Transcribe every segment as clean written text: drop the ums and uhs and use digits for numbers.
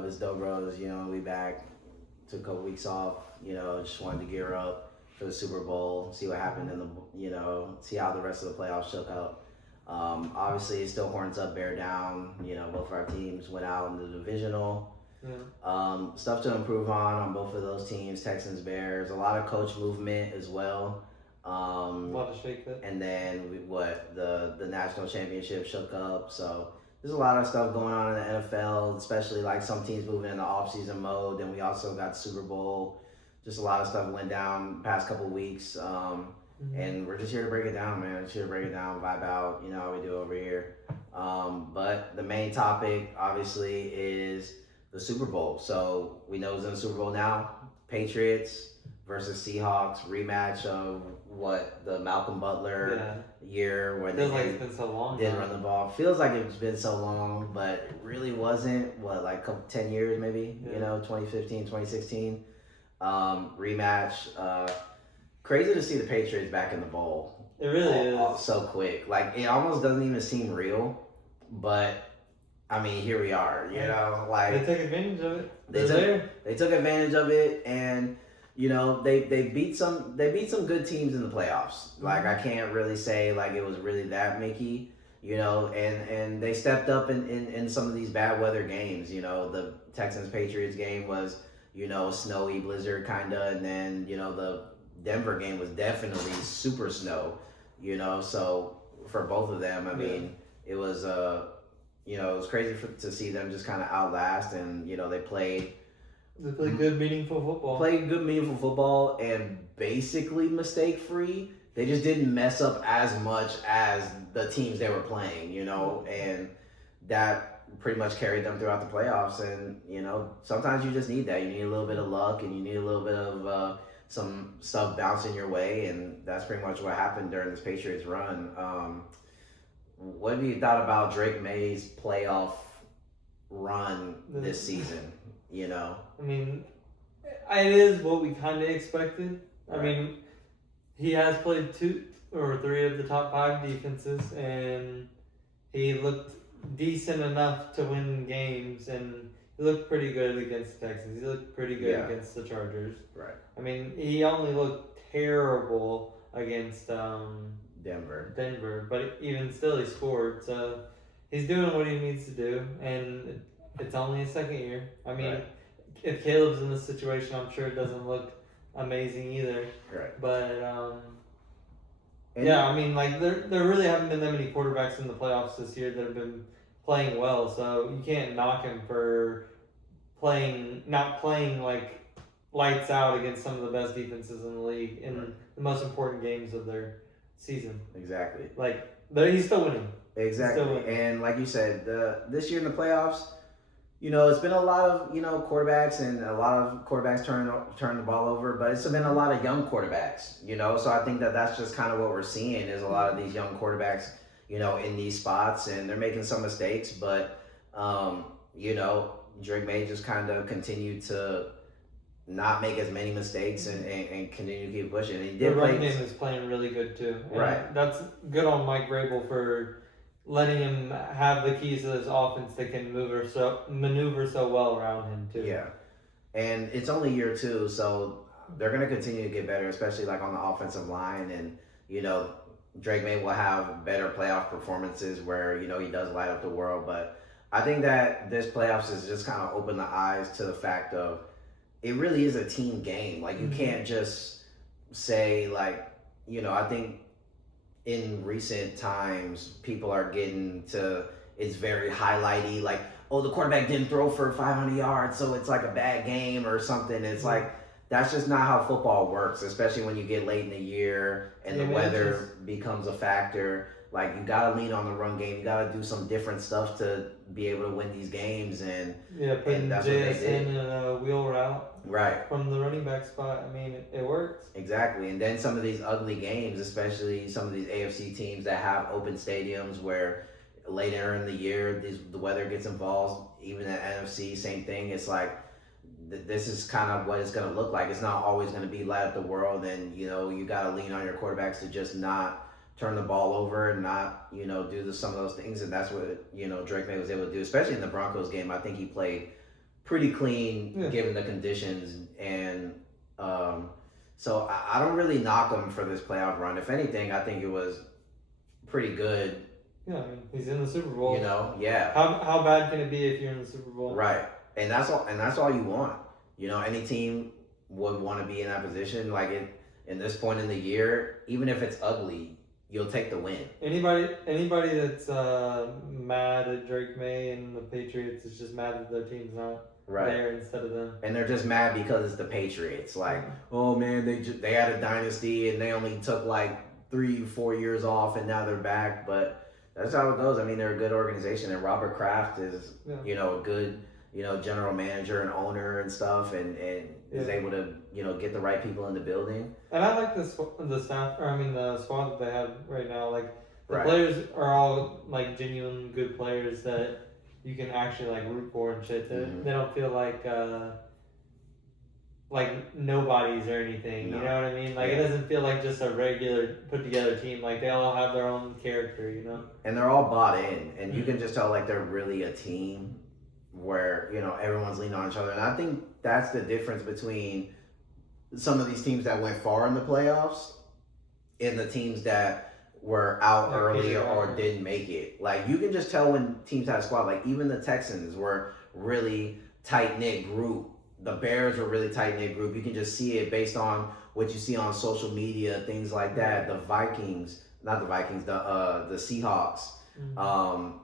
this Dobros, we back. Took a couple weeks off, just wanted to gear up for the Super Bowl, see what happened in see how the rest of the playoffs shook up. Obviously, it still horns up, bear down. Both of our teams went out in the divisional. Stuff to improve on both of those teams, Texans, Bears. A lot of coach movement as well. A lot of shake up. And then the national championship shook up. So there's a lot of stuff going on in the NFL, especially like some teams moving into off-season mode. Then we also got Super Bowl. Just a lot of stuff went down the past couple of weeks. And we're just here to break it down, man. Just here to break it down, vibe out, how we do over here. But the main topic, obviously, is the Super Bowl. So we know who's in the Super Bowl now. Patriots versus Seahawks, rematch of the Malcolm Butler year where feels like it's been so long. Didn't run the ball. Feels like it's been so long, but it really wasn't. 10 years maybe? 2015, 2016. Rematch. Crazy to see the Patriots back in the bowl. It really is. So quick. Like, it almost doesn't even seem real, but I mean, here we are, They took advantage of it. They took advantage of it, and they beat some good teams in the playoffs. Like, I can't really say like it was really that Mickey, and they stepped up in some of these bad weather games. The Texans Patriots game was, a snowy blizzard kinda, and then, the Denver game was definitely super snow, so for both of them, I mean, it was it was crazy to see them just kind of outlast, and they played good, meaningful football. Played good, meaningful football, and basically mistake free. They just didn't mess up as much as the teams they were playing, and that pretty much carried them throughout the playoffs. And sometimes you just need that. You need a little bit of luck, and you need a little bit of some stuff bouncing your way, and that's pretty much what happened during this Patriots run. What have you thought about Drake May's playoff run this season? I mean, it is what we kind of expected. Right. I mean, he has played 2 or 3 of the top 5 defenses, and he looked decent enough to win games, and he looked pretty good against the Texans. He looked pretty good against the Chargers. Right. I mean, he only looked terrible against Denver, but even still he scored. So he's doing what he needs to do, and it's only his second year. I mean, if Caleb's in this situation, I'm sure it doesn't look amazing either. Right. But I mean, like there really haven't been that many quarterbacks in the playoffs this year that have been playing well. So you can't knock him for not playing like lights out against some of the best defenses in the league in the most important games of their season. Exactly. Like, but he's still winning. Exactly. And like you said, this year in the playoffs, it's been a lot of, quarterbacks, and a lot of quarterbacks turn the ball over, but it's been a lot of young quarterbacks, so I think that's just kind of what we're seeing is a lot of these young quarterbacks, in these spots, and they're making some mistakes, but, Drake May just kind of continued to not make as many mistakes and continue to keep pushing. And he did. The run game is playing really good too. And right. That's good on Mike Vrabel for letting him have the keys to this offense that can maneuver so well around him too. Yeah, and it's only year 2, so they're gonna continue to get better, especially like on the offensive line, and Drake May will have better playoff performances where he does light up the world. But I think that this playoffs has just kind of opened the eyes to the fact of it really is a team game. Like, you can't just say, like, I think in recent times, people are getting to, it's very highlighty, like, oh, the quarterback didn't throw for 500 yards, so it's like a bad game or something. It's like, that's just not how football works, especially when you get late in the year and the weather becomes a factor. Like, you got to lean on the run game. You got to do some different stuff to be able to win these games. And putting JSN in a wheel route. Right. From the running back spot. I mean, it works. Exactly. And then some of these ugly games, especially some of these AFC teams that have open stadiums where later in the year, the weather gets involved. Even at NFC, same thing. It's like, this is kind of what it's going to look like. It's not always going to be light up the world. And, you got to lean on your quarterbacks to just not turn the ball over and not, do some of those things. And that's what, Drake May was able to do, especially in the Broncos game. I think he played pretty clean Yeah. given the conditions, and um, so I don't really knock him for this playoff run. If anything, I think it was pretty good. Yeah, I mean, he's in the Super Bowl. You know, yeah, How bad can it be if you're in the Super Bowl? right. And that's all. And that's all you want. You know, any team would want to be in that position. Like in this point in the year, even if it's ugly, you'll take the win. Anybody that's mad at Drake May and the Patriots is just mad that their team's not Right. there instead of them. And they're just mad because it's the Patriots. Like, oh man, they had a dynasty and they only took like 3-4 years off and now they're back. But that's how it goes. I mean, they're a good organization, and Robert Kraft is a good general manager and owner and stuff, and is able to get the right people in the building. And I like the staff, or I mean the squad that they have right now. Like the Right. players are all like genuine good players that you can actually like root for and shit. They don't feel like nobodies or anything. No. You know what I mean? Like it doesn't feel like just a regular put together team. Like they all have their own character. You know. And they're all bought in, and you can just tell like they're really a team where everyone's leaning on each other. And I think that's the difference between some of these teams that went far in the playoffs and the teams that were out early or didn't make it. Like you can just tell when teams have a squad. Like even the Texans were really tight knit group. The Bears were really tight knit group. You can just see it based on what you see on social media, things like that. The Seahawks,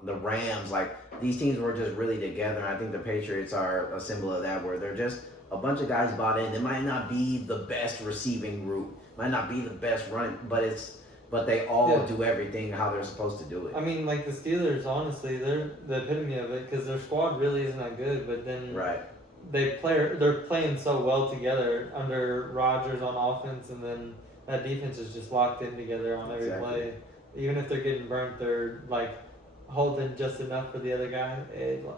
the Rams, like these teams were just really together. And I think the Patriots are a symbol of that, where they're just a bunch of guys bought in. It might not be the best receiving group, might not be the best running, but they all do everything how they're supposed to do it. I mean, like the Steelers, honestly, they're the epitome of it because their squad really isn't that good, but then they're playing so well together under Rodgers on offense, and then that defense is just locked in together on every play. Even if they're getting burnt, they're like holding just enough for the other guy.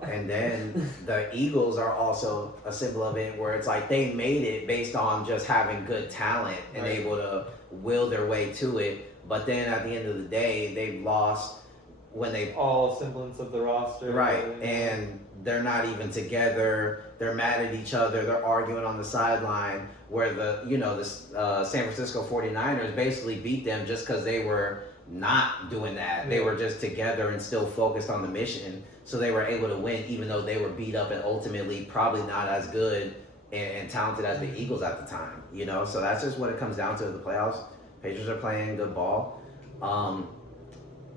And then the Eagles are also a symbol of it, where it's like they made it based on just having good talent and able to will their way to it. But then at the end of the day, they've lost when they all semblance of the roster. Right, and they're not even together. They're mad at each other. They're arguing on the sideline, where the San Francisco 49ers basically beat them just because they were not doing that. They were just together and still focused on the mission. So they were able to win, even though they were beat up and ultimately probably not as good and talented as the Eagles at the time. So that's just what it comes down to in the playoffs. Patriots are playing good ball.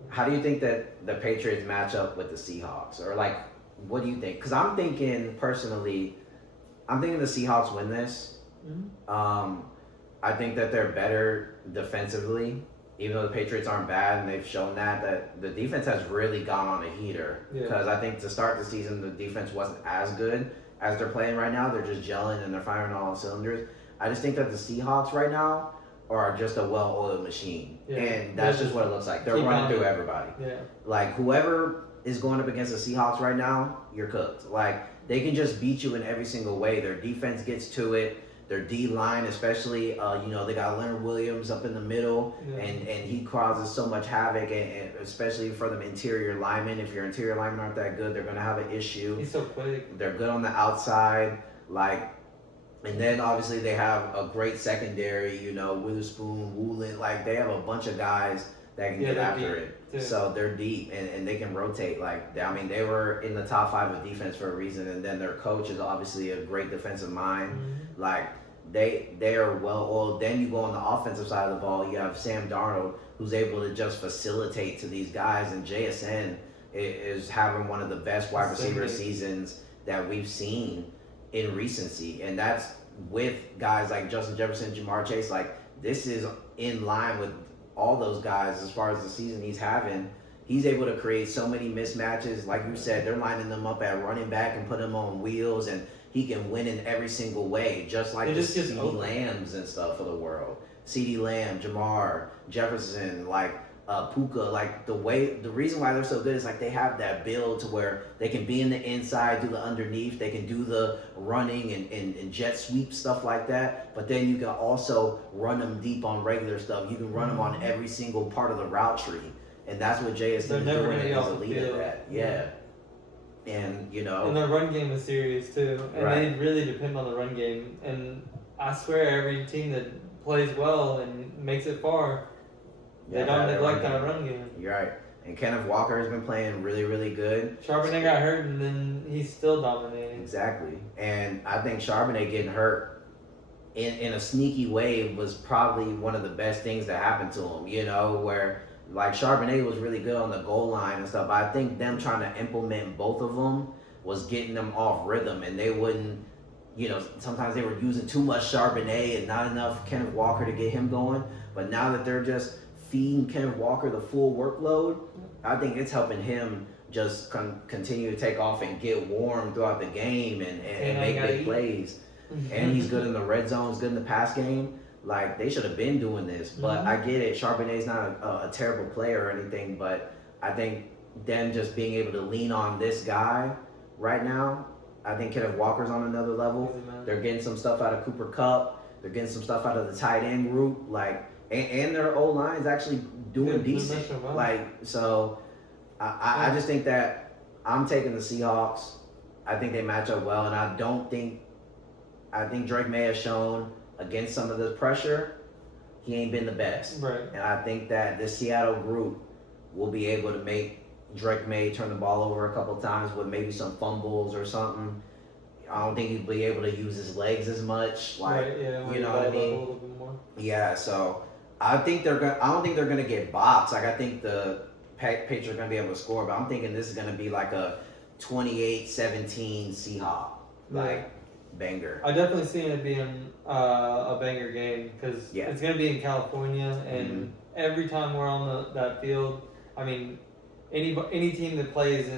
How do you think that the Patriots match up with the Seahawks? Or like, what do you think? Because I'm thinking personally, the Seahawks win this. I think that they're better defensively, even though the Patriots aren't bad, and they've shown that the defense has really gone on a heater. Because I think to start the season, the defense wasn't as good as they're playing right now. They're just gelling and they're firing on all cylinders. I just think that the Seahawks right now are just a well-oiled machine. And that's just what it looks like. They're running through everybody. Like, whoever is going up against the Seahawks right now, you're cooked. Like, they can just beat you in every single way. Their defense gets to it. Their D-line, especially, they got Leonard Williams up in the middle, and he causes so much havoc, and especially for them interior linemen. If your interior linemen aren't that good, they're going to have an issue. He's so quick. They're good on the outside. And then obviously they have a great secondary, Witherspoon, Woolen. Like, they have a bunch of guys that can get after it. Too. So they're deep and they can rotate. They were in the top 5 of defense for a reason. And then their coach is obviously a great defensive mind. Like, they are well oiled. Then you go on the offensive side of the ball. You have Sam Darnold, who's able to just facilitate to these guys. And JSN is having one of the best wide receiver seasons that we've seen in recency, and that's with guys like Justin Jefferson, Jamar Chase. Like, this is in line with all those guys as far as the season he's having. He's able to create so many mismatches. Like you said, they're lining them up at running back and put them on wheels, and he can win in every single way, just like the CeeDee Lambs and stuff of the world. CeeDee Lamb, Jamar, Jefferson, Puka, like the reason why they're so good is like they have that build to where they can be in the inside, do the underneath, they can do the running and jet sweep stuff like that, but then you can also run them deep on regular stuff. You can run them on every single part of the route tree, and that's what JSN is doing, and he's a lead at that. And And their run game is serious too, and they really depend on the run game. And I swear, every team that plays well and makes it far, they don't neglect that run game. You're right. And Kenneth Walker has been playing really, really good. Charbonnet got hurt, and then he's still dominating. Exactly. And I think Charbonnet getting hurt in a sneaky way was probably one of the best things that happened to him, where like Charbonnet was really good on the goal line and stuff. But I think them trying to implement both of them was getting them off rhythm, and they wouldn't, sometimes they were using too much Charbonnet and not enough Kenneth Walker to get him going. But now that they're just feeding Kenneth Walker the full workload, I think it's helping him just continue to take off and get warm throughout the game and make big plays. And he's good in the red zone, he's good in the pass game. Like, they should have been doing this. But I get it. Charbonnet's not a terrible player or anything, but I think them just being able to lean on this guy right now, I think Kenneth Walker's on another level. They're getting some stuff out of Cooper Kupp. They're getting some stuff out of the tight end group. Like, and their O-line's actually doing decent. So I just think that I'm taking the Seahawks. I think they match up well, and I think Drake May has shown against some of the pressure, he ain't been the best. Right. And I think that this Seattle group will be able to make Drake May turn the ball over a couple times with maybe some fumbles or something. I don't think he'll be able to use his legs as much. You know what I mean? Yeah, so I think they're gonna. I don't think they're gonna get boxed. Like, I think the Patriots are gonna be able to score, but I'm thinking this is gonna be like a 28-17 Seahawk banger. I definitely see it being a banger game because it's gonna be in California, and every time we're on that field, I mean, any team that plays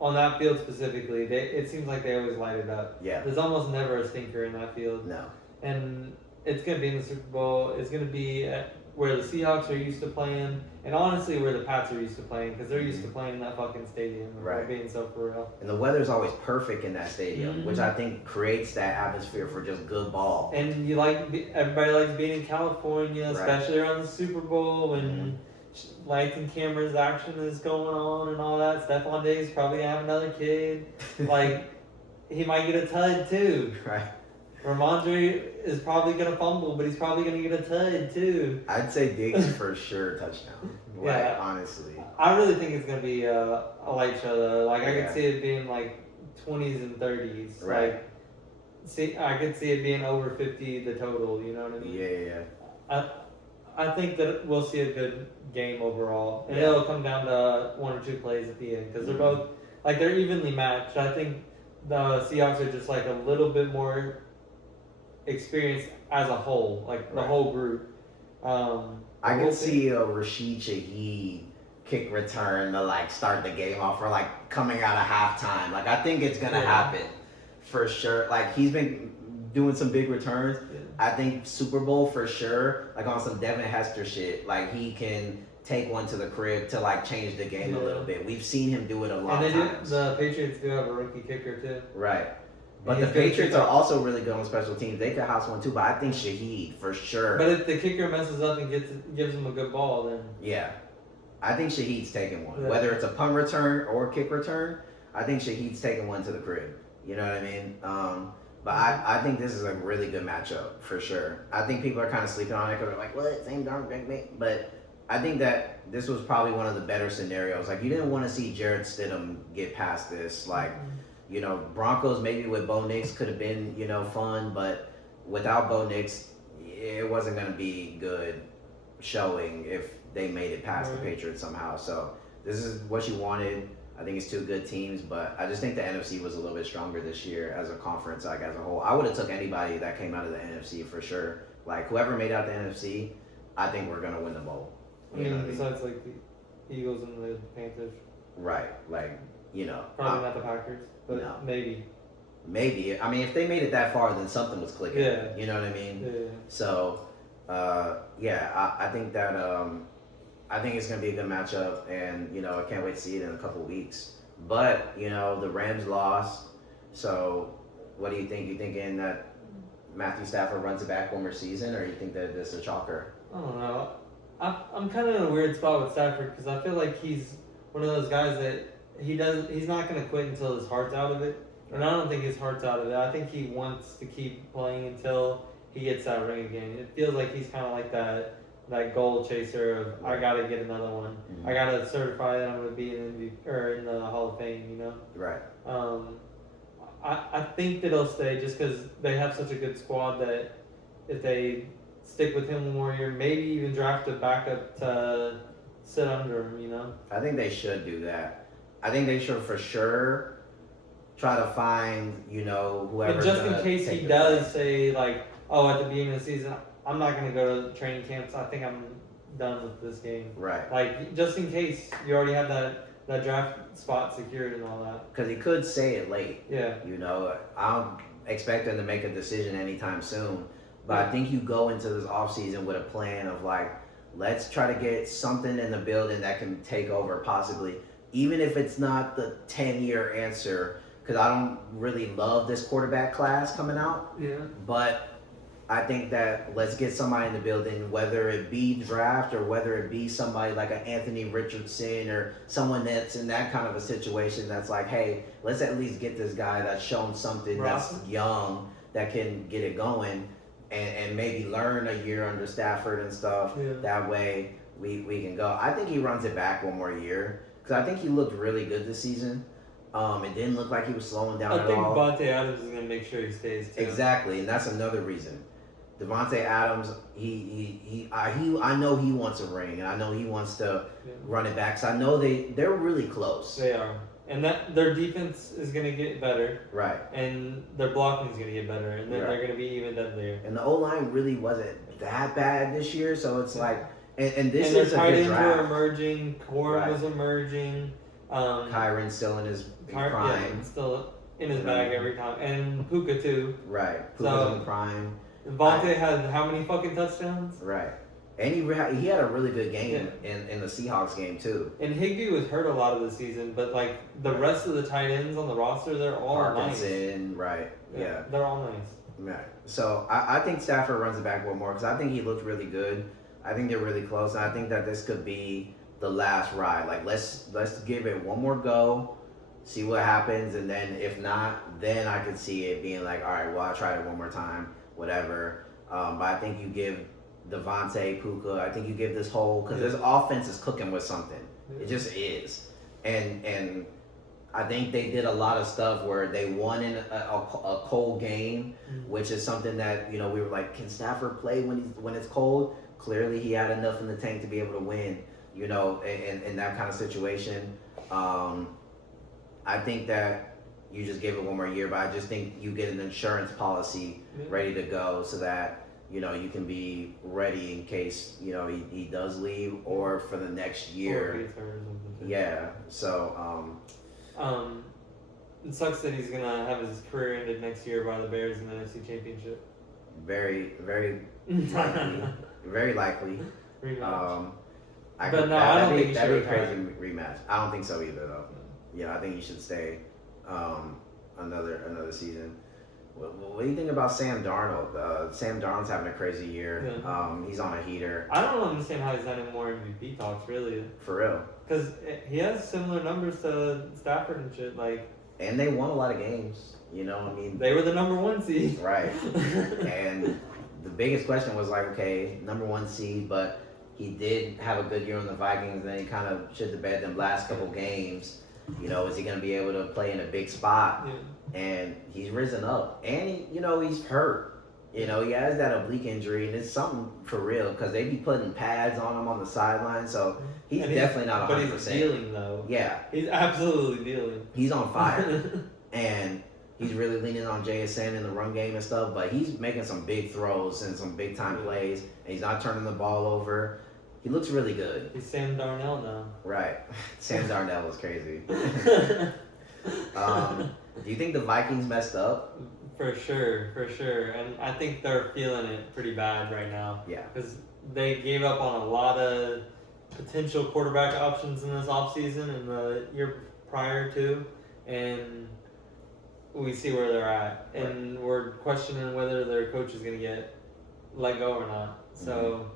on that field specifically, it seems like they always light it up. Yeah. There's almost never a stinker in that field. No. And it's going to be in the Super Bowl. It's going to be where the Seahawks are used to playing, and honestly where the Pats are used to playing, because they're used to playing in that fucking stadium. Right. Being so for real. And the weather's always perfect in that stadium, which I think creates that atmosphere for just good ball. And everybody likes being in California, especially around the Super Bowl when lights and cameras action is going on and all that. Stephon Diggs probably have another kid. He might get a tud too. Right. Ramondre is probably going to fumble, but he's probably going to get a tud too. I'd say Diggs for sure touchdown. Honestly. I really think it's going to be a light show though. I could see it being 20s and 30s. Right. I could see it being over 50 the total, you know what I mean? Yeah. I think that we'll see a good game overall. And it'll come down to one or two plays at the end because they're both, they're evenly matched. I think the Seahawks are just a little bit more experienced as a whole, the whole group. I can see a Rashid Shaheed kick return to start the game off or coming out of halftime. I think it's gonna happen for sure. He's been doing some big returns. I think Super Bowl for sure. On some Devin Hester shit. He can take one to the crib to change the game a little bit. We've seen him do it a lot of times. The Patriots do have a rookie kicker too. Right. But the Patriots are also really good on special teams. They could house one too, but I think Shaheed for sure. But if the kicker messes up and gives him a good ball, then yeah, I think Shaheed's taking one. Yeah. Whether it's a punt return or a kick return, I think Shaheed's taking one to the crib. You know what I mean? But I think this is a really good matchup for sure. I think people are kind of sleeping on it because they're like, what? Same darn Greg May. But I think that this was probably one of the better scenarios. You didn't want to see Jarrett Stidham get past this. Broncos maybe with Bo Nix could have been, fun, but without Bo Nix, it wasn't going to be good showing if they made it past the Patriots somehow. So this is what you wanted. I think it's two good teams, but I just think the NFC was a little bit stronger this year as a conference, as a whole. I would have took anybody that came out of the NFC for sure. Whoever made out the NFC, I think we're going to win the bowl. Besides the Eagles and the Panthers. Right. Probably not the Packers, but no. Maybe. I mean, if they made it that far, then something was clicking. Yeah. You know what I mean? Yeah. So, I think that I think it's going to be a good matchup, and, I can't wait to see it in a couple of weeks. But, the Rams lost, so what do you think? You thinking that Matthew Stafford runs it back one more season, or you think that this is a chalker? I don't know. I'm kind of in a weird spot with Stafford because I feel like he's one of those guys that he's not going to quit until his heart's out of it. And I don't think his heart's out of it. I think he wants to keep playing until he gets that ring again. It feels like he's kind of like that goal chaser of I gotta get another one. Mm-hmm. I gotta certify that I'm gonna be in the Hall of Fame. Right. I think that he'll stay just because they have such a good squad that if they stick with him one more year, maybe even draft a backup to sit under him. I think they should do that. I think they should for sure try to find whoever. And just in case he does say like, oh, at the beginning of the season, I'm not gonna go to training camps. I think I'm done with this game. Right. Like just in case you already have that draft spot secured and all that. Because he could say it late. Yeah. I don't expect him to make a decision anytime soon. But I think you go into this offseason with a plan of like, let's try to get something in the building that can take over possibly, even if it's not the 10-year answer. Because I don't really love this quarterback class coming out. Yeah. But I think that let's get somebody in the building, whether it be draft or whether it be somebody like an Anthony Richardson or someone that's in that kind of a situation that's like, hey, let's at least get this guy that's shown something that's young that can get it going and maybe learn a year under Stafford and stuff. Yeah. That way we can go. I think he runs it back one more year because I think he looked really good this season. It didn't look like he was slowing down at all. I think Devontae Adams is going to make sure he stays too. Exactly, and that's another reason. Devontae Adams, I know he wants a ring, and I know he wants to run it back. So I know they're really close. They are, and that their defense is going to get better. Right. And their blocking is going to get better, and then they're going to be even deadlier. And the O-line really wasn't that bad this year, so it's like, and this and is a tight good ends draft. were emerging. Core was emerging. Kyron's still in his prime. Yeah, still in his bag every time, and Puka too. Right. Puka's in prime. Devontae had how many fucking touchdowns? Right. And he had a really good game in the Seahawks game too. And Higbee was hurt a lot of the season, but like the rest of the tight ends on the roster, they're all Parkinson, nice. Right. Yeah. They're all nice. Right. So I think Stafford runs it back one more because I think he looked really good. I think they're really close, and I think that this could be the last ride. Like let's give it one more go, see what happens, and then if not, then I could see it being like, all right, well I tried it one more time, whatever. But I think you give Devontae, Puka, I think you give this whole because this offense is cooking with something. It just is, and I think they did a lot of stuff where they won in a cold game, which is something that we were like, can Stafford play when it's cold? Clearly, he had enough in the tank to be able to win. In that kind of situation, I think that you just give it one more year. But I just think you get an insurance policy ready to go so that you can be ready in case he does leave or for the next year. Yeah. So. It sucks that he's gonna have his career ended next year by the Bears in the NFC Championship. Very, very likely. Very likely. I don't think that'd be a crazy rematch. I don't think so either, though. Yeah, I think he should stay another season. What do you think about Sam Darnold? Sam Darnold's having a crazy year. Yeah. He's on a heater. I don't understand how he's not in more MVP talks, really. For real. Because he has similar numbers to Stafford and shit. And they won a lot of games. I mean. They were the number one seed. Right. And the biggest question was like, okay, number one seed, but he did have a good year on the Vikings, and then he kind of shit the bed them last couple games. Is he going to be able to play in a big spot? Yeah. And he's risen up. And, he's hurt. He has that oblique injury, and it's something for real because they be putting pads on him on the sideline. So he's definitely not 100%. But he's dealing, though. Yeah. He's absolutely dealing. He's on fire. And he's really leaning on JSN in the run game and stuff, but he's making some big throws and some big time plays, and he's not turning the ball over. He looks really good. He's Sam Darnell now. Right. Sam Darnell is crazy. Do you think the Vikings messed up? For sure. And I think they're feeling it pretty bad right now. Yeah. Because they gave up on a lot of potential quarterback options in this offseason and the year prior to, and we see where they're at. And we're questioning whether their coach is going to get let go or not. So,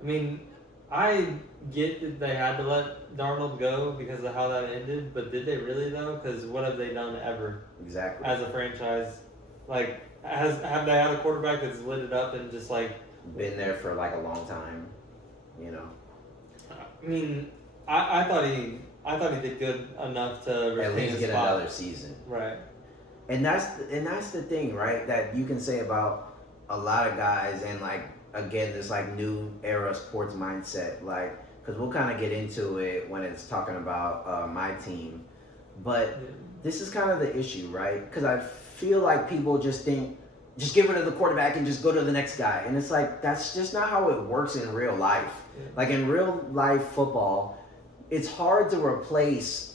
I mean, I get that they had to let Darnold go because of how that ended, but did they really though? Because what have they done ever Exactly. as a franchise? Like, have they had a quarterback that's lit it up and just like Been there for like a long time, you know. I mean, I thought he did good enough to At retain least his get spot. another season. Right. And that's the thing, right? That you can say about a lot of guys, and like again, this like new era sports mindset, like because we'll kind of get into it when it's talking about my team, but Yeah. this is kind of the issue, right? Because I feel like people just think just get rid of the quarterback and just go to the next guy, and it's like that's just not how it works in real life. Yeah. Like in real life football, it's hard to replace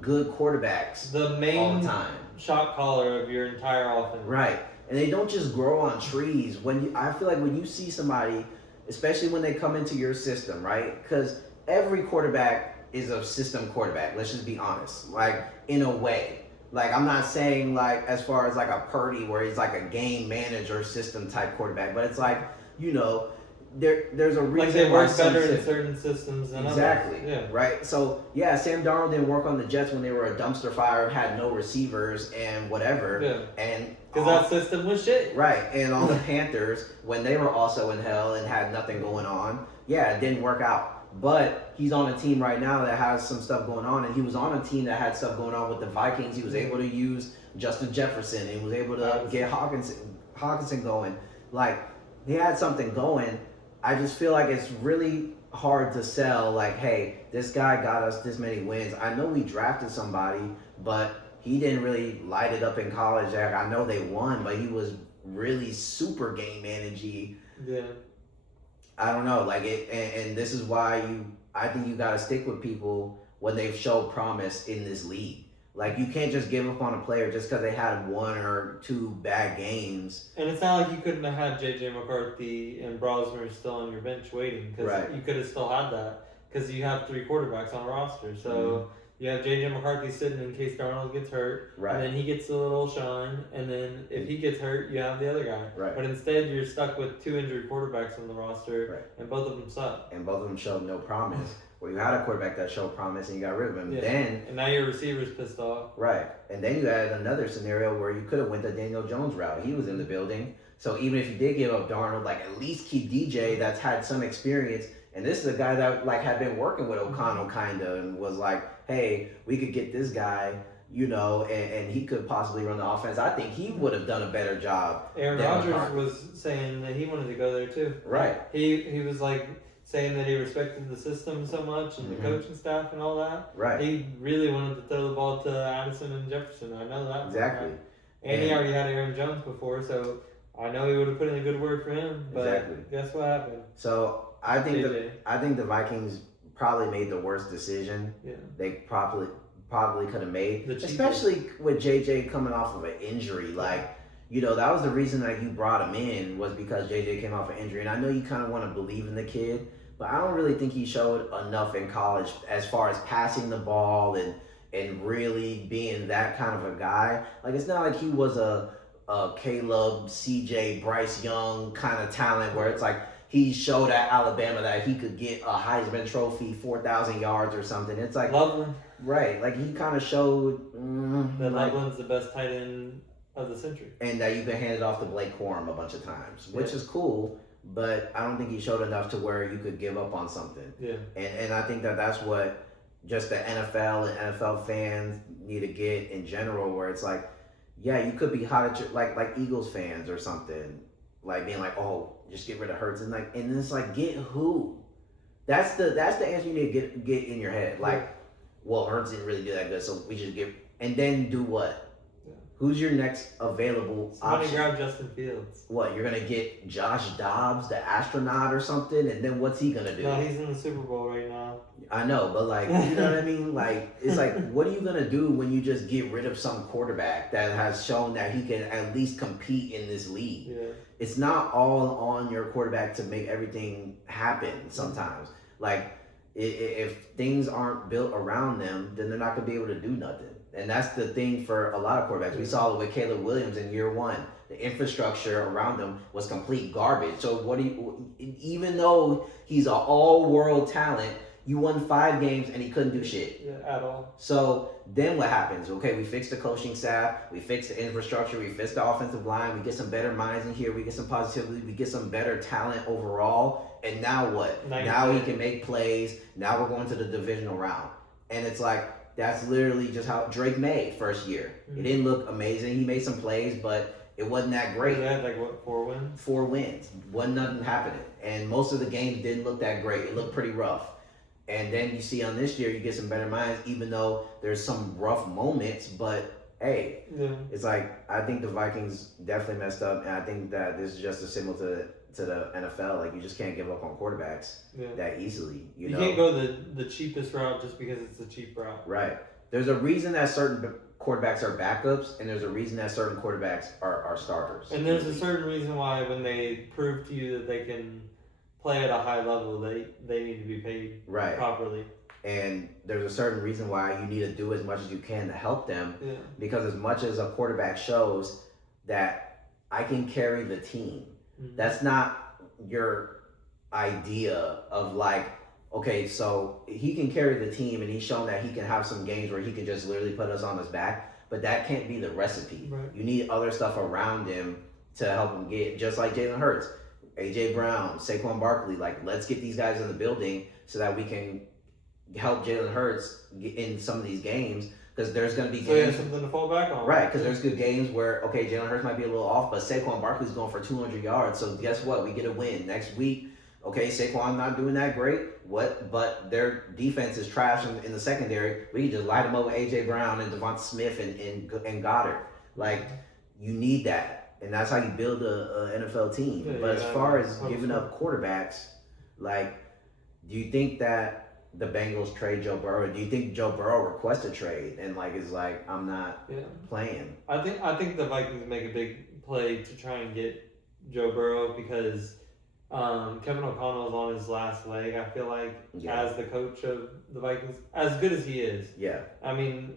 good quarterbacks The all main the time. shot caller of your entire offense. Right. And they don't just grow on trees. I feel like when you see somebody, especially when they come into your system, right? Because every quarterback is a system quarterback. Let's just be honest. Like in a way. Like I'm not saying like as far as like a Purdy where he's like a game manager system type quarterback, but it's like there's a reason Like they why work some better in certain systems than exactly. others. Yeah. Right. So yeah, Sam Darnold didn't work on the Jets when they were a dumpster fire, had no receivers and whatever. Yeah. And Because that system was shit. right. And all the Panthers when they were also in hell and had nothing going on, yeah, it didn't work out. But he's on a team right now that has some stuff going on, and he was on a team that had stuff going on with the Vikings. He was able to use Justin Jefferson and was able to get Hawkinson going. Like he had something going. I just feel like it's really hard to sell like, hey, this guy got us this many wins. I know we drafted somebody, but he didn't really light it up in college. Like, I know they won, but he was really super game managey. Yeah. I don't know, like it, and this is why I think you got to stick with people when they've showed promise in this league. Like you can't just give up on a player just because they had one or two bad games. And it's not like you couldn't have had J.J. McCarthy and Brosmer still on your bench waiting, because Right. you could have still had that because you have 3 quarterbacks on a roster. So you have J.J. McCarthy sitting in case Darnold gets hurt, Right. and then he gets a little shine, and then if he gets hurt, you have the other guy. Right. But instead, you're stuck with 2 injured quarterbacks on the roster, Right. and both of them suck. And both of them showed no promise. Well, you had a quarterback that showed promise and you got rid of him. Yeah. Then And now your receiver's pissed off. right, and then you had another scenario where you could have went the Daniel Jones route. He was in the building, so even if you did give up Darnold, like at least keep DJ that's had some experience. And this is a guy that like had been working with O'Connell kinda and was like, hey, we could get this guy, and he could possibly run the offense. I think he would have done a better job. Aaron than Rodgers McCarthy. was saying that he wanted to go there too. Right. He was like saying that he respected the system so much and Mhm. the coaching staff and all that. Right. He really wanted to throw the ball to Addison and Jefferson. I know that. Exactly. And he already had Aaron Jones before, so I know he would have put in a good word for him. But Exactly. guess what happened? So I think JJ. the Vikings probably made the worst decision Yeah. they probably could have made, The cheapest. especially with JJ coming off of an injury. Like, that was the reason that you brought him in, was because JJ came off an injury. And I know you kind of want to believe in the kid, but I don't really think he showed enough in college as far as passing the ball and really being that kind of a guy. Like, it's not like he was a Caleb, CJ, Bryce Young kind of talent where it's like he showed at Alabama that he could get a Heisman Trophy, 4,000 yards or something. It's like, Loveland. right, like he kind of showed That like, Loveland's the best tight end of the century. and that you can hand it off to Blake Corum a bunch of times, which is cool, but I don't think he showed enough to where you could give up on something. Yeah. And I think that that's what just the NFL and NFL fans need to get in general, where it's like, yeah, you could be hot at your, like Eagles fans or something, like being like, oh, just get rid of Hurts, and then it's like, get who? That's the answer you need to get in your head. Like, well, Hurts didn't really do that good, so we just and then do what? Yeah. Who's your next available Somebody option? grab Justin Fields. What, you're gonna get Josh Dobbs, the astronaut or something, and then what's he gonna do? No, he's in the Super Bowl right now. I know, but like, you know what I mean? Like, it's like, what are you gonna do when you just get rid of some quarterback that has shown that he can at least compete in this league? Yeah. It's not all on your quarterback to make everything happen sometimes. Like, if things aren't built around them, then they're not gonna be able to do nothing. And that's the thing for a lot of quarterbacks. We saw it with Caleb Williams in year one. The infrastructure around him was complete garbage. So what do you, even though he's an all-world talent, you won 5 games and he couldn't do shit. Yeah, at all. So then what happens? Okay, we fix the coaching staff, we fix the infrastructure, we fix the offensive line, we get some better minds in here, we get some positivity, we get some better talent overall, and now what? Now he can make plays. Now we're going to the divisional round. And it's like, that's literally just how Drake May first year. Mm-hmm. It didn't look amazing. He made some plays, but it wasn't that great. They had like what, 4 wins? 4 wins. Wasn't nothing happening. And most of the games didn't look that great. It looked pretty rough. And then you see on this year, you get some better minds, even though there's some rough moments. But hey, It's like, I think the Vikings definitely messed up, and I think that this is just a symbol to the NFL. Like, you just can't give up on quarterbacks that easily. You know? Can't go the cheapest route just because it's the cheap route. Right. There's a reason that certain quarterbacks are backups, and there's a reason that certain quarterbacks are starters. And there's a certain reason why when they prove to you that they can play at a high level, they need to be paid properly. And there's a certain reason why you need to do as much as you can to help them. Yeah. Because as much as a quarterback shows that I can carry the team, that's not your idea of like, okay, so he can carry the team and he's shown that he can have some games where he can just literally put us on his back, but that can't be the recipe. Right. You need other stuff around him to help him get, just like Jalen Hurts, AJ Brown, Saquon Barkley. Like, let's get these guys in the building so that we can help Jalen Hurts in some of these games, because there's going to be games. So something to fall back on. Right, because there's good games where, okay, Jalen Hurts might be a little off, but Saquon Barkley's going for 200 yards. So guess what? We get a win. Next week, okay, Saquon not doing that great. But their defense is trash in the secondary. We can just light them up with A.J. Brown and Devonta Smith and Goddard. Like, you need that. And that's how you build a NFL team. Yeah, but as far as giving up quarterbacks, like, do you think that the Bengals trade Joe Burrow? Do you think Joe Burrow requests a trade and like is like, I'm not playing? I think the Vikings make a big play to try and get Joe Burrow because Kevin O'Connell is on his last leg. I feel like as the coach of the Vikings, as good as he is. Yeah. I mean,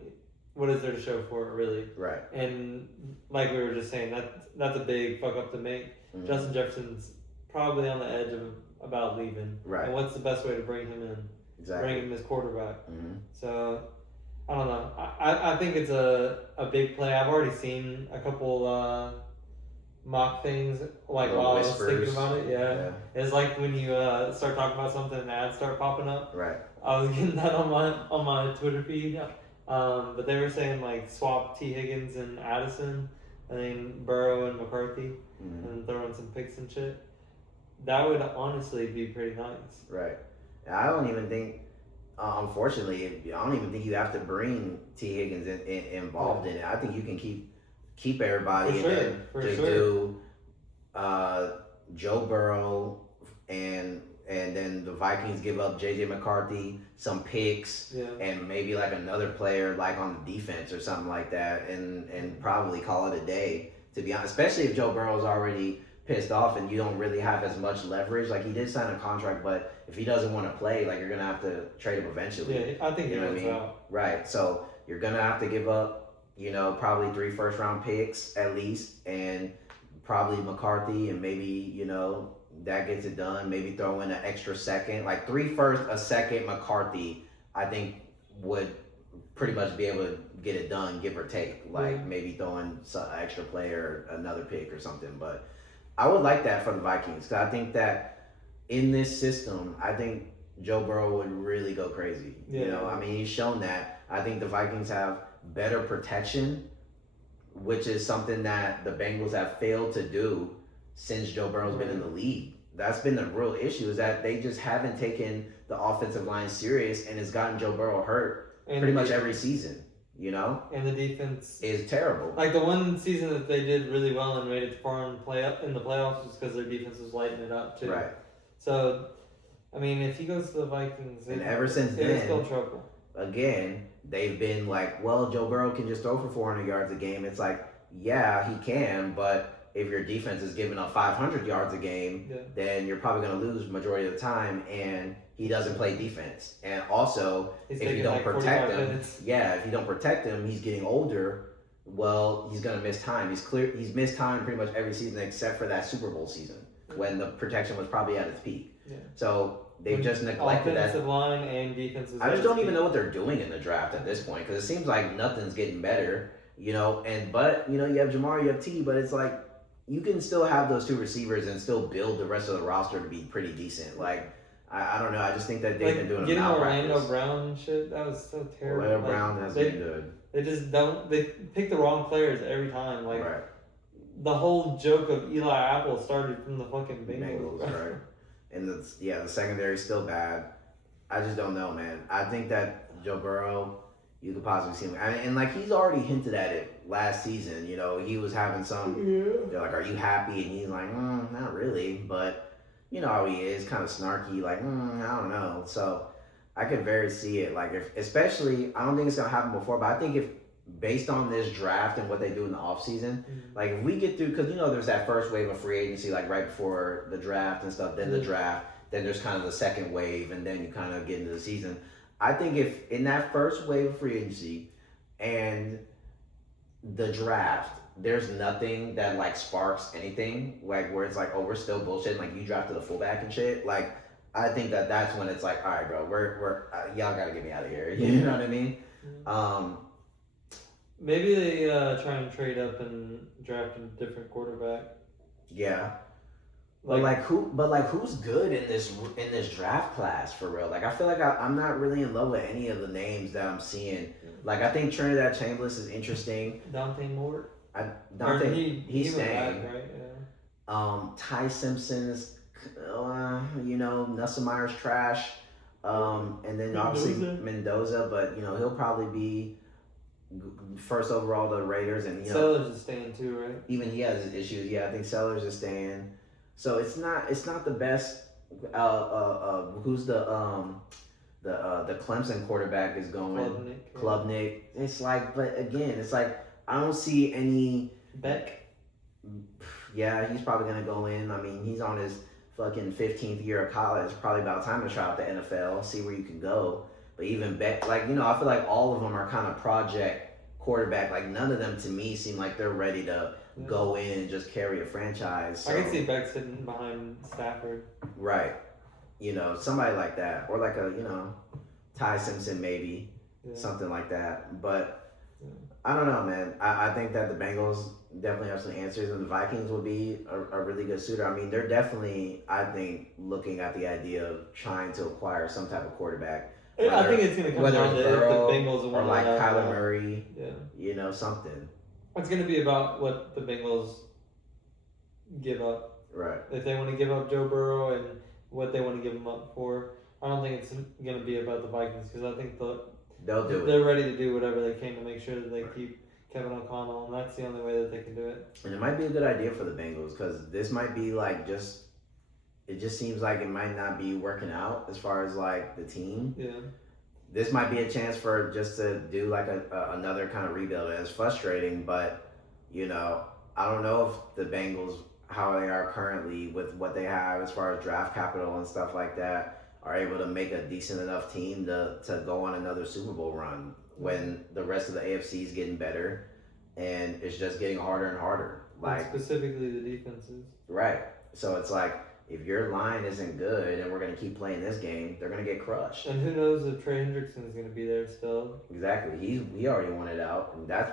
what is there to show for it, really? Right. And like we were just saying, that's a big fuck up to make. Mm-hmm. Justin Jefferson's probably on the edge of about leaving. Right. And what's the best way to bring him in? Exactly. Bring him as quarterback. Mm-hmm. So, I don't know. I think it's a big play. I've already seen a couple mock things like while whispers. I was thinking about it. Yeah. It's like when you start talking about something and ads start popping up. Right. I was getting that on my Twitter feed. But they were saying like swap T. Higgins and Addison, and then Burrow and McCarthy, and throw in some picks and shit. That would honestly be pretty nice. Right. I don't even think, unfortunately, I don't even think you have to bring T. Higgins involved in it. I think you can keep everybody and then do Joe Burrow and then the Vikings give up J.J. McCarthy, some picks, and maybe like another player like on the defense or something like that, and probably call it a day, to be honest, especially if Joe Burrow's already pissed off and you don't really have as much leverage. Like, he did sign a contract, but if he doesn't want to play, like, you're gonna have to trade him eventually. Yeah, I think you know what I mean. Out. Right. So you're gonna have to give up, probably 3 first-round picks at least, and probably McCarthy, and maybe that gets it done. Maybe throw in an extra second, like 3 first, a second. McCarthy, I think, would pretty much be able to get it done, give or take. Like maybe throw in some extra player, another pick or something, but. I would like that for the Vikings, because I think that in this system, I think Joe Burrow would really go crazy. I mean, he's shown that. I think the Vikings have better protection, which is something that the Bengals have failed to do since Joe Burrow's been in the league. That's been the real issue, is that they just haven't taken the offensive line serious, and it's gotten Joe Burrow hurt pretty much every season. And the defense is terrible. Like, the one season that they did really well and made it far in the playoffs was because their defense was lighting it up too. Right. So, I mean, if he goes to the Vikings, and ever since then, it's still trouble. Again, they've been like, well, Joe Burrow can just throw for 400 yards a game. It's like, yeah, he can, but if your defense is giving up 500 yards a game, then you're probably going to lose majority of the time, and he doesn't play defense. And also, He's if you taking don't like protect 45 him, minutes. if you don't protect him, he's getting older. Well, he's gonna miss time. He's missed time pretty much every season except for that Super Bowl season when the protection was probably at its peak. Yeah. So they've just neglected that. Offensive line and defensive. I just don't even know what they're doing in the draft at this point because it seems like nothing's getting better. You know, but you have Jamar, you have T, but it's like you can still have those two receivers and still build the rest of the roster to be pretty decent. Like I don't know. I just think that they've been doing getting a Orlando malpractice. Brown and shit. That was so terrible. Orlando Brown has been good. They just don't. They pick the wrong players every time. Like Right. the whole joke of Eli Apple started from the fucking Bengals. Right? And the secondary's still bad. I just don't know, man. I think that Joe Burrow, you could possibly see him, and like he's already hinted at it last season. You know, he was having some. They're like, "Are you happy?" And he's like, "Not really," but you know how he is, kind of snarky, like, "I don't know." So I could very see it, like especially, I don't think it's gonna happen before, but I think if based on this draft and what they do in the offseason, like if we get through, because there's that first wave of free agency, like right before the draft and stuff, then the draft, then there's kind of the second wave, and then you kind of get into the season. I think if in that first wave of free agency and the draft, there's nothing that like sparks anything, like where it's like, oh, we're still bullshitting, like you drafted a fullback and shit, like I think that's when it's like, all right, bro, we're y'all gotta get me out of here. You know what I mean? Maybe they try and trade up and draft a different quarterback. Yeah. But who's good in this draft class for real? Like I feel like I'm not really in love with any of the names that I'm seeing. Like I think Trinidad Chambliss is interesting. Dante Moore. He's staying. Back, right? Yeah. Ty Simpson is, Nussel Meyer's trash. And then obviously Mendoza, but he'll probably be first overall to the Raiders, and Sellers is staying too, right? Even he has his issues. Yeah, I think Sellers is staying. So it's not the best. Who's the Clemson quarterback is going? Klubnik. It's like, but again, it's like I don't see any. Beck. Yeah, he's probably gonna go in. I mean, he's on his fucking 15th year of college. Probably about time to try out the NFL, see where you can go. But even Beck, like I feel like all of them are kind of project quarterback. Like none of them to me seem like they're ready to go in and just carry a franchise. So. I can see Beck sitting behind Stafford. Right. Somebody like that, or like a Ty Simpson maybe, something like that. But I don't know, man. I think that the Bengals definitely have some answers, and the Vikings would be a really good suitor. I mean, they're definitely, I think, looking at the idea of trying to acquire some type of quarterback. I think it's going to come down to if the Bengals or like Kyler Murray, something. It's going to be about what the Bengals give up. Right. If they want to give up Joe Burrow and what they want to give him up for. I don't think it's going to be about the Vikings because I think they'll do it. They're ready to do whatever they can to make sure that they keep Kevin O'Connell, and that's the only way that they can do it. And it might be a good idea for the Bengals because this might be like it just seems like it might not be working out as far as like the team. Yeah. This might be a chance for just to do like another kind of rebuild. And it's frustrating, but I don't know if the Bengals, how they are currently with what they have as far as draft capital and stuff like that, are able to make a decent enough team to go on another Super Bowl run when the rest of the AFC is getting better and it's just getting harder and harder. Like specifically the defenses. Right. So it's like, if your line isn't good and we're going to keep playing this game, they're going to get crushed. And who knows if Trey Hendrickson is going to be there still. Exactly. He already won it out, and that's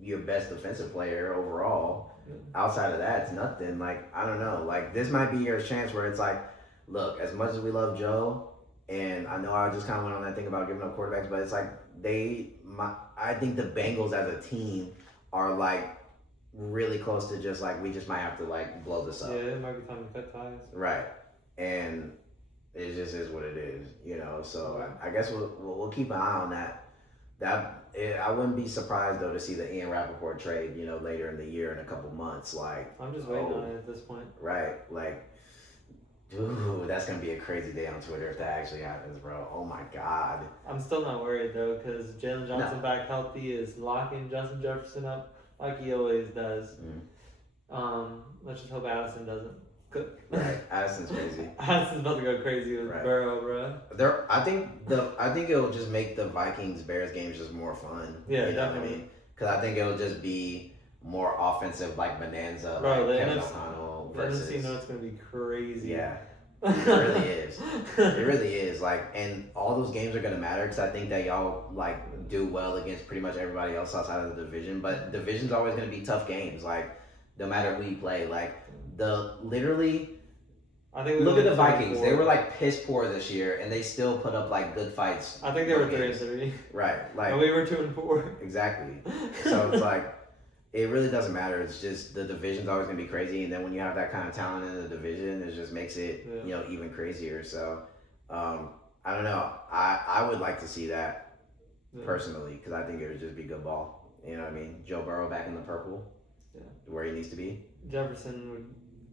your best defensive player overall. Yeah. Outside of that, it's nothing. Like, I don't know. Like, this might be your chance where it's like, look, as much as we love Joe, and I know I just kind of went on that thing about giving up quarterbacks, but it's like I think the Bengals as a team are like, really close to just like we just might have to like blow this up. Yeah, it might be time to cut ties. Right, and it just is what it is, So I guess we'll keep an eye on that. I wouldn't be surprised though to see the Ian Rappaport trade, later in the year in a couple months. Like I'm just waiting on it at this point. Right, like, ooh, that's gonna be a crazy day on Twitter if that actually happens, bro. Oh my God. I'm still not worried though because Jalen Johnson back healthy is locking Justin Jefferson up. Like he always does. Let's just hope Addison doesn't. Right, Addison's crazy. Addison's about to go crazy with Right. Burrow, bro. I think it'll just make the Vikings Bears games just more fun. Yeah, you know definitely. what I mean? Because I think it'll just be more offensive, like bonanza, Bro, like the Kevin NFC O'Connell The versus. NFC North's gonna be crazy. Yeah, it really is. It really is. Like, and all those games are gonna matter because I think that y'all like do well against pretty much everybody else outside of the division. But division's always gonna be tough games. Like, no matter who you play, like literally. I think Look at the went Vikings. 3-4. They were like piss poor this year, and they still put up like good fights. I think they were games. 3-3. Right, like And we were 2-4. exactly. So it's like it really doesn't matter. It's just the division's always gonna be crazy, and then when you have that kind of talent in the division, it just makes it even crazier. So I don't know. I would like to see that personally because I think it would just be good ball. You know what I mean? Joe Burrow back in the purple, where he needs to be. Jefferson would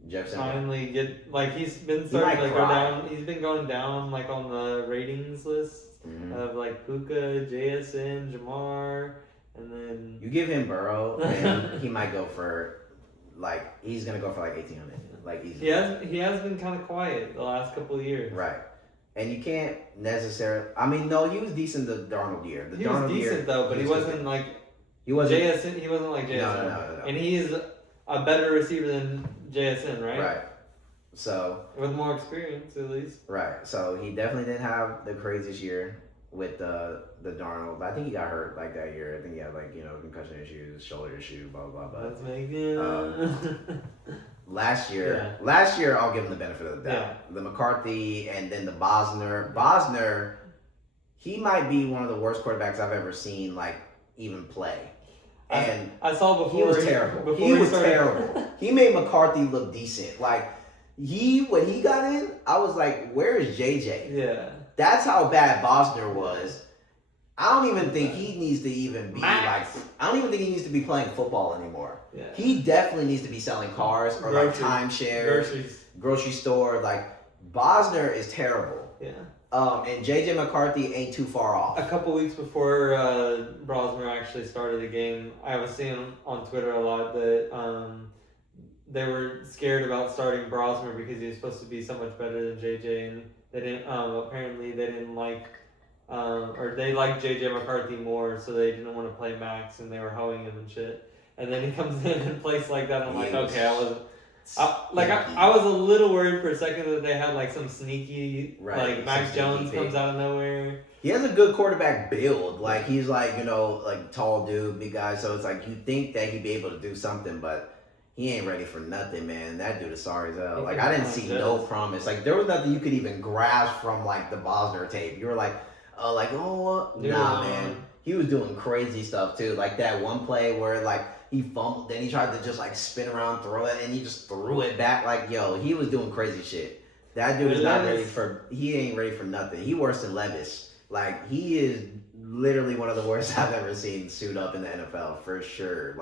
Jefferson finally get he's been starting to go down. He's been going down like on the ratings list of like Puka, JSN, Jamar, and then you give him Burrow, and he might go for he's gonna go for like 1,800, like easy. He has been kind of quiet the last couple of years. Right. And you can't necessarily. I mean, no, he was decent the Darnold year. He was decent though, but he wasn't like JSN. He wasn't like JSN. No. And he is a better receiver than JSN, right? Right. So with more experience, at least. Right. So he definitely didn't have the craziest year with the Darnold. I think he got hurt like that year. I think he had concussion issues, shoulder issue, blah blah blah. Let's make it. Last year I'll give him the benefit of the doubt. Yeah. The McCarthy and then the Bosner, he might be one of the worst quarterbacks I've ever seen even play. And I saw before he was terrible. He was terrible. He made McCarthy look decent. When he got in, I was like, "Where is JJ?" Yeah, that's how bad Bosner was. I don't even think he needs to even be I don't even think he needs to be playing football anymore. Yeah. He definitely needs to be selling cars or timeshare, grocery store. Bosner is terrible. Yeah. And JJ McCarthy ain't too far off. A couple weeks before Brosmer actually started the game, I was seeing on Twitter a lot that they were scared about starting Brosmer because he was supposed to be so much better than JJ, and they didn't. Apparently, they didn't like, or they liked JJ McCarthy more, so they didn't want to play Max, and they were hoeing him and shit. And then he comes in and plays like that. I'm like, okay, I wasn't. I was a little worried for a second that they had some sneaky Max Jones comes out of nowhere. He has a good quarterback build. He's tall dude, big guy. So it's you think that he'd be able to do something, but he ain't ready for nothing, man. That dude is sorry as hell. I didn't see no promise. There was nothing you could even grasp from the Bosner tape. You were nah, man. He was doing crazy stuff too. That one play where he fumbled, then he tried to just spin around, throw it, and he just threw it back. He was doing crazy shit. That dude is not ready he ain't ready for nothing. He worse than Levis. He is literally one of the worst I've ever seen suit up in the NFL, for sure.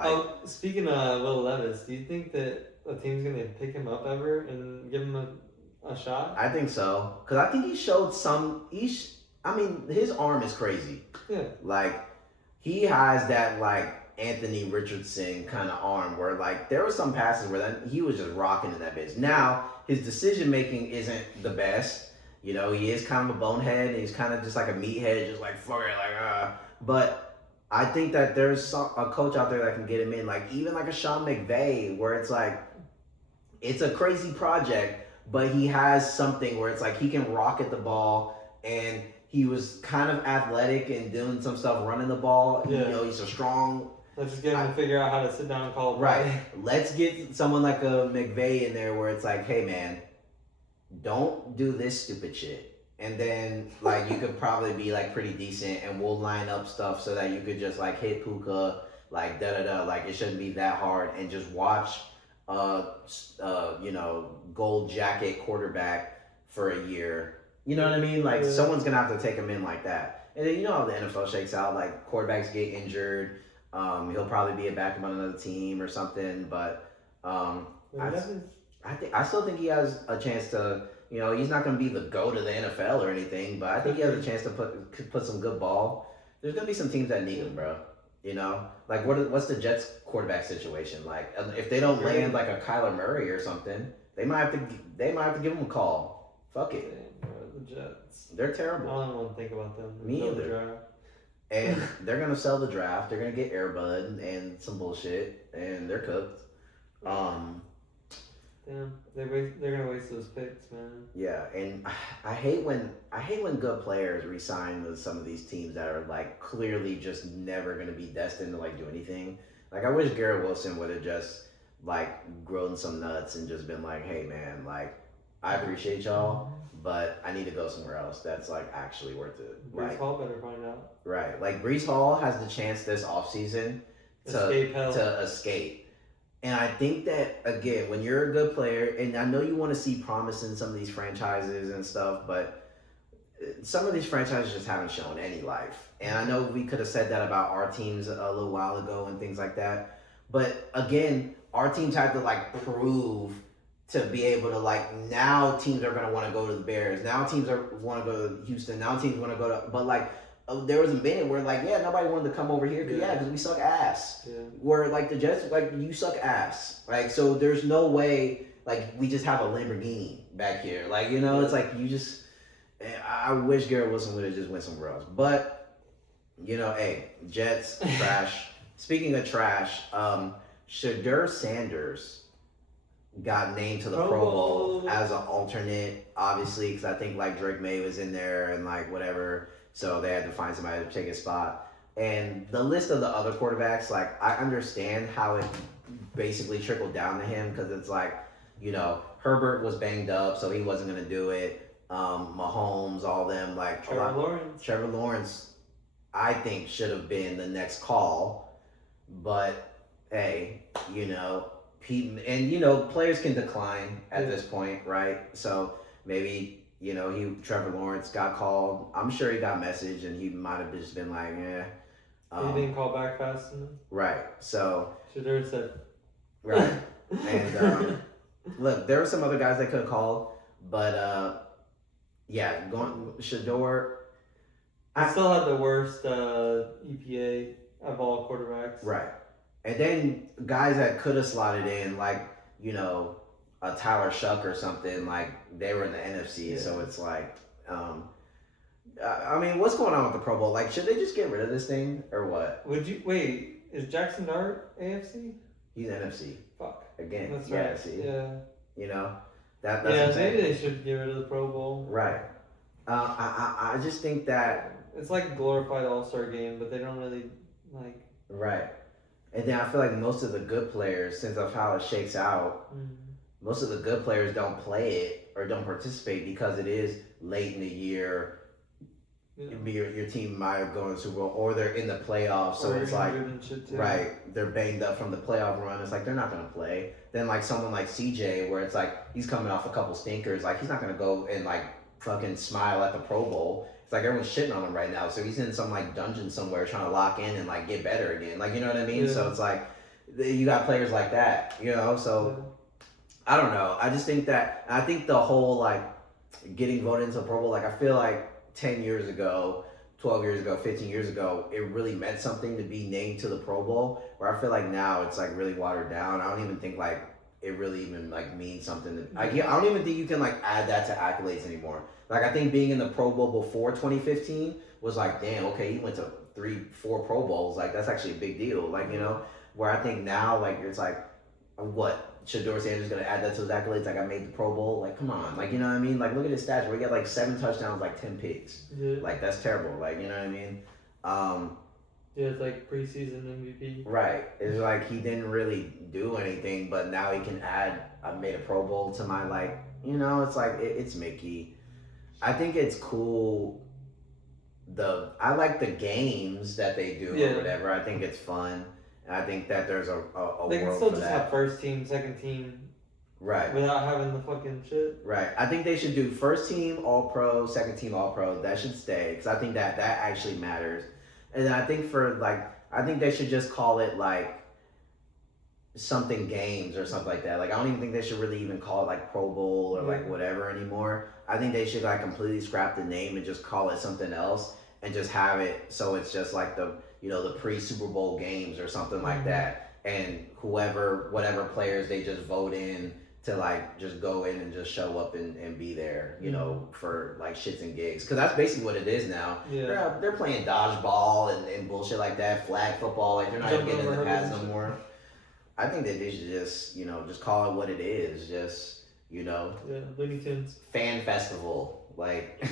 Speaking of Will Levis, do you think that a team's going to pick him up ever and give him a shot? I think so. Because I think he showed his arm is crazy. Yeah. He has that, Anthony Richardson kind of arm where there were some passes where he was just rocking in that bitch. Now his decision making isn't the best. He is kind of a bonehead and he's kind of just a meathead, just fuck it, But I think that there's a coach out there that can get him in, even a Sean McVay, where it's it's a crazy project, but he has something where it's he can rocket the ball, and he was kind of athletic and doing some stuff running the ball. Yeah. He's a strong. Let's just get him to figure out how to sit down and call. Right. Let's get someone like a McVay in there where it's hey man, don't do this stupid shit. And then you could probably be pretty decent, and we'll line up stuff so that you could just hit Puka, it shouldn't be that hard, and just watch gold jacket quarterback for a year. You know what I mean? Someone's gonna have to take him in like that. And then how the NFL shakes out, quarterbacks get injured. He'll probably be a backup on another team or something, but I still think he has a chance to. He's not going to be the GOAT of the NFL or anything, but I think he has a chance to put some good ball. There's going to be some teams that need him, bro. What's the Jets quarterback situation? If they don't land a Kyler Murray or something, They might have to. They might have to give him a call. Fuck it. Damn, bro, the Jets. They're I terrible. don't want to think about them. Me until the either. draft. And they're gonna sell the draft. They're gonna get Airbud and some bullshit, and they're cooked. Damn, they're gonna waste those picks, man. Yeah, and I hate when good players resign with some of these teams that are like clearly just never gonna be destined to like do anything. Like I wish Garrett Wilson would have just like grown some nuts and just been like, hey man, like I appreciate y'all, but I need to go somewhere else that's like actually worth it. Brees Like Hall better find out. right, like Brees Hall has the chance this offseason Escape hell. to escape. And I think that again, when you're a good player, and I know you want to see promise in some of these franchises and stuff, but some of these franchises just haven't shown any life. And I know we could have said that about our teams a little while ago and things like that. But again, our teams have to like prove to be able to like now teams are gonna want to go to the Bears. Now teams are want to go to Houston. Now teams want to go to, but like there was a minute where like yeah nobody wanted to come over here because we suck ass. Yeah. Where like the Jets like you suck ass. Like so there's no way like we just have a Lamborghini back here. Like you know it's like you just. I wish Garrett Wilson would have just went somewhere else. But you know, hey, Jets trash. Speaking of trash, Shadur Sanders got named to the Pro Bowl as an alternate, obviously, because I think like Drake May was in there and like whatever, so they had to find somebody to take his spot. And the list of the other quarterbacks, like I understand how it basically trickled down to him because it's like, you know, Herbert was banged up, so he wasn't gonna do it. Mahomes, all them like Trevor Lawrence, I think should have been the next call, but hey, you know. And you know players can decline at this point, right? So maybe you know Trevor Lawrence got called. I'm sure he got messaged and he might have just been like, yeah. He didn't call back fast enough. Right. So. Shadur said. Right. And look, there were some other guys that could have called, but yeah, going Shador. I still had the worst EPA of all quarterbacks. Right. And then guys that could have slotted in, like, you know, a Tyler Shuck or something, like, they were in the NFC. So it's like, I mean, what's going on with the Pro Bowl? Like, should they just get rid of this thing or what? Wait, is Jackson Dart AFC? He's NFC. Fuck. Again, that's yeah, right. see? Yeah. You know? That's what I'm saying. Maybe they should get rid of the Pro Bowl. Right. I just think that. It's like a glorified All-Star game, but they don't really, like. Right. And then I feel like most of the good players, since of how it shakes out, most of the good players don't play it or don't participate because it is late in the year. Yeah. Your team might have gone to the Super Bowl or they're in the playoffs, so it's like, right, they're banged up from the playoff run. It's like they're not going to play. Then like someone like CJ, where it's like he's coming off a couple stinkers, like he's not going to go and like fucking smile at the Pro Bowl. It's like everyone's shitting on him right now, so he's in some like dungeon somewhere trying to lock in and like get better again. Like you know what I mean? Yeah. So it's like you got players like that, you know. So I don't know. I just think that I think the whole like getting voted into the Pro Bowl, like I feel like 10 years ago, 12 years ago, 15 years ago, it really meant something to be named to the Pro Bowl. Where I feel like now it's like really watered down. I don't even think like it really even like means something. I don't even think you can like add that to accolades anymore. Like I think being in the Pro Bowl before 2015 was like, damn, okay, you went to 3-4 Pro Bowls. Like that's actually a big deal. Like, you know, where I think now like it's like, what? Shador Sanders gonna add that to his accolades? Like I made the Pro Bowl. Like come on, like you know what I mean? Like look at his stats where he got like 7 touchdowns, like 10 picks. Yeah. Like that's terrible. Like you know what I mean? Yeah, it's like preseason MVP. Right. It's like he didn't really do anything, but now he can add. I made a Pro Bowl to my like. You know, it's like it's Mickey. I think it's cool. I like the games that they do or whatever. I think it's fun. And I think that there's a they can world still for just that. have first team, second team, right? Without having the fucking shit. Right. I think they should do first team All Pro, second team All Pro. That should stay because I think that actually matters. And I think I think they should just call it like something games or something like that. Like I don't even think they should really even call it like Pro Bowl or like whatever anymore. I think they should like completely scrap the name and just call it something else and just have it so it's just like the pre-Super Bowl games or something like that. And whatever players they just vote in to like just go in and just show up and be there, you Mm-hmm. know, for like shits and gigs. Because that's basically what it is now. Yeah. They're playing dodgeball and bullshit like that, flag football. Like they're not even Jumping getting in over the hurdles pads and no shit. more. I think that they should just, just call it what it is. Just, Yeah, Looney Tunes. fan festival. Like,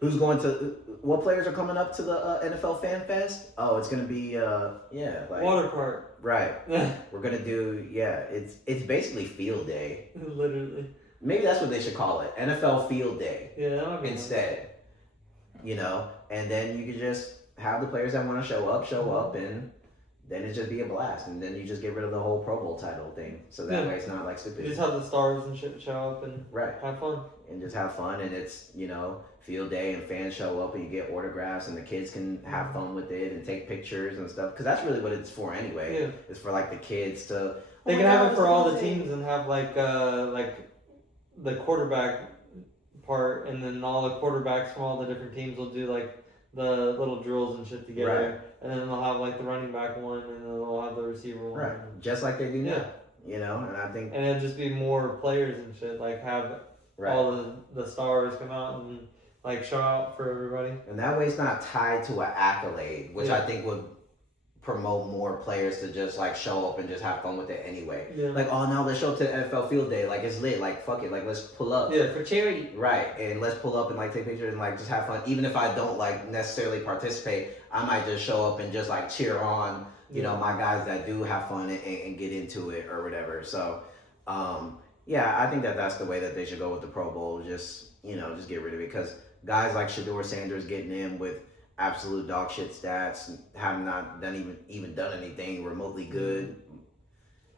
who's going to? What players are coming up to the NFL Fan Fest? Oh, it's gonna be like Water park. right. We're gonna do It's basically field day. Literally. Maybe that's what they should call it. NFL Field Day Yeah, that might be instead. And then you could just have the players that want to show up, and then it just be a blast, and then you just get rid of the whole Pro Bowl title thing, so that way it's not like You stupid. just have the stars and shit show up and Right. have fun. And just have fun, and it's field day, and fans show up, and you get autographs, and the kids can have fun with it and take pictures and stuff, because that's really what it's for anyway. Yeah. It's for like the kids to. They can have it for all the teams and have like the quarterback part, and then all the quarterbacks from all the different teams will do like the little drills and shit together, Right. and then they'll have like the running back one, and then they'll have the receiver one. Right. Just like they do now. And I think. And it'll just be more players and shit. Like have all the stars come out and like show out for everybody. And that way it's not tied to an accolade, which I think would promote more players to just like show up and just have fun with it anyway. Yeah. Like, oh no, let's show up to the NFL Field Day. Like it's lit. Like fuck it. Like let's pull up. Yeah, for charity. Right. And let's pull up and like take pictures and like just have fun. Even if I don't like necessarily participate, I might just show up and just like cheer on, my guys that do have fun and get into it or whatever. So, I think that's the way that they should go with the Pro Bowl. Just get rid of it, because guys like Shador Sanders getting in with absolute dog shit stats, have not even done anything remotely good.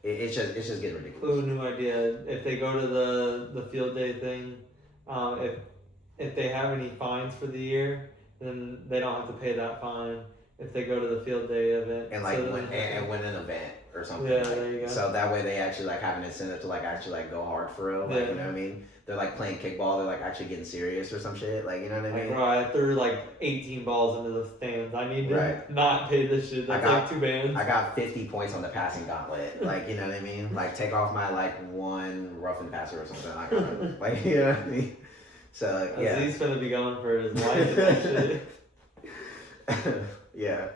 It's just getting ridiculous. Ooh, new idea. If they go to the field day thing, if they have any fines for the year, then they don't have to pay that fine if they go to the field day event. And like win an event or something. Yeah, there you go. So that way they actually like have an incentive to like actually like go hard for real. Like, you know what I mean? They're like playing kickball, they're like actually getting serious or some shit. Like, you know what I mean? Like, bro, I threw like 18 balls into the stands. I need to not pay this shit. That's like 2 bands. I got 50 points on the passing gauntlet. Like, you know what I mean? Like, take off my like one rough and passer or something. I got it. Like, you know what I mean? So yeah. He's gonna be going for his life and that shit. Yeah.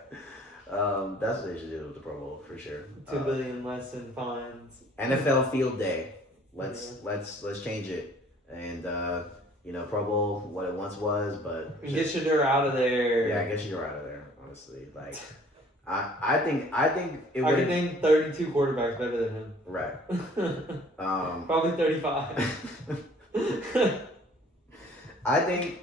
That's what they should do with the Pro Bowl for sure. 2 billion less in fines. NFL Field Day. Let's change it. And Pro Bowl, what it once was, but get Shador out of there. Yeah, get Shador out of there. Honestly, like I think it I would. can name 32 quarterbacks better than him. Right. Probably 35. I think.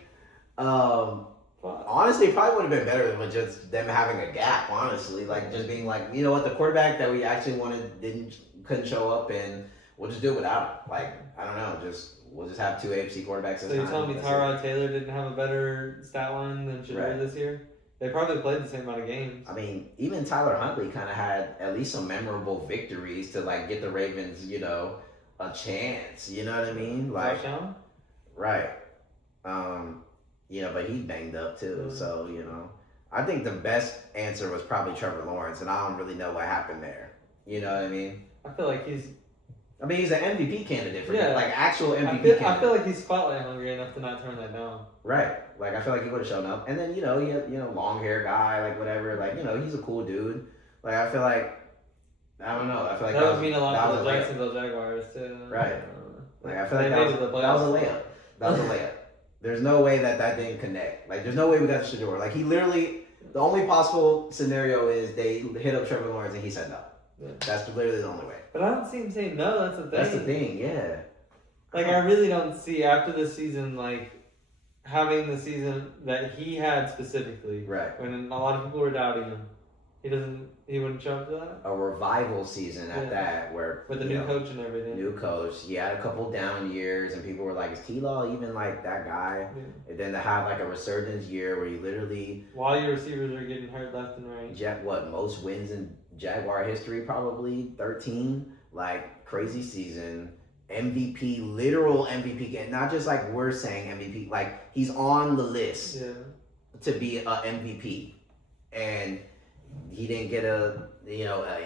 Honestly, it probably would have been better with just them having a gap. Honestly, like just being like, you know what, the quarterback that we actually wanted couldn't show up, and we'll just do it without him. Like, I don't know, we'll just have 2 AFC quarterbacks. So you're telling me Tyrod Taylor didn't have a better stat line than Shador this year? They probably played the same amount of games. I mean, even Tyler Huntley kind of had at least some memorable victories to like get the Ravens, a chance. You know what I mean? Like, touchdown? Right. But he's banged up too. So, I think the best answer was probably Trevor Lawrence, and I don't really know what happened there. You know what I mean? I feel like he's an MVP candidate for like actual MVP candidate. I feel like he's spotlight hungry enough to not turn that down. Right. Like, I feel like he would have shown up. And then, he had, long hair guy, like whatever. Like, he's a cool dude. Like, I feel like, I don't know. I feel like that would mean a lot for the Jacksonville Jaguars too. Right. Like, I feel like that was a layup. That was a layup. There's no way that didn't connect. Like, there's no way we got to Shador. Like, he literally, the only possible scenario is they hit up Trevor Lawrence and he said no. Yeah. That's literally the only way. But I don't see him saying no. That's the thing. That's the thing, yeah. Like, I really don't see after this season, like, having the season that he had specifically. Right. When a lot of people were doubting him. He wouldn't show up to that? A revival season at that, where with the new coach and everything. New coach. He had a couple down years, and people were like, "Is T-Law even like that guy?" Yeah. And then to have like a resurgence year where he literally, while your receivers are getting hurt left and right. Most wins in Jaguar history, probably 13. Like, crazy season. MVP, literal MVP, not just like we're saying MVP. Like, he's on the list to be a MVP, and he didn't get a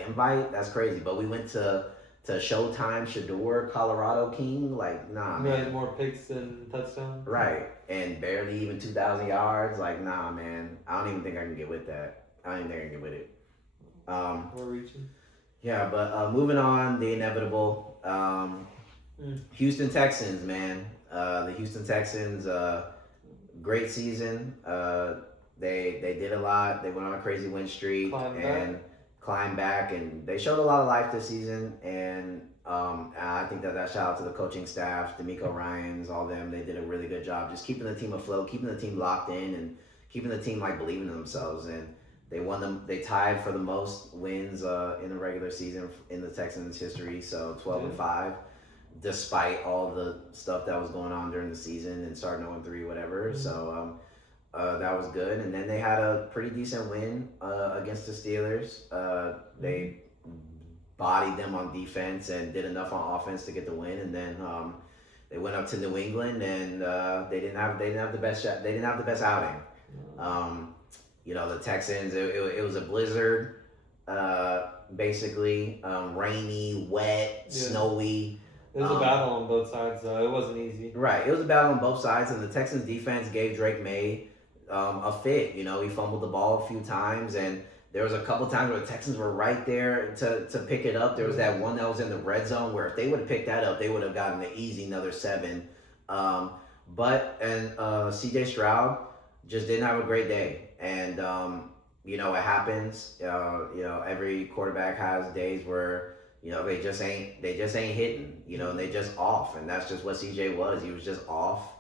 invite. That's crazy. But we went to to Showtime Shador Colorado King. Like, nah, He has man. more picks than touchdowns. Right, and barely even 2,000 yards. Like, nah, man. I don't even think I can get with that. I don't even think I can get with it. We're reaching. Yeah, but moving on, the inevitable. Houston Texans, man. The Houston Texans, great season. They did a lot. They went on a crazy win streak climbed back, and they showed a lot of life this season. And I think that shout out to the coaching staff, D'Amico Ryans, all them. They did a really good job just keeping the team afloat, keeping the team locked in, and keeping the team like believing in themselves. And they won them. They tied for the most wins in the regular season in the Texans' history. So 12-5, despite all the stuff that was going on during the season and starting 0-3, whatever. So that was good. And then they had a pretty decent win against the Steelers. They bodied them on defense and did enough on offense to get the win. And then they went up to New England, and they didn't have the best shot. They didn't have the best outing. The Texans. It was a blizzard, basically, rainy, wet, snowy. It was a battle on both sides, though. It wasn't easy. Right. It was a battle on both sides, and the Texans defense gave Drake May a fit. He fumbled the ball a few times, and there was a couple times where the Texans were right there to pick it up. There was that one that was in the red zone where if they would have picked that up, they would have gotten an easy another 7. But C.J. Stroud just didn't have a great day, and it happens. Every quarterback has days where they just ain't hitting. And they just off, and that's just what CJ was. He was just off.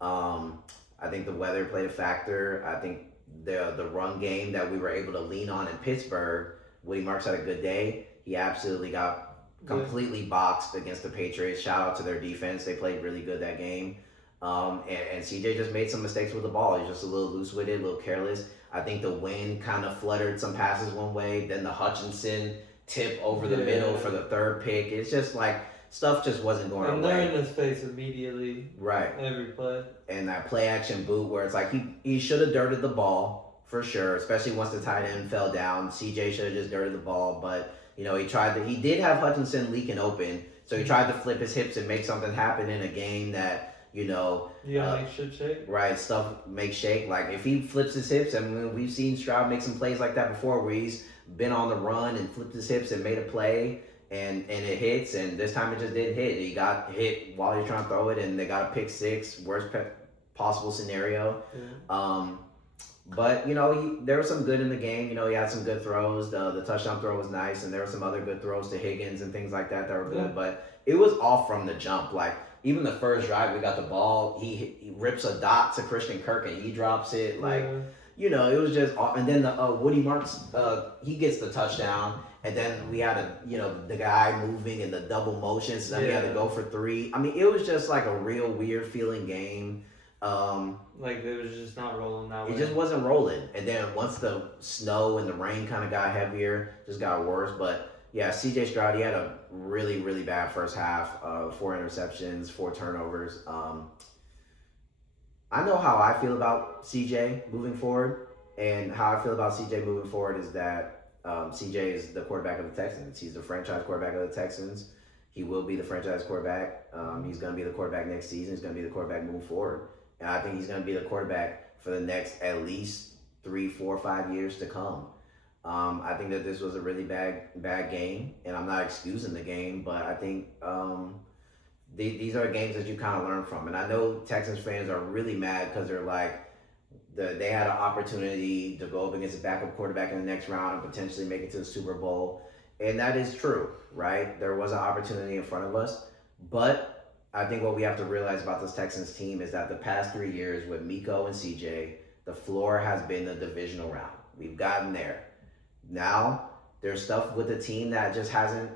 I think the weather played a factor. I think the run game that we were able to lean on in Pittsburgh, Woody Marks had a good day. He absolutely got completely boxed against the Patriots. Shout out to their defense. They played really good that game. And CJ just made some mistakes with the ball. He's just a little loose with it, a little careless. I think the wind kind of fluttered some passes one way. Then the Hutchinson tip over the middle for the third pick. It's just like stuff just wasn't going our way. And they're in his face immediately. Right. Every play. And that play action boot where it's like he should have dirted the ball for sure, especially once the tight end fell down. CJ should have just dirted the ball, but he did have Hutchinson leaking open, so he tried to flip his hips and make something happen in a game that you gotta make shit shake. Right, stuff makes shake. Like if he flips his hips, we've seen Stroud make some plays like that before where he's been on the run and flipped his hips and made a play and it hits, and this time it just didn't hit. He got hit while he was trying to throw it, and they got a pick 6, worst possible scenario. But there was some good in the game. He had some good throws. The touchdown throw was nice, and there were some other good throws to Higgins and things like that were good. But it was off from the jump. Like even the first drive, we got the ball. He rips a dot to Christian Kirk, and he drops it. Like it was just. And then the Woody Marks, he gets the touchdown, and then we had the guy moving in the double motions. So then we had to go for 3. I mean, it was just like a real weird feeling game. Like it was just not rolling that way. It just wasn't rolling. And then once the snow and the rain kind of got heavier, just got worse. But yeah, CJ Stroud, he had a really, really bad first half. 4 interceptions, 4 turnovers. I know how I feel about CJ moving forward. And how I feel about CJ moving forward is that CJ is the quarterback of the Texans. He's the franchise quarterback of the Texans. He will be the franchise quarterback. He's going to be the quarterback next season. He's going to be the quarterback moving forward. And I think he's going to be the quarterback for the next at least 3, 4, 5 years to come. I think that this was a really bad game, and I'm not excusing the game, but I think these are games that you kind of learn from. And I know Texans fans are really mad because they're like, they had an opportunity to go up against a backup quarterback in the next round and potentially make it to the Super Bowl. And that is true, right? There was an opportunity in front of us, but I think what we have to realize about this Texans team is that the past 3 years with Miko and CJ, the floor has been the divisional round. We've gotten there. Now, there's stuff with the team that just hasn't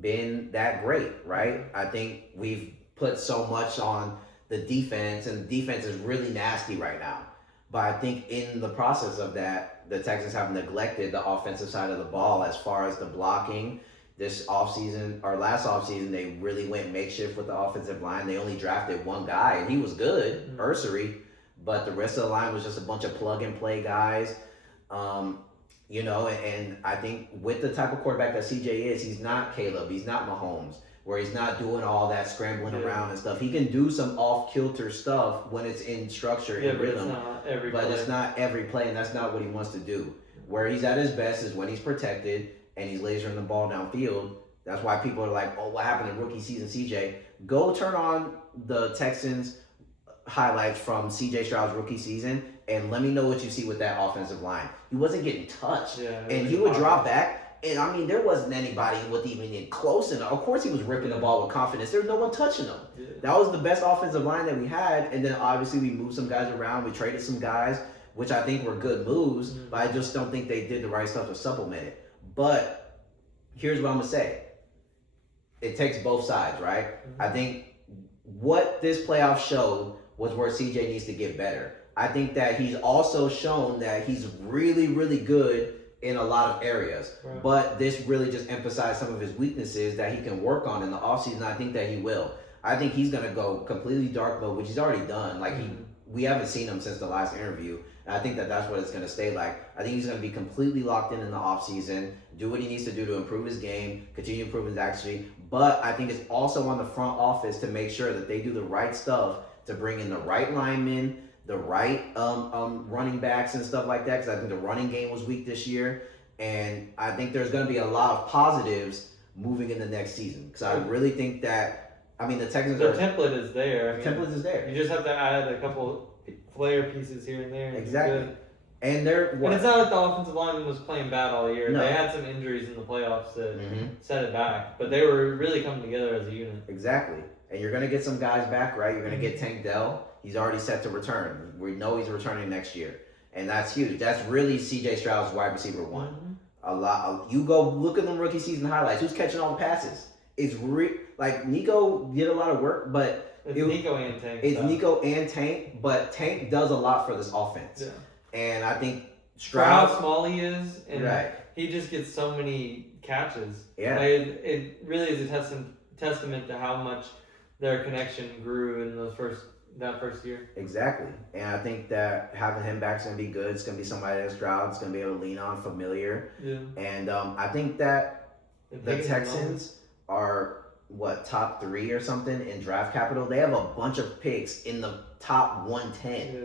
been that great, right? I think we've put so much on the defense, and the defense is really nasty right now. But I think in the process of that, the Texans have neglected the offensive side of the ball as far as the blocking. This offseason, or last offseason, they really went makeshift with the offensive line. They only drafted one guy, and he was good, Ursery, but the rest of the line was just a bunch of plug-and-play guys. And I think with the type of quarterback that CJ is, he's not Caleb, he's not Mahomes, where he's not doing all that scrambling around and stuff. He can do some off kilter stuff when it's in structure and rhythm, it's not every play, and that's not what he wants to do. Where he's at his best is when he's protected and he's lasering the ball downfield. That's why people are like, oh, what happened in rookie season, CJ? Go turn on the Texans highlights from CJ Stroud's rookie season and let me know what you see with that offensive line. He wasn't getting touched. And he would drop back. And I mean, there wasn't anybody with even close enough. Of course, he was ripping the ball with confidence. There was no one touching him. That was the best offensive line that we had. And then obviously we moved some guys around. We traded some guys, which I think were good moves. But I just don't think they did the right stuff to supplement it. But here's what I'm going to say. It takes both sides, right? I think what this playoff showed was where CJ needs to get better. I think that he's also shown that he's really, really good in a lot of areas. But this really just emphasized some of his weaknesses that he can work on in the offseason. I think that he will. I think he's going to go completely dark mode, which he's already done. We haven't seen him since the last interview. And I think that that's what it's going to stay like. I think he's going to be completely locked in the offseason, do what he needs to do to improve his game, continue improving his accuracy. But I think it's also on the front office to make sure that they do the right stuff to bring in the right linemen, the right running backs and stuff like that, because I think the running game was weak this year. And I think there's going to be a lot of positives moving into next season. Because I really think that, the Texans Their template is there. Template is there. You just have to add a couple player pieces here and there. Exactly. And it's not like the offensive line was playing bad all year. No. They had some injuries in the playoffs that set it back. But they were really coming together as a unit. Exactly. And you're going to get some guys back, right? You're going to get Tank Dell. He's already set to return. We know he's returning next year. And that's huge. That's really CJ Stroud's wide receiver one. You go look at them rookie season highlights. Who's catching all the passes? It's Nico did a lot of work, but Nico and Tank. It's Nico and Tank, but Tank does a lot for this offense. Yeah. And I think Stroud, how small he is, and right. he just gets so many catches. Yeah. It really is a testament to how much their connection grew in that first year. Exactly. And I think that having him back is going to be good. It's going to be somebody that Stroud's going to be able to lean on, familiar. Yeah. And I think that the Texans are, top 3 or something in draft capital. They have a bunch of picks in the top 110. Yeah.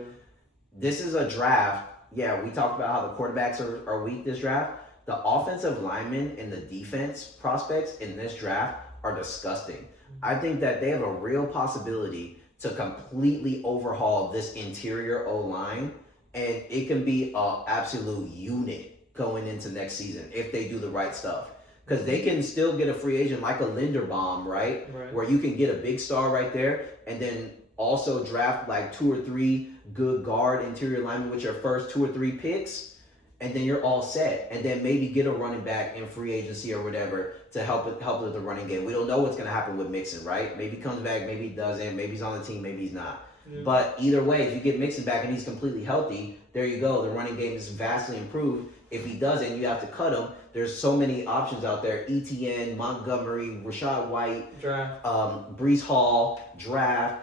This is a draft. Yeah, we talked about how the quarterbacks are weak this draft. The offensive linemen and the defense prospects in this draft are disgusting. I think that they have a real possibility to completely overhaul this interior O-line, and it can be an absolute unit going into next season if they do the right stuff. Because they can still get a free agent like a Linderbaum, right? Where you can get a big star right there, and then also draft like 2 or 3 good guard interior linemen with your first 2 or 3 picks, and then you're all set. And then maybe get a running back in free agency or whatever to help with the running game. We don't know what's going to happen with Mixon, right? Maybe he comes back, maybe he doesn't, maybe he's on the team, maybe he's not. Yeah. But either way, if you get Mixon back and he's completely healthy, there you go. The running game is vastly improved. If he doesn't, you have to cut him. There's so many options out there. ETN, Montgomery, Rashad White, draft, Breece Hall, draft.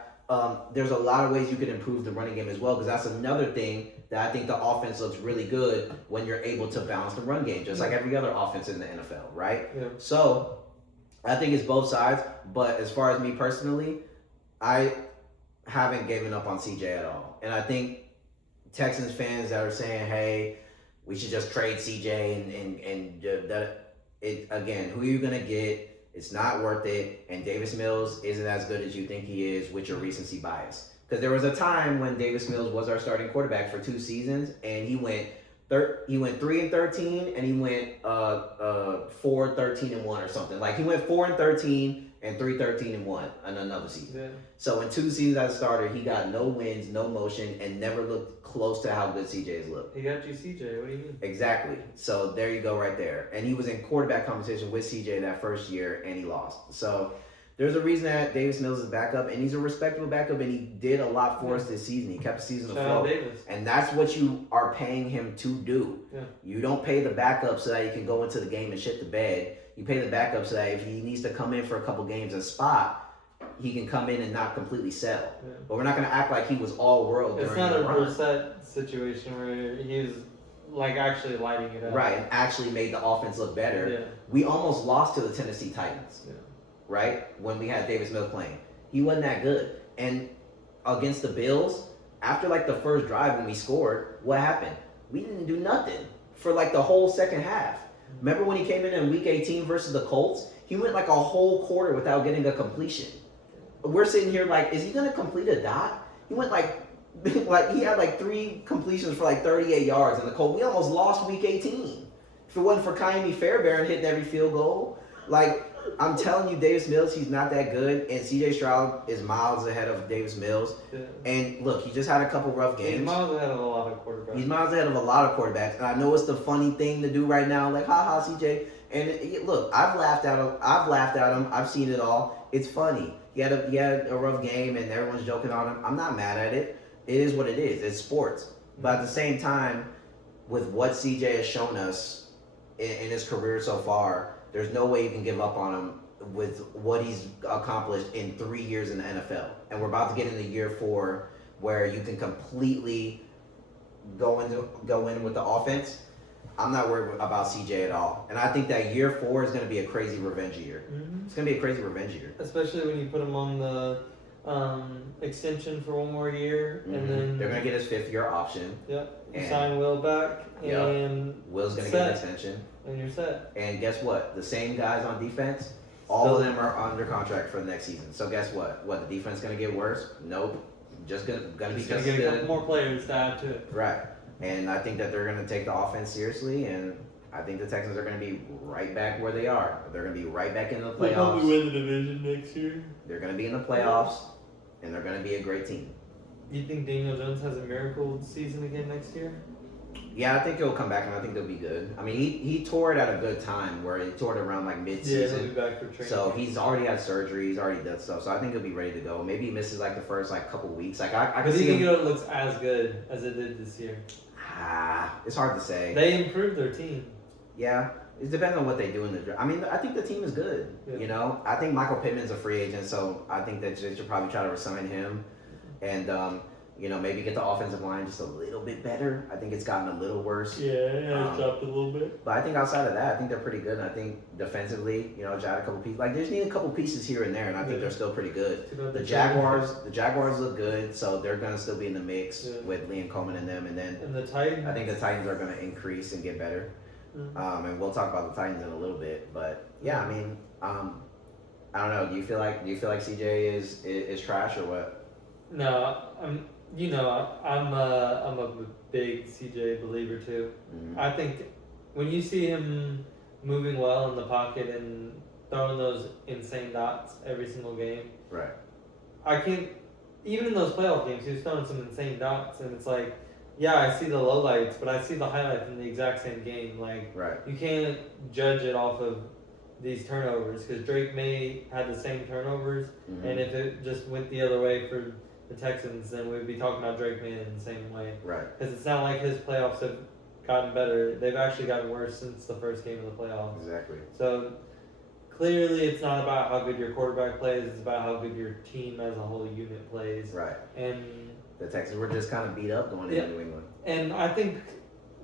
There's a lot of ways you can improve the running game as well, because that's another thing that I think the offense looks really good when you're able to balance the run game, just like every other offense in the NFL, right? Yeah. So I think it's both sides, but as far as me personally, I haven't given up on CJ at all. And I think Texans fans that are saying, hey, we should just trade CJ and that it again, who are you gonna get? It's not worth it, and Davis Mills isn't as good as you think he is with your recency bias. Because there was a time when Davis Mills was our starting quarterback for 2 seasons, and he went 3-13, and he went 4-13-1 or something. Like he went 4-13 and 3-13-1 in another season. Yeah. So in 2 seasons as a starter, he got no wins, no motion, and never looked close to how good CJ has looked. He got you CJ. What do you mean? Exactly. So there you go right there. And he was in quarterback competition with CJ that first year, and he lost. So there's a reason that Davis Mills is backup, and he's a respectable backup, and he did a lot for us this season. He kept the season afloat. And that's what you are paying him to do. Yeah. You don't pay the backup so that you can go into the game and shit the bed. You pay the backup so that if he needs to come in for a couple games and spot, he can come in and not completely sell. Yeah. But we're not going to act like he was all world. It's not a Brissett situation where he was like actually lighting it up. Right, and actually made the offense look better. Yeah. We almost lost to the Tennessee Titans. Yeah. Right? When we had Davis Mills playing. He wasn't that good. And against the Bills, after like the first drive when we scored, what happened? We didn't do nothing for like the whole second half. Remember when he came in week 18 versus the Colts? He went like a whole quarter without getting a completion. We're sitting here like, is he going to complete a dot? He went like he had like 3 completions for like 38 yards in the Colts. We almost lost week 18. If it wasn't for Kaimi Fairbairn hitting every field goal. Like, I'm telling you, Davis Mills, he's not that good, and C.J. Stroud is miles ahead of Davis Mills. Yeah. And look, he just had a couple rough games. He's miles ahead of a lot of quarterbacks. He's miles ahead of a lot of quarterbacks, and I know it's the funny thing to do right now, like, haha, C.J. And look, I've laughed at him. I've seen it all. It's funny. He had a rough game, and everyone's joking on him. I'm not mad at it. It is what it is. It's sports. But at the same time, with what C.J. has shown us in his career so far, there's no way you can give up on him with what he's accomplished in 3 years in the NFL. And we're about to get into year 4 where you can completely go in with the offense. I'm not worried about CJ at all. And I think that year 4 is going to be a crazy revenge year. Mm-hmm. It's going to be a crazy revenge year. Especially when you put him on the extension for 1 more year. Mm-hmm. And then they're going to get his 5th-year option. Yep. You sign Will back. And Will's going to get an extension. And you're set. And guess what? The same guys on defense, all of them are under contract for the next season. So guess what? What, the defense going to get worse? Nope. Just gonna be just get a couple more players to add to it. Right. And I think that they're going to take the offense seriously, and I think the Texans are going to be right back where they are. They're going to be right back in the playoffs. They'll probably win the division next year. They're going to be in the playoffs, and they're going to be a great team. Do you think Daniel Jones has a miracle season again next year? Yeah, I think he'll come back, and I think they'll be good. I mean, he tore it at a good time, where he tore it around like mid-season. Yeah, he'll be back for training. So he's already had surgery. He's already done stuff. So I think he'll be ready to go. Maybe he misses like the first like couple weeks. Like I can see him. Do you think it looks as good as it did this year? It's hard to say. They improved their team. Yeah, it depends on what they do in the draft. I mean, I think the team is good. Yeah. You know, I think Michael Pittman's a free agent, so I think that they should probably try to resign him, and you know, maybe get the offensive line just a little bit better. I think it's gotten a little worse. Yeah, it's dropped a little bit. But I think outside of that, I think they're pretty good. And I think defensively, you know, just add a couple pieces. Like, they just need a couple pieces here and there, and I think they're still pretty good. The Jaguars look good, so they're going to still be in the mix with Liam Coleman and them. And then the Titans. I think the Titans are going to increase and get better. Mm-hmm. And we'll talk about the Titans in a little bit. But, yeah, I mean, I don't know. Do you feel like CJ is trash or what? No, you know, I'm a big CJ believer too. Mm-hmm. I think when you see him moving well in the pocket and throwing those insane dots every single game, right? I can't. Even in those playoff games, he was throwing some insane dots, and it's like, yeah, I see the lowlights, but I see the highlights in the exact same game. Like, right. You can't judge it off of these turnovers because Drake May had the same turnovers, mm-hmm. and if it just went the other way for the Texans, then we'd be talking about Drake May in the same way. Right. Because it's not like his playoffs have gotten better. They've actually gotten worse since the first game of the playoffs. Exactly. So clearly it's not about how good your quarterback plays. It's about how good your team as a whole unit plays. Right. And the Texans were just kind of beat up going into New England. And I think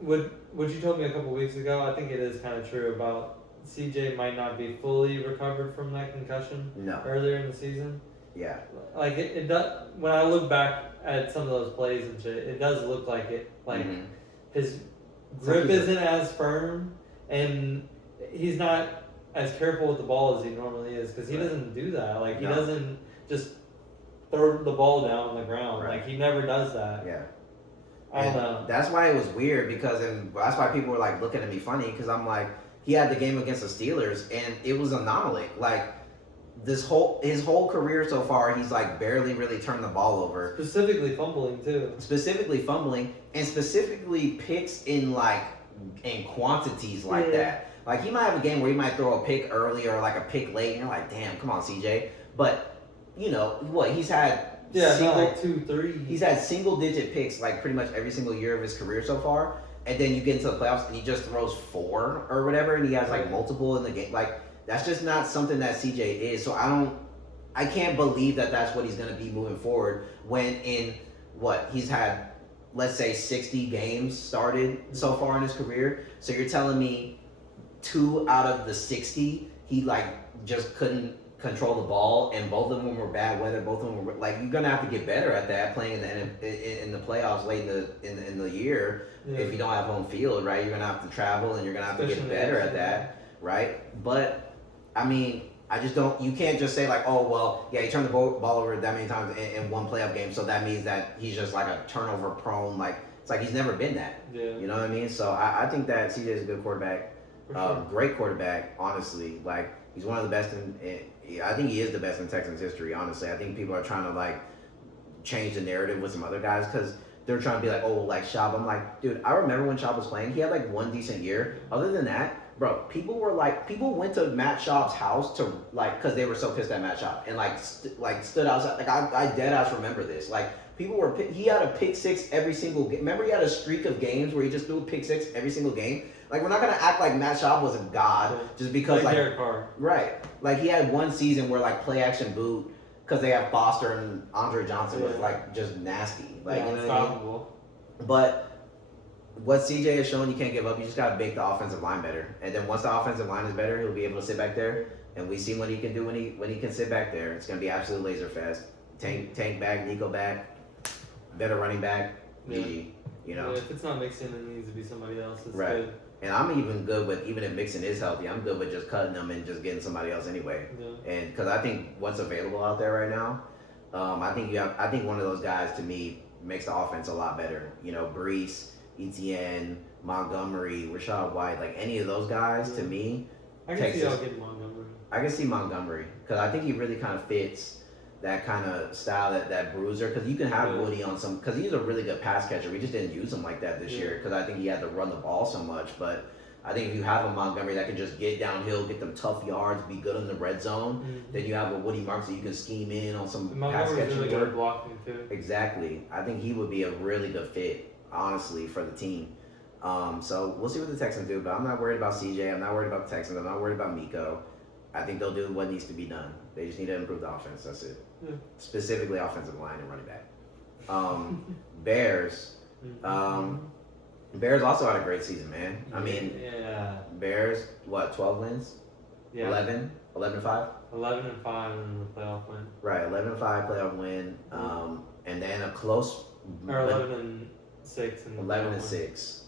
what you told me a couple weeks ago, I think it is kind of true about CJ might not be fully recovered from that concussion earlier in the season. Yeah. Like it does. When I look back at some of those plays and shit, it does look like it. Like mm-hmm. his grip isn't as firm, and he's not as careful with the ball as he normally is because he doesn't do that. Like he doesn't just throw the ball down on the ground. Right. Like he never does that. Yeah. I don't know. That's why it was weird that's why people were like looking at me funny because I'm like, he had the game against the Steelers and it was anomaly. Like his whole career so far, he's like barely really turned the ball over. Specifically fumbling too. And specifically picks in quantities like that. Like he might have a game where he might throw a pick early or like a pick late, and you're like, damn, come on, CJ. But you know what? He's had like 2, 3. He's had single digit picks like pretty much every single year of his career so far. And then you get into the playoffs and he just throws 4 or whatever, and he has like multiple in the game. Like that's just not something that CJ is. So I can't believe that that's what he's going to be moving forward when he's had let's say 60 games started so far in his career. So you're telling me 2 out of the 60 he like just couldn't control the ball, and both of them were bad weather. Both of them were like, you're gonna have to get better at that playing in the playoffs late in the year. If you don't have home field, right? You're gonna have to travel, and you're gonna have to get better at that, right? But I mean, I just don't. You can't just say like, oh well, yeah, he turned the ball over that many times in one playoff game, so that means that he's just like a turnover prone. Like it's like he's never been that. Yeah. You know what I mean? So I think that CJ is a good quarterback, Sure. great quarterback. Honestly, like he's one of the best I think he is the best in Texans history. Honestly, I think people are trying to like change the narrative with some other guys because they're trying to be like, oh, like Schaub. I'm like, dude, I remember when Schaub was playing. He had like one decent year. Other than that, bro, people went to Matt Schaub's house to like, cause they were so pissed at Matt Schaub and like stood outside. Like I dead ass remember this. Like people were, he had a pick six every single game. Remember he had a streak of games where he just threw a pick six every single game. Like we're not gonna act like Matt Schaub was a god just because like Derek Carr. Right. Like he had one season where like play action boot because they have Foster and Andre Johnson was like just nasty. Like you know what I mean? But what CJ has shown, you can't give up. You just gotta make the offensive line better, and then once the offensive line is better, he'll be able to sit back there. And we see what he can do when he can sit back there. It's gonna be absolutely laser fast. Tank back, Nico back, better running back. GG. You know. Yeah, if it's not Mixon, it needs to be somebody else. It's right. Good. And I'm even good with, even if Mixon is healthy, I'm good with just cutting them and just getting somebody else anyway. Yeah. And because I think what's available out there right now, I think one of those guys to me makes the offense a lot better. You know, Brees, Etienne, Montgomery, Rashad White, like any of those guys to me. I can see y'all getting Montgomery. I can see Montgomery because I think he really kind of fits that kind of style, that bruiser, because you can have Woody on some, because he's a really good pass catcher. We just didn't use him like that this year because I think he had to run the ball so much. But I think if you have a Montgomery that can just get downhill, get them tough yards, be good in the red zone, then you have a Woody Marks that you can scheme in on some pass catching really work. good blocking too. Exactly. I think he would be a really good fit, honestly, for the team. So we'll see what the Texans do, but I'm not worried about CJ. I'm not worried about the Texans. I'm not worried about Miko. I think they'll do what needs to be done. They just need to improve the offense. That's it. Yeah. Specifically offensive line and running back. Bears. Bears also had a great season, man. I mean, Bears, what, 12 wins? Yeah. 11? 11-5? 11-5 in the playoff win. Right, 11-5 playoff win. And then a close... Or 11-6 in the 11-6.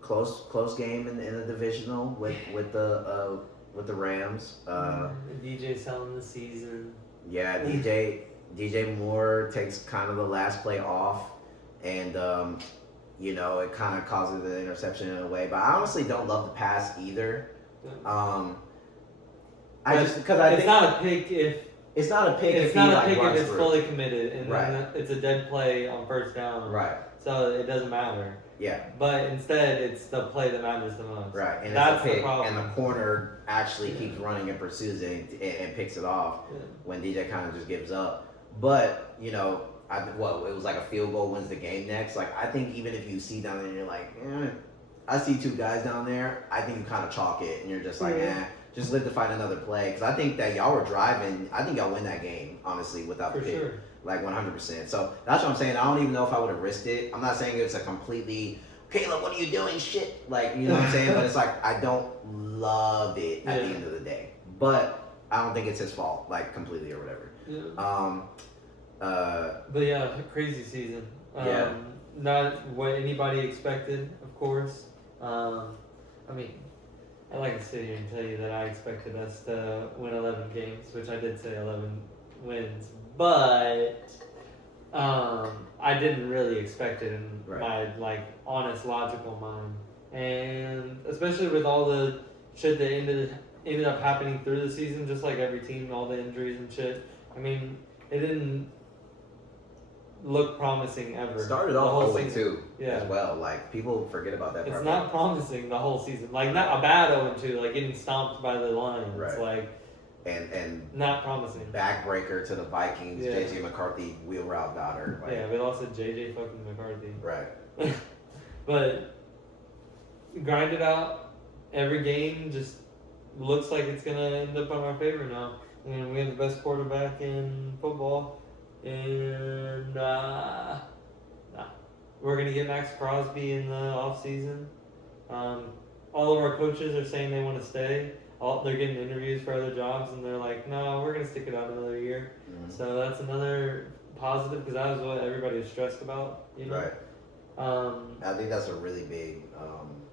Close game in the divisional with the Rams. DJ selling the season. Yeah, DJ Moore takes kind of the last play off, and you know, it kind of causes an interception in a way. But I honestly don't love the pass either. I think it's not a pick if it's not a pick. It's not a pick if it's fully committed, and right. then it's a dead play on first down. Right. So it doesn't matter. Yeah. But instead, it's the play that matters the most. Right, and that's it's a pick, the problem. and the corner actually keeps running and pursues it and picks it off when DJ kind of just gives up. But you know, it was like a field goal wins the game next. Like I think even if you see down there and you're like, I see two guys down there, I think you kind of chalk it and you're just like, just live to fight another play. Because I think that y'all were driving. I think y'all win that game honestly without the pick. Sure. Like 100%. So that's what I'm saying. I don't even know if I would have risked it. I'm not saying it's a completely, Caleb, what are you doing? Shit. Like, you know what I'm saying? But it's like, I don't love it at the end of the day. But I don't think it's his fault, like completely or whatever. Yeah. But yeah, crazy season. Not what anybody expected, of course. I mean, I like to sit here and tell you that I expected us to win 11 games, which I did say 11 wins. But I didn't really expect it in my like honest logical mind, and especially with all the shit that ended up happening through the season, just like every team, all the injuries and shit. I mean, it didn't look promising ever. Started off 0-2 as well. Like people forget about that. It's not promising the whole season. Like not a bad 0-2, like getting stomped by the Lions. Right. Like. And not promising. Backbreaker to the Vikings. JJ McCarthy wheel route daughter. Like, we lost to JJ fucking McCarthy. Right. But grind it out. Every game just looks like it's gonna end up in our favor now. And we have the best quarterback in football. And nah. we're gonna get Max Crosby in the off season. All of our coaches are saying they want to stay. They're getting interviews for other jobs, and they're like, "No, we're gonna stick it out another year." Mhm. So that's another positive because that was what everybody was stressed about. You know. Right. Um, I think that's a really big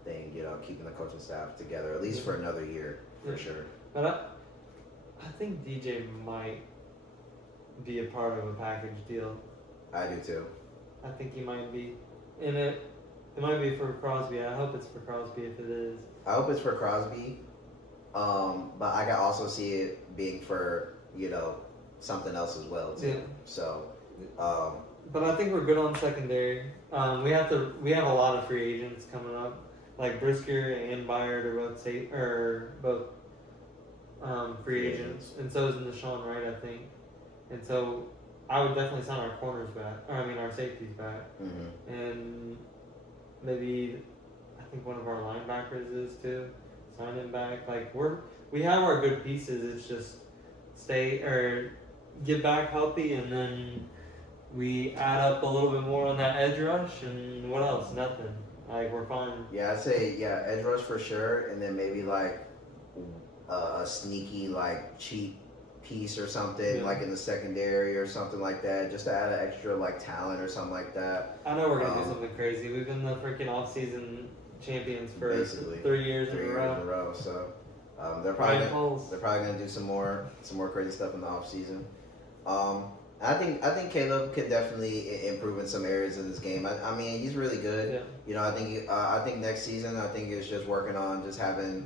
thing, keeping the coaching staff together, at least for another year, for Yeah. sure. But I think DJ might be a part of a package deal. I do too. I think he might be, and it might be for Crosby. I hope it's for Crosby if it is. I hope it's for Crosby, but I can also see it being for something else as well too. Yeah. So, But I think we're good on secondary. We have a lot of free agents coming up, like Brisker and Byard are both free agents, and so is Nashawn Wright, I think. And so I would definitely sign our corners back, our safeties back, and maybe I think one of our linebackers is too. Sign him back. Like we have our good pieces. It's just get back healthy, and then we add up a little bit more on that edge rush, and what else? Nothing. Like we're fine. yeah, I'd say edge rush for sure, and then maybe like a sneaky like cheap piece or something like in the secondary or something like that, just to add an extra like talent or something like that. I know we're gonna do something crazy. We've been the freaking off-season champions for Basically 3 years in a row. So they're probably gonna do some more crazy stuff in the off season. I think Caleb can definitely improve in some areas of this game. I mean, he's really good. Yeah. I think next season, I think it's just working on just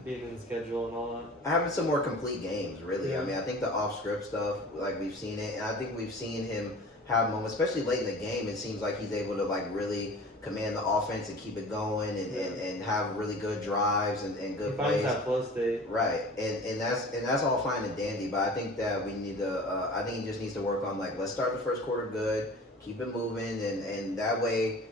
being in schedule and all that. having some more complete games. Really, Yeah. I mean, I think the off script stuff, like we've seen it, and I think we've seen him have moments, especially late in the game. It seems like he's able to like really command the offense and keep it going and have really good drives and good He plays. finds that flow state. Right, and that's all fine and dandy, but I think that we need to. I think he just needs to work on like let's start the first quarter good, keep it moving, and that way,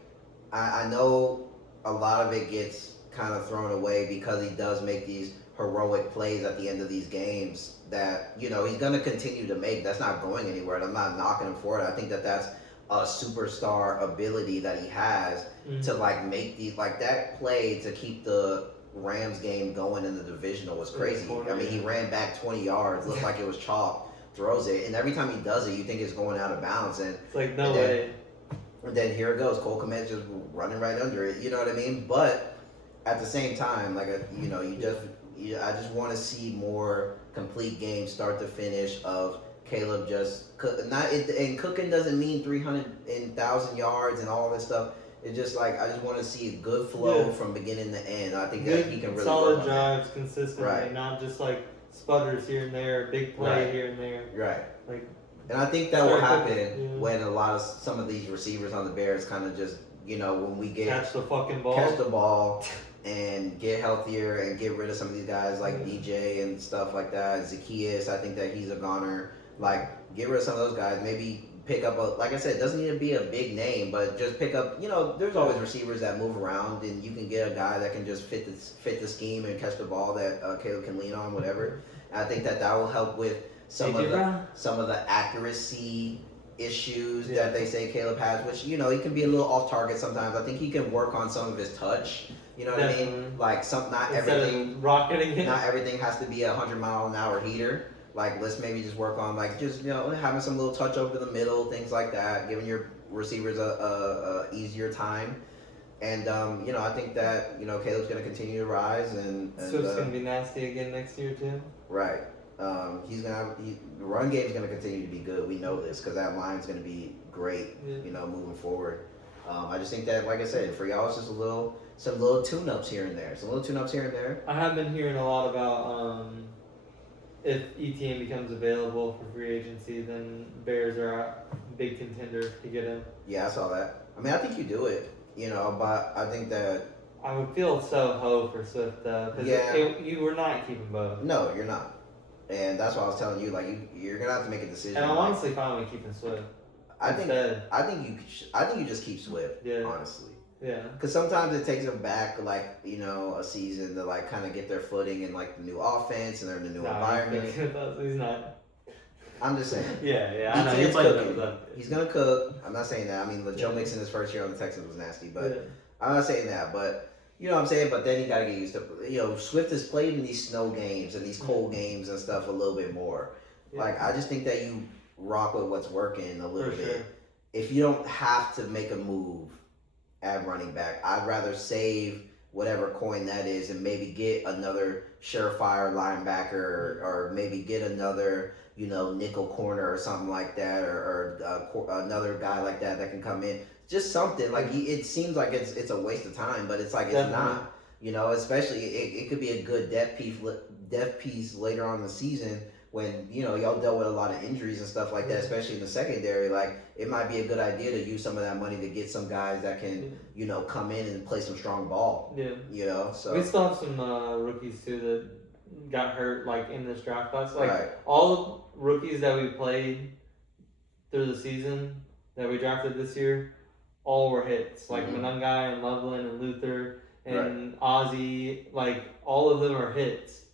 I know a lot of it gets kind of thrown away because he does make these heroic plays at the end of these games that he's going to continue to make. That's not going anywhere. And I'm not knocking him for it. I think that that's a superstar ability that he has to like make these like that play to keep the Rams game going in the divisional was crazy. I mean, he ran back 20 yards, looked like it was chalk, throws it, and every time he does it, you think it's going out of bounds, and it's like no way. And then here it goes, Cole Kmet just running right under it. You know what I mean? But at the same time, like I just want to see more complete games, start to finish, of Caleb just and cooking doesn't mean 300,000 yards and all this stuff. It's just like I just want to see a good flow from beginning to end. I think that he can really solid work on drives consistently, Right. not just like sputters here and there, big play Right. here and there. Right. Like, and I think that will Start happen cooking, when some of these receivers on the Bears kind of just when we get catch the fucking ball. catch the ball and get healthier and get rid of some of these guys like DJ and stuff like that. Zacchaeus, I think that he's a goner. Like, get rid of some of those guys. Maybe pick up like I said, it doesn't need to be a big name, but just pick up. There's always receivers that move around, and you can get a guy that can just fit the scheme and catch the ball that Caleb can lean on, whatever. And I think that will help with some of the accuracy issues that they say Caleb has, which he can be a little off target sometimes. I think he can work on some of his touch. You know what I mean? Like not everything rocketing it. Not everything has to be a 100-mile-an-hour heater. Like let's maybe just work on like just having some little touch over the middle, things like that, giving your receivers a easier time. And I think that Caleb's going to continue to rise and Swift's going to be nasty again next year too. Right. He's gonna have the run game is gonna continue to be good. We know this because that line's gonna be great. Moving forward. I just think that, like I said, for y'all, it's just some little tune-ups here and there. I have been hearing a lot about if ETN becomes available for free agency, then Bears are a big contender to get him. Yeah, I saw that. I mean, I think you do it. But I think that I would feel so ho for Swift though, because you were not keeping both. No, you're not. And that's why I was telling you, like you're gonna have to make a decision. And I'm honestly fine with keeping Swift. I think you just keep Swift. Yeah. Honestly. Yeah. Because sometimes it takes them back like a season to like kind of get their footing in like the new offense and they're in the new environment. He's not. I'm just saying. Yeah, I know. He ETN's played cooking. those up. He's gonna cook. I'm not saying that. I mean, Joe Yeah. Mixon his first year on the Texans was nasty, but Yeah. I'm not saying that. But you know what I'm saying. But then you gotta get used to. Swift has played in these snow games and these cold games and stuff a little bit more. Yeah. Like I just think that you rock with what's working a little For bit. sure. If you don't have to make a move at running back, I'd rather save whatever coin that is and maybe get another surefire linebacker or maybe get another nickel corner or something like that or another guy like that can come in, just something like it seems like it's a waste of time, but it's like it's Definitely. not, especially it could be a good depth piece later on in the season when y'all dealt with a lot of injuries and stuff like that, especially in the secondary. Like it might be a good idea to use some of that money to get some guys that can come in and play some strong ball. Yeah. So We still have some rookies too that got hurt like in this draft class. Like right. all the rookies that we played through the season that we drafted this year, all were hits. Like Monungai and Loveland and Luther and Ozzy, like all of them are hits.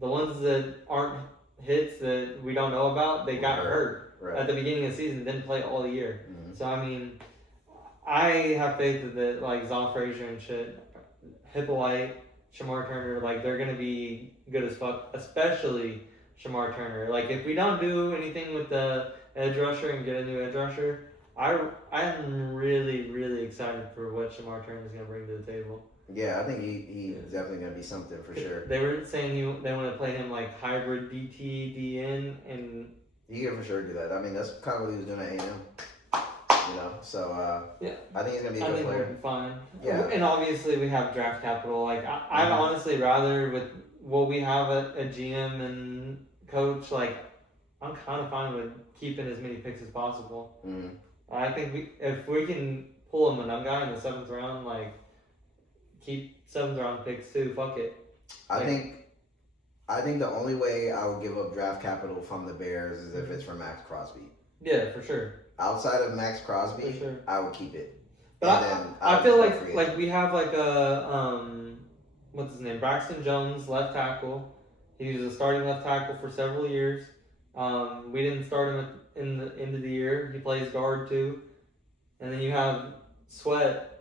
The ones that aren't hits that we don't know about, they got hurt at the beginning of the season, didn't play all year. So I mean, I have faith that like Zon Frazier and shit, Hippolyte, Shamar Turner, like they're gonna be good as fuck, especially Shamar Turner. Like if we don't do anything with the edge rusher and get a new edge rusher, I'm really, really excited for what Shamar Turner is gonna bring to the table. Yeah, I think he's definitely gonna be something for sure. They were saying they want to play him like hybrid DT, DN, and he can for sure do that. I mean, that's kind of what he was doing at A&M. So yeah, I think he's gonna be a good player. He'll be fine. Yeah, and obviously we have draft capital. Like I'd honestly rather with what we have at GM and coach. Like I'm kind of fine with keeping as many picks as possible. I think if we can pull a Monungai in the 7th round, like. Keep 7th round picks too. Fuck it. I think the only way I would give up draft capital from the Bears is if it's for Max Crosby. Yeah, for sure. Outside of Max Crosby, for sure. I would keep it. But I feel like we have like a what's his name, Braxton Jones, left tackle. He was a starting left tackle for several years. We didn't start him in the end of the year. He plays guard too, and then you have Sweat.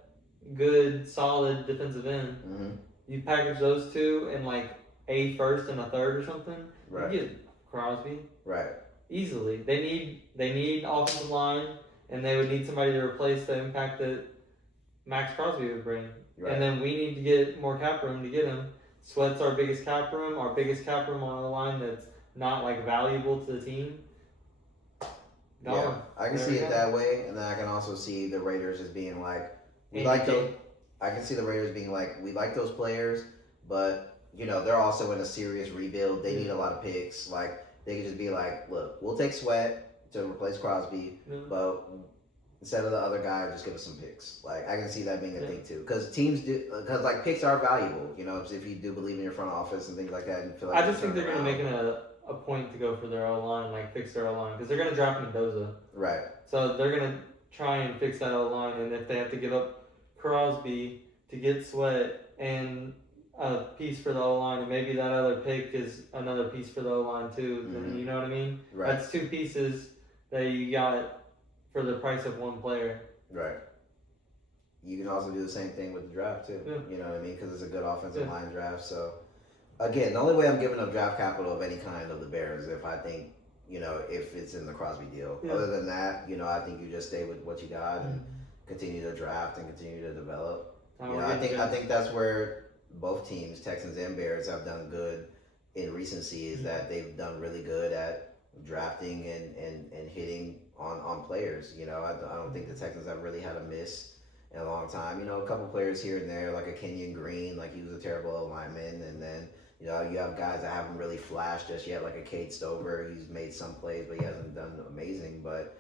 Good, solid defensive end. You package those two in like a first and a third or something. Right. You get Crosby. Right. Easily. They need offensive line, and they would need somebody to replace the impact that Max Crosby would bring. Right. And then we need to get more cap room to get him. Sweat's our biggest cap room. Our biggest cap room on a line that's not like valuable to the team. Yeah, I can see it that way, and then I can also see the Raiders as being like. I can see the Raiders being like, we like those players, but they're also in a serious rebuild. They need a lot of picks. Like they could just be like, look, we'll take Sweat to replace Crosby, but instead of the other guy, just give us some picks. Like I can see that being a thing too, because like picks are valuable. If you do believe in your front office and things like that, and feel like I just think they're gonna make a point to go for their O line, like fix their O line, because they're gonna draft Mendoza. Right. So they're gonna try and fix that O line, and if they have to give up Crosby to get Sweat and a piece for the O line, and maybe that other pick is another piece for the O line too. You know what I mean? Right. That's 2 pieces that you got for the price of 1 player. Right. You can also do the same thing with the draft too. Yeah. You know what I mean? Because it's a good offensive line draft. So again, the only way I'm giving up draft capital of any kind of the Bears is if I think if it's in the Crosby deal. Yeah. Other than that, I think you just stay with what you got and continue to draft and continue to develop. I think that's where both teams, Texans and Bears, have done good in recency. Is that they've done really good at drafting and hitting on players. I don't think the Texans have really had a miss in a long time. A couple players here and there, like a Kenyon Green, like he was a terrible lineman, and then you have guys that haven't really flashed just yet, like a Cade Stover. He's made some plays, but he hasn't done amazing. But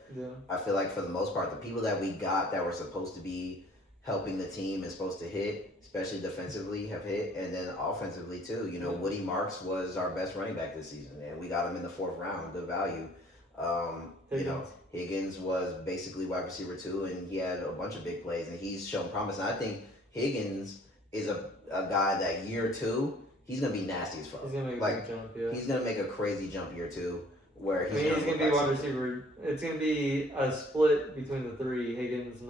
I feel like for the most part, the people that we got that were supposed to be helping the team and supposed to hit, especially defensively, have hit, and then offensively too. Woody Marks was our best running back this season, and we got him in the 4th round, good value. Higgins was basically wide receiver 2, and he had a bunch of big plays, and he's shown promise. And I think Higgins is a guy that year 2. He's gonna be nasty as fuck. He's gonna make a jump, He's gonna make a crazy jump year 2. where I he's mean, going he's to gonna be wide receiver. It's gonna be a split between the three: Higgins,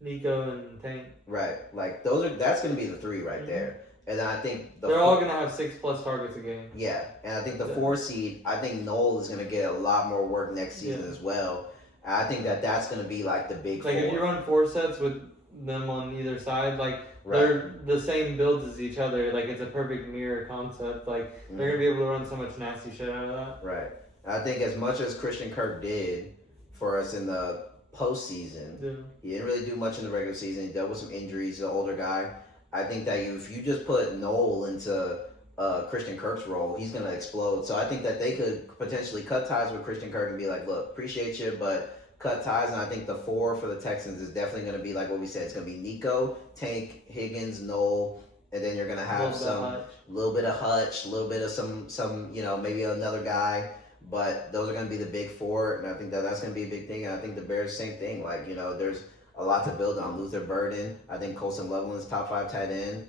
Nico, and Tank. Right, like that's going to be the three right there. And then I think they're all gonna have 6+ targets a game. Yeah, and I think the 4 seed, I think Noel is going to get a lot more work next season as well. And I think that's going to be like the big. Like 4. if you run 4 sets with them on either side, like they're the same builds as each other. Like it's a perfect mirror concept. Like they're gonna be able to run so much nasty shit out of that. Right. I think as much as Christian Kirk did for us in the postseason, he didn't really do much in the regular season. He dealt with some injuries. The older guy. I think that if you just put Noel into Christian Kirk's role, he's gonna explode. So I think that they could potentially cut ties with Christian Kirk and be like, look, appreciate you, but cut ties. And I think the 4 for the Texans is definitely going to be like what we said. It's going to be Nico, Tank, Higgins, Noel, and then you're going to have little bit of Hutch, a little bit of some maybe another guy. But those are going to be the big 4, and I think that's going to be a big thing. And I think the Bears, same thing. Like, there's a lot to build on. Luther Burden, I think Colson Loveland's top 5 tight end.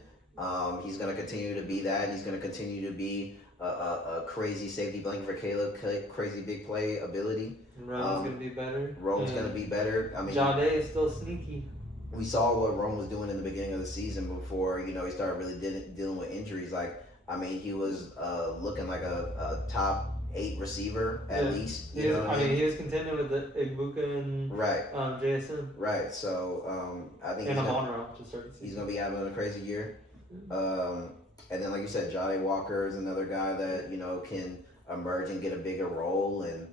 He's going to continue to be that. He's going to continue to be a crazy safety blanket for Caleb, crazy big play ability. Rome's gonna be better. Rome's gonna be better. I mean, Jade is still sneaky. We saw what Rome was doing in the beginning of the season before he started really dealing with injuries. Like, I mean, he was looking like a top 8 receiver at least. He was contending with the Ibuka and JSN. Right. So I think and Amon-Ra to start the season. He's gonna be having a crazy year. And then, like you said, Jade Walker is another guy that can emerge and get a bigger role, and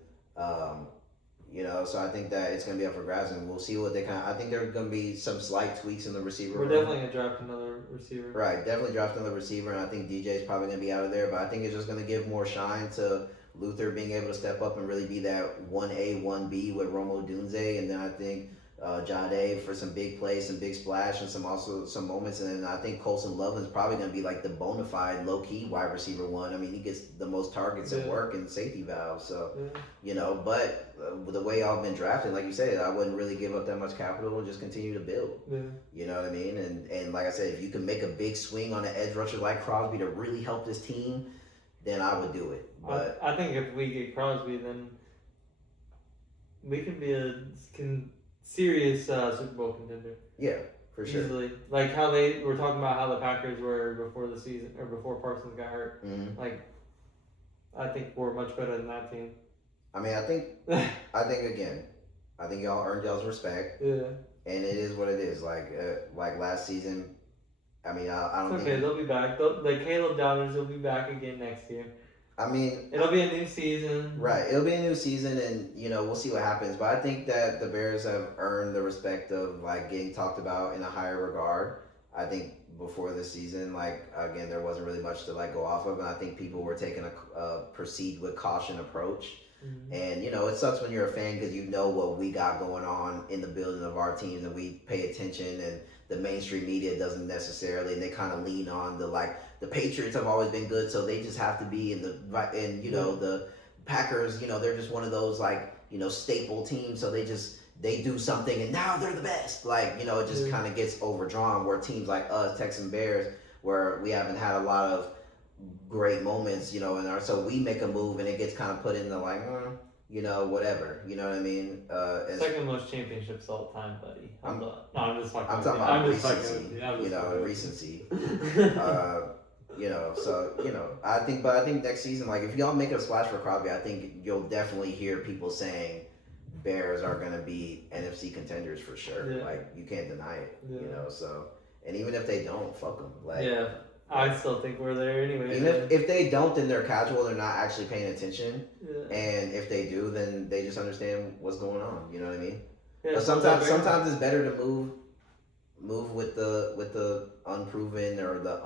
so I think that it's gonna be up for grabs, and we'll see what they I think there are gonna be some slight tweaks in the receiver. We're definitely gonna draft another receiver. Right, definitely draft another receiver, and I think DJ is probably gonna be out of there, but I think it's just gonna give more shine to Luther being able to step up and really be that 1A, 1B with Romo Dunze, and then I think Jade for some big plays, some big splash, and some moments. And then I think Colson Loveland's probably going to be like the bona fide low-key wide receiver 1. I mean, he gets the most targets at work and safety valve. So, but the way y'all been drafted, like you said, I wouldn't really give up that much capital and just continue to build. Yeah. You know what I mean? And like I said, if you can make a big swing on an edge rusher like Crosby to really help this team, then I would do it. But I think if we get Crosby, then we can be a serious Super Bowl contender. Yeah, for sure. Easily. Like how they were talking about how the Packers were before the season, or before Parsons got hurt. Mm-hmm. Like, I think we're much better than that team. I mean, I think y'all earned y'all's respect. Yeah. And it is what it is. Like last season, I mean, I don't think... Okay, they'll be back. Like Caleb Downers will be back again next year. I mean... It'll be a new season. Right. It'll be a new season, and, we'll see what happens. But I think that the Bears have earned the respect of, like, getting talked about in a higher regard. I think before this season, like, again, there wasn't really much to, like, go off of. And I think people were taking a proceed with caution approach. Mm-hmm. And, it sucks when you're a fan because you know what we got going on in the building of our teams, and we pay attention, and the mainstream media doesn't necessarily, and they kind of lean on the Patriots have always been good, so they just have to be the Packers, they're just one of those staple teams, so they do something and now they're the best. It just kind of gets overdrawn, where teams like us, Texans, Bears, where we haven't had a lot of great moments, so we make a move and it gets kind of put into whatever, you know what I mean? Second most championships all time, buddy. I'm talking about recency. I think next season, like, if y'all make a splash for Crosby, I think you'll definitely hear people saying Bears are going to be NFC contenders for sure. Yeah. Like, you can't deny it, so, and even if they don't, fuck them. Like, yeah. I still think we're there anyway. Even if they don't, then they're casual. They're not actually paying attention. Yeah. And if they do, then they just understand what's going on. You know what I mean? Yeah, but sometimes it's better to move with the unproven or the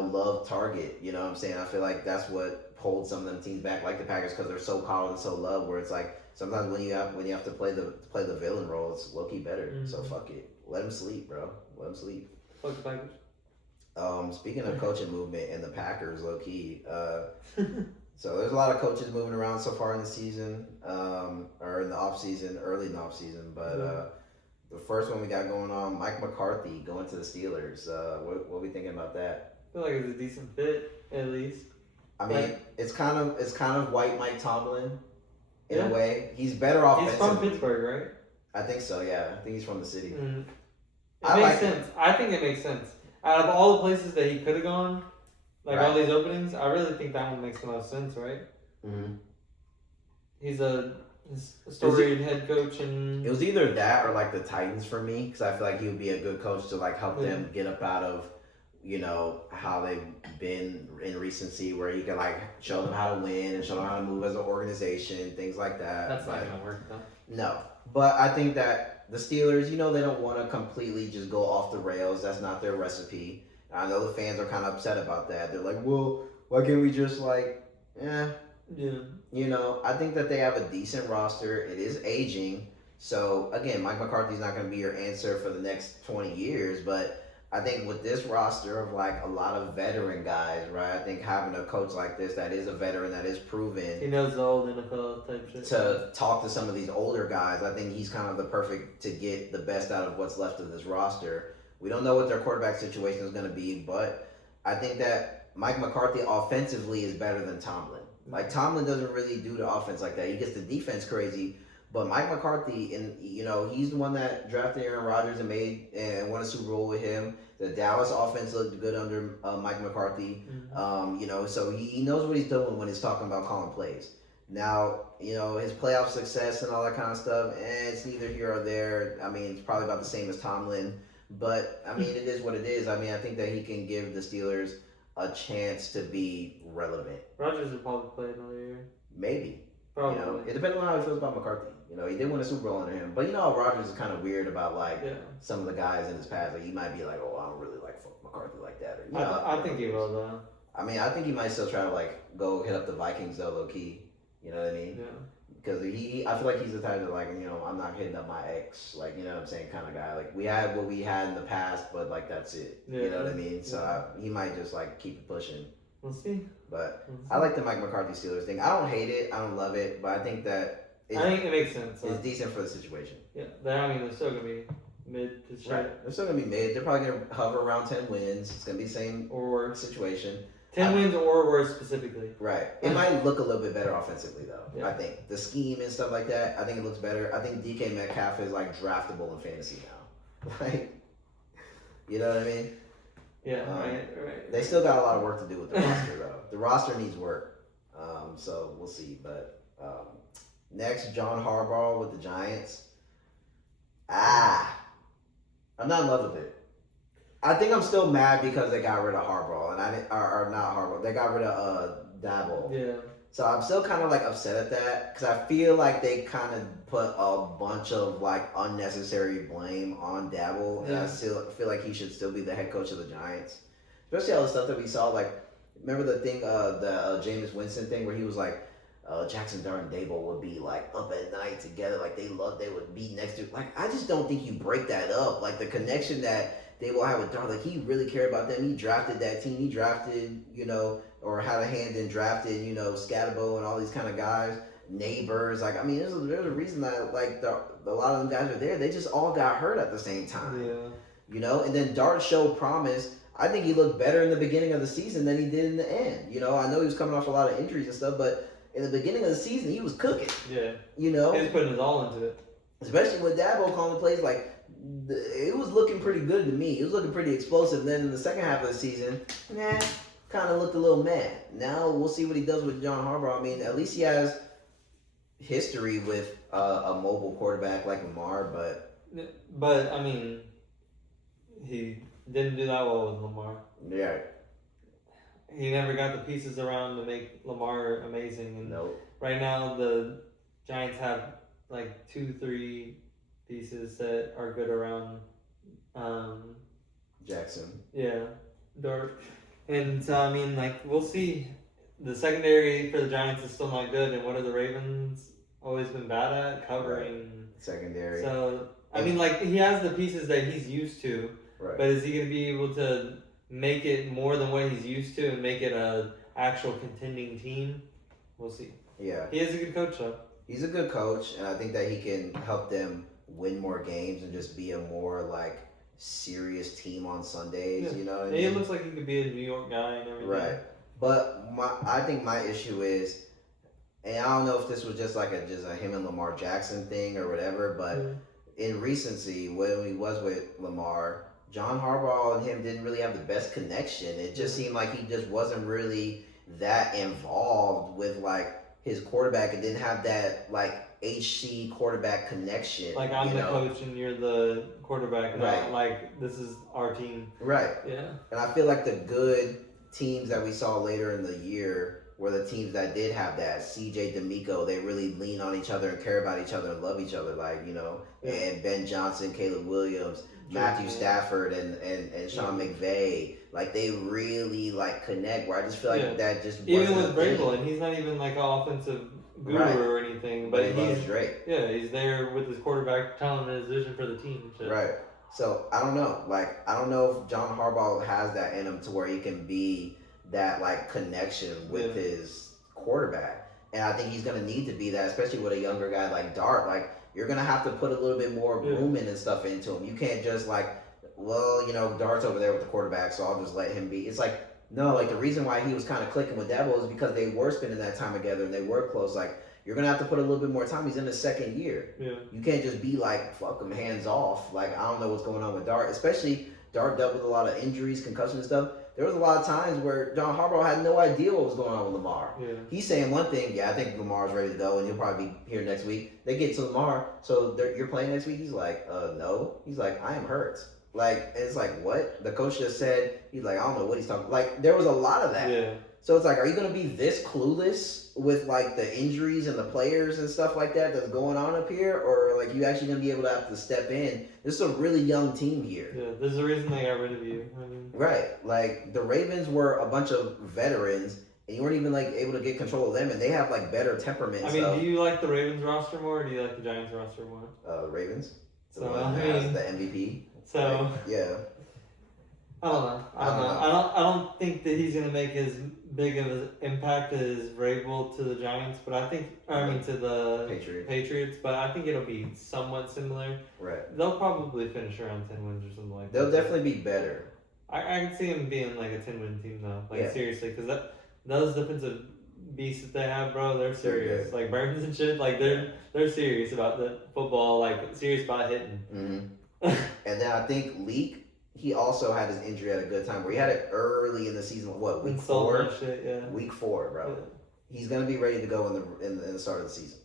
loved target. You know what I'm saying? I feel like that's what holds some of them teams back, like the Packers, because they're so called and so loved. Where it's like sometimes when you have to play the villain role, it's low key better. Mm-hmm. So fuck it, let them sleep, bro. Let them sleep. Fuck the Packers. Speaking of coaching movement and the Packers, low key, so there's a lot of coaches moving around so far in the season, or in the off season, early in the off season. But the first one we got going on, Mike McCarthy going to the Steelers. What are we thinking about that? I feel like it's a decent fit, at least. I mean, Like, it's kind of white Mike Tomlin in Yeah. a way. He's better he's from offensively. Pittsburgh, right? I think so. Yeah, I think he's from the city. Mm. It I makes like it. sense. I think it makes sense. Out of all the places that he could have gone, like all these openings, I really think that one makes the most sense, right? Mm-hmm. He's a storied head coach, and It was either that or like the Titans for me because I feel like he would be a good coach to like help them get up out of, you know, how they've been in recency, where he can like show them how to win and show them how to move as an organization, things like that. that's not gonna work though. No, but I think that the Steelers, you know, they don't want to completely just go off the rails. That's not their recipe. I know the fans are kind of upset about that. They're like, well, why can't we just like, Yeah. you know, I think that they have a decent roster. It is aging. So, again, Mike McCarthy's not going to be your answer for the next 20 years. But I think with this roster of, like, a lot of veteran guys, right, I think having a coach like this that is a veteran, that is proven. He knows the old NFL type shit. To talk to some of these older guys, I think he's kind of the perfect to get the best out of what's left of this roster. We don't know what their quarterback situation is going to be, but I think that Mike McCarthy offensively is better than Tomlin. Like, Tomlin doesn't really do the offense like that. He gets the defense crazy, but Mike McCarthy, and you know, he's the one that drafted Aaron Rodgers and made and won a Super Bowl with him. The Dallas offense looked good under Mike McCarthy. Mm-hmm. You know, so he knows what he's doing when he's talking about calling plays. Now, you know, his playoff success and all that kind of stuff, it's neither here or there. I mean, it's probably about the same as Tomlin, but I mean, it is what it is. I mean, I think that he can give the Steelers a chance to be relevant. Rodgers will probably play another year. Maybe. Probably. You know, it depends on how he feels about McCarthy. You know, he did win a Super Bowl under him, but you know, Rodgers is kind of weird about like some of the guys in his past. Like, he might be like, "Oh, I don't really like McCarthy like that." Or, you know, I think he will though. I mean, I think he might still try to like go hit up the Vikings though, low key. You know what I mean? Yeah. Because I feel like he's the type of like, you know, I'm not hitting up my ex, like, you know what I'm saying, kind of guy. Like, we had what we had in the past, but like that's it. Yeah. You know what I mean? So he might just like keep it pushing. We'll see. But I like the Mike McCarthy Steelers thing. I don't hate it. I don't love it. But I think that I think it makes sense. It's decent for the situation. Yeah. I mean, they're still going to be mid to straight. Right. They're still going to be mid. They're probably going to hover around 10 wins. It's going to be the same or worse situation. 10 wins or worse specifically. Right. It might look a little bit better offensively, though. Yeah. I think. The scheme and stuff like that, I think it looks better. I think DK Metcalf is, like, draftable in fantasy now. Like, you know what I mean? Yeah, right. They still got a lot of work to do with the roster, though. The roster needs work. So we'll see. But next, John Harbaugh with the Giants. I'm not in love with it. I think I'm still mad because they got rid of Harbaugh, and or not Harbaugh. They got rid of Dabble. Yeah. So I'm still kind of like upset at that because I feel like they kind of put a bunch of like unnecessary blame on Dabble, and I still feel like he should still be the head coach of the Giants, especially all the stuff that we saw. Like, remember the thing, the Jameis Winston thing, where he was like, Jackson Dart and Dable would be like up at night together, like they would be next to. Like, I just don't think you break that up. Like, the connection that Dable had with Dart, like, he really cared about them. He drafted that team. He drafted, you know, or had a hand in drafted, you know, Scatabo and all these kind of guys, neighbors. Like, I mean, there's a reason that like a lot of them guys are there. They just all got hurt at the same time. Yeah. You know, and then Dart showed promise. I think he looked better in the beginning of the season than he did in the end. You know, I know he was coming off a lot of injuries and stuff, but in the beginning of the season, he was cooking. Yeah. You know? He was putting his all into it. Especially with Dabo calling plays, like, it was looking pretty good to me. It was looking pretty explosive. And then in the second half of the season, kind of looked a little mad. Now we'll see what he does with John Harbaugh. I mean, at least he has history with a mobile quarterback like Lamar, But, I mean, he didn't do that well with Lamar. Yeah. He never got the pieces around to make Lamar amazing. And Nope. right now, the Giants have like 2-3 pieces that are good around Jackson. Yeah, Dart. And so, I mean, like, we'll see. The secondary for the Giants is still not good. And what are the Ravens always been bad at? Covering. Secondary. So, I mean, like, he has the pieces that he's used to. Right. But is he going to be able to make it more than what he's used to and make it a actual contending team? We'll see. Yeah. He is a good coach, though. He's a good coach, and I think that he can help them win more games and just be a more, like, serious team on Sundays, you know what I mean? He looks like he could be a New York guy and everything. Right. But I think my issue is, and I don't know if this was just like a him and Lamar Jackson thing or whatever, but in recency, when he was with Lamar, John Harbaugh and him didn't really have the best connection. It just seemed like he just wasn't really that involved with like his quarterback and didn't have that like HC quarterback connection. Like I'm the coach and you're the quarterback, Right. not like this is our team. Right. Yeah. And I feel like the good teams that we saw later in the year were the teams that did have that. CJ D'Amico, they really lean on each other and care about each other and love each other, like, and Ben Johnson, Caleb Williams, Matthew Stafford, and Sean McVay. Like, they really, like, connect, where I just feel like that just wasn't even with a thing. Vrabel, and he's not even, like, an offensive guru Right. or anything, but he's Drake. Yeah, he's there with his quarterback telling his vision for the team and shit. Right. So, I don't know. Like, I don't know if John Harbaugh has that in him to where he can be that like connection with his quarterback, and I think he's gonna need to be that, especially with a younger guy like Dart. Like, you're gonna have to put a little bit more grooming and stuff into him. You can't just like, well, Dart's over there with the quarterback, so I'll just let him be. It's like, no, like the reason why he was kind of clicking with Dabo is because they were spending that time together and they were close. Like, you're gonna have to put a little bit more time. He's in his second year. You can't just be like, fuck him, hands off. Like, I don't know what's going on with Dart, especially Dart dealt with a lot of injuries, concussion and stuff. There was a lot of times where John Harbaugh had no idea what was going on with Lamar. He's saying one thing, I think Lamar's ready to go, and he'll probably be here next week. They get to Lamar, so you're playing next week? He's like, no. He's like, I am hurt. Like, and it's like, what? The coach just said, he's like, I don't know what he's talking. Like, there was a lot of that. So it's like, are you going to be this clueless with, like, the injuries and the players and stuff like that that's going on up here? Or, like, you actually going to be able to have to step in? This is a really young team here. Yeah, there's a reason they got rid of you. I mean, right. Like, the Ravens were a bunch of veterans, and you weren't even, like, able to get control of them, and they have, like, better temperament. I mean, do you like the Ravens roster more, or do you like the Giants roster more? Ravens. So, I mean, the MVP. So, like, yeah. I don't know. I don't think that he's gonna make as big of an impact as Vrabel to the Giants, but I think to the Patriots. But I think it'll be somewhat similar. Right. They'll probably finish around 10 wins or something like that. They'll definitely be better. I can see them being like a 10-win team though. Like seriously, because those defensive beasts that they have, bro, they're serious. Like Burns and shit, like they're serious about the football, like serious about hitting. Mm-hmm. And then I think Leak. He also had his injury at a good time where he had it early in the season. What, week 4? Week 4, bro. Yeah. He's gonna be ready to go in the start of the season,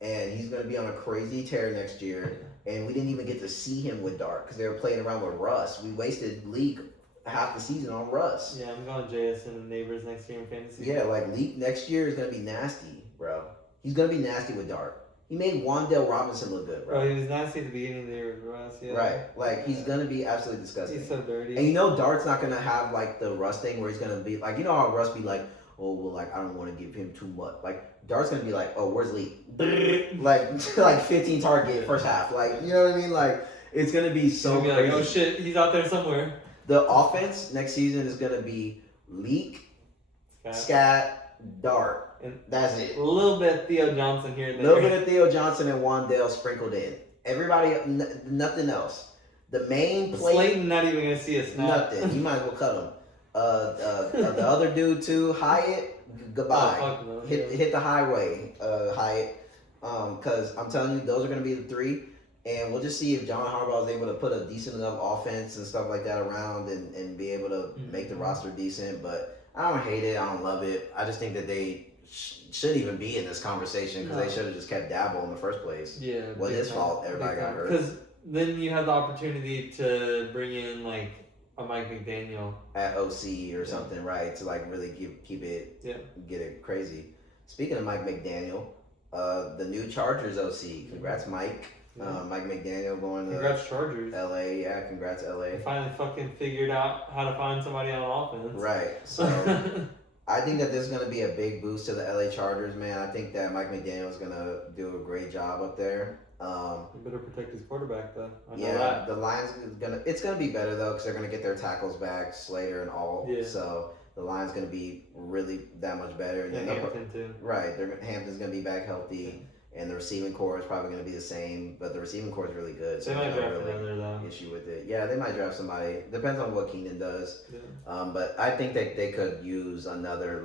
and he's gonna be on a crazy tear next year. And we didn't even get to see him with Dart because they were playing around with Russ. We wasted Leak half the season on Russ. Yeah, I'm going JS and Neighbors next year in fantasy. Yeah, like Leak next year is gonna be nasty, bro. He's gonna be nasty with Dart. He made Wan'Dale Robinson look good, bro. Oh, he was nasty at the beginning of the year with Russ, yeah. Right. Like, he's going to be absolutely disgusting. He's so dirty. And Dart's not going to have, like, the Russ thing where he's going to be, like, how Russ be like, oh, well, like, I don't want to give him too much. Like, Dart's going to be like, oh, where's Lee? like 15 target first half. Like, you know what I mean? Like, it's going to be so crazy. Like, oh, shit, he's out there somewhere. The offense next season is going to be Leak, Scat, Dart. And that's it. A little bit of Theo Johnson here and there. A little bit of Theo Johnson and Wan'Dale sprinkled in. Everybody, nothing else. The main play. Slayton not even going to see a snap. Nothing. You might as well cut him. The other dude too, Hyatt, goodbye. Oh, no, hit the highway, Hyatt. Because I'm telling you, those are going to be the 3. And we'll just see if John Harbaugh is able to put a decent enough offense and stuff like that around and be able to make the roster decent. But I don't hate it. I don't love it. I just think that they shouldn't even be in this conversation because they should have just kept Dabo in the first place. Yeah. Well, his fault. Everybody got hurt. Because then you have the opportunity to bring in like a Mike McDaniel at OC or something, right? To like really keep it, get it crazy. Speaking of Mike McDaniel, the new Chargers OC. Congrats, Mike. Mike McDaniel going to congrats Chargers. LA. Yeah, congrats LA. They finally fucking figured out how to find somebody on offense. Right. So. I think that this is going to be a big boost to the LA Chargers, man. I think that Mike McDaniel is going to do a great job up there. You better protect his quarterback, though. The Lions it's going to be better though because they're going to get their tackles back, Slater and all. Yeah. So the Lions going to be really that much better. And Hampton too. Right. Hampton's going to be back healthy, and the receiving core is probably going to be the same, but the receiving core is really good. So they might there's no draft another though. issue with it. Yeah, they might draft somebody. Depends on what Keenan does. Yeah. But I think that they could use another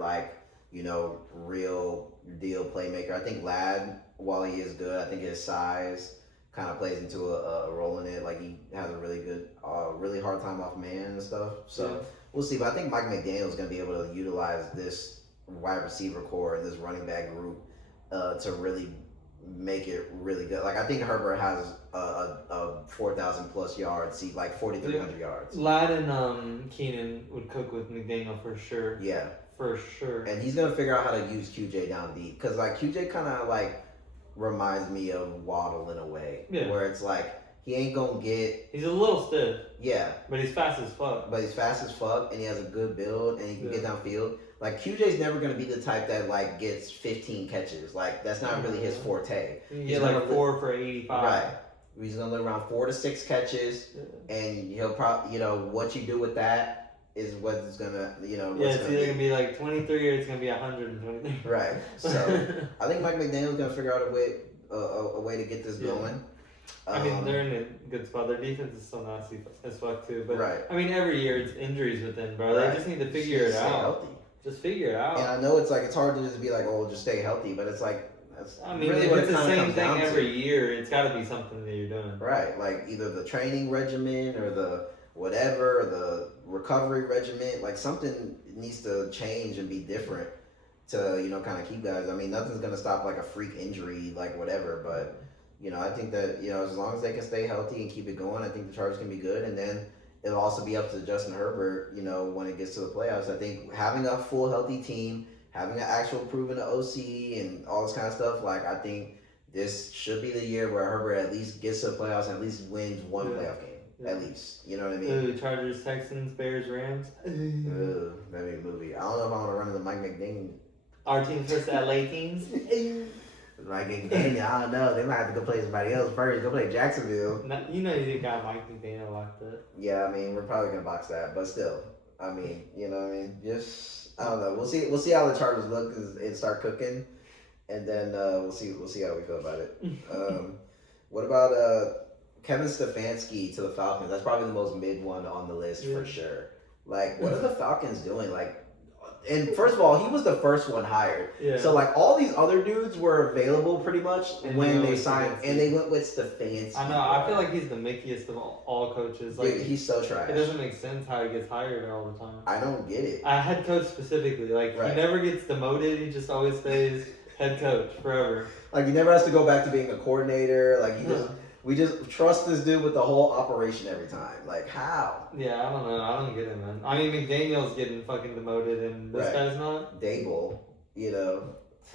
real deal playmaker. I think Ladd, while he is good, I think his size kind of plays into a role in it. Like he has a really good, really hard time off man and stuff. So we'll see. But I think Mike McDaniel is going to be able to utilize this wide receiver core and this running back group to really make it really good. Like I think Herbert has a 4,000 plus yards, see like 4,300 yards. Ladd and Keenan would cook with McDaniel for sure. Yeah, for sure. And he's gonna figure out how to use QJ down deep because like QJ kind of like reminds me of Waddle in a way, where it's like he ain't gonna get. He's a little stiff. Yeah, but he's fast as fuck. And he has a good build, and he can get downfield. Like QJ's never gonna be the type that like gets 15 catches. Like that's not really his forte. He's like 4 for 85. Right. He's gonna live around 4 to 6 catches, and he'll probably what you do with that is what's gonna it's either gonna be like 23 or it's gonna be 123. Right. So I think Mike McDaniel's gonna figure out a way to get this going. I mean, they're in a good spot. Their defense is still nasty as fuck too. But right. I mean, every year it's injuries with them, bro. They just need to figure it out. Healthy. Just figure it out. And I know it's hard to just be like, oh, just stay healthy, but it's like that's really if what it's it the same thing every to. year, it's got to be something that you're doing. Right, like either the training regimen or the whatever, or the recovery regimen, like something needs to change and be different to kind of keep guys. I mean, nothing's gonna stop like a freak injury, like whatever, but I think that as long as they can stay healthy and keep it going, I think the Chargers can be good, and then it'll also be up to Justin Herbert, when it gets to the playoffs. I think having a full healthy team, having an actual proven OC and all this kind of stuff, like I think this should be the year where Herbert at least gets to the playoffs and at least wins one playoff game. At least. You know what I mean? Ooh, Chargers, Texans, Bears, Rams. Ooh, that'd be a movie. I don't know if I want to run into Mike McDaniel. Our team versus LA teams. Mike McDaniel, I don't know. They might have to go play somebody else first. Go play Jacksonville. You got Mike McDaniel locked up. Yeah, I mean, we're probably gonna box that, but still, I mean, just I don't know. We'll see how the Chargers look and start cooking, and then we'll see how we feel about it. What about Kevin Stefanski to the Falcons? That's probably the most mid one on the list for sure. Like, what are the Falcons doing? Like. And first of all, he was the first one hired. Yeah. So like all these other dudes were available pretty much when they signed, and they went with Stefanski. I know. I feel like he's the mickiest of all coaches. Like dude, he's so trash. It doesn't make sense how he gets hired all the time. I don't get it. A head coach specifically, like he never gets demoted. He just always stays head coach forever. Like he never has to go back to being a coordinator. Like we just trust this dude with the whole operation every time. Like, how? Yeah, I don't know. I don't get it, man. I mean, McDaniel's getting fucking demoted, and this guy's not. Dable,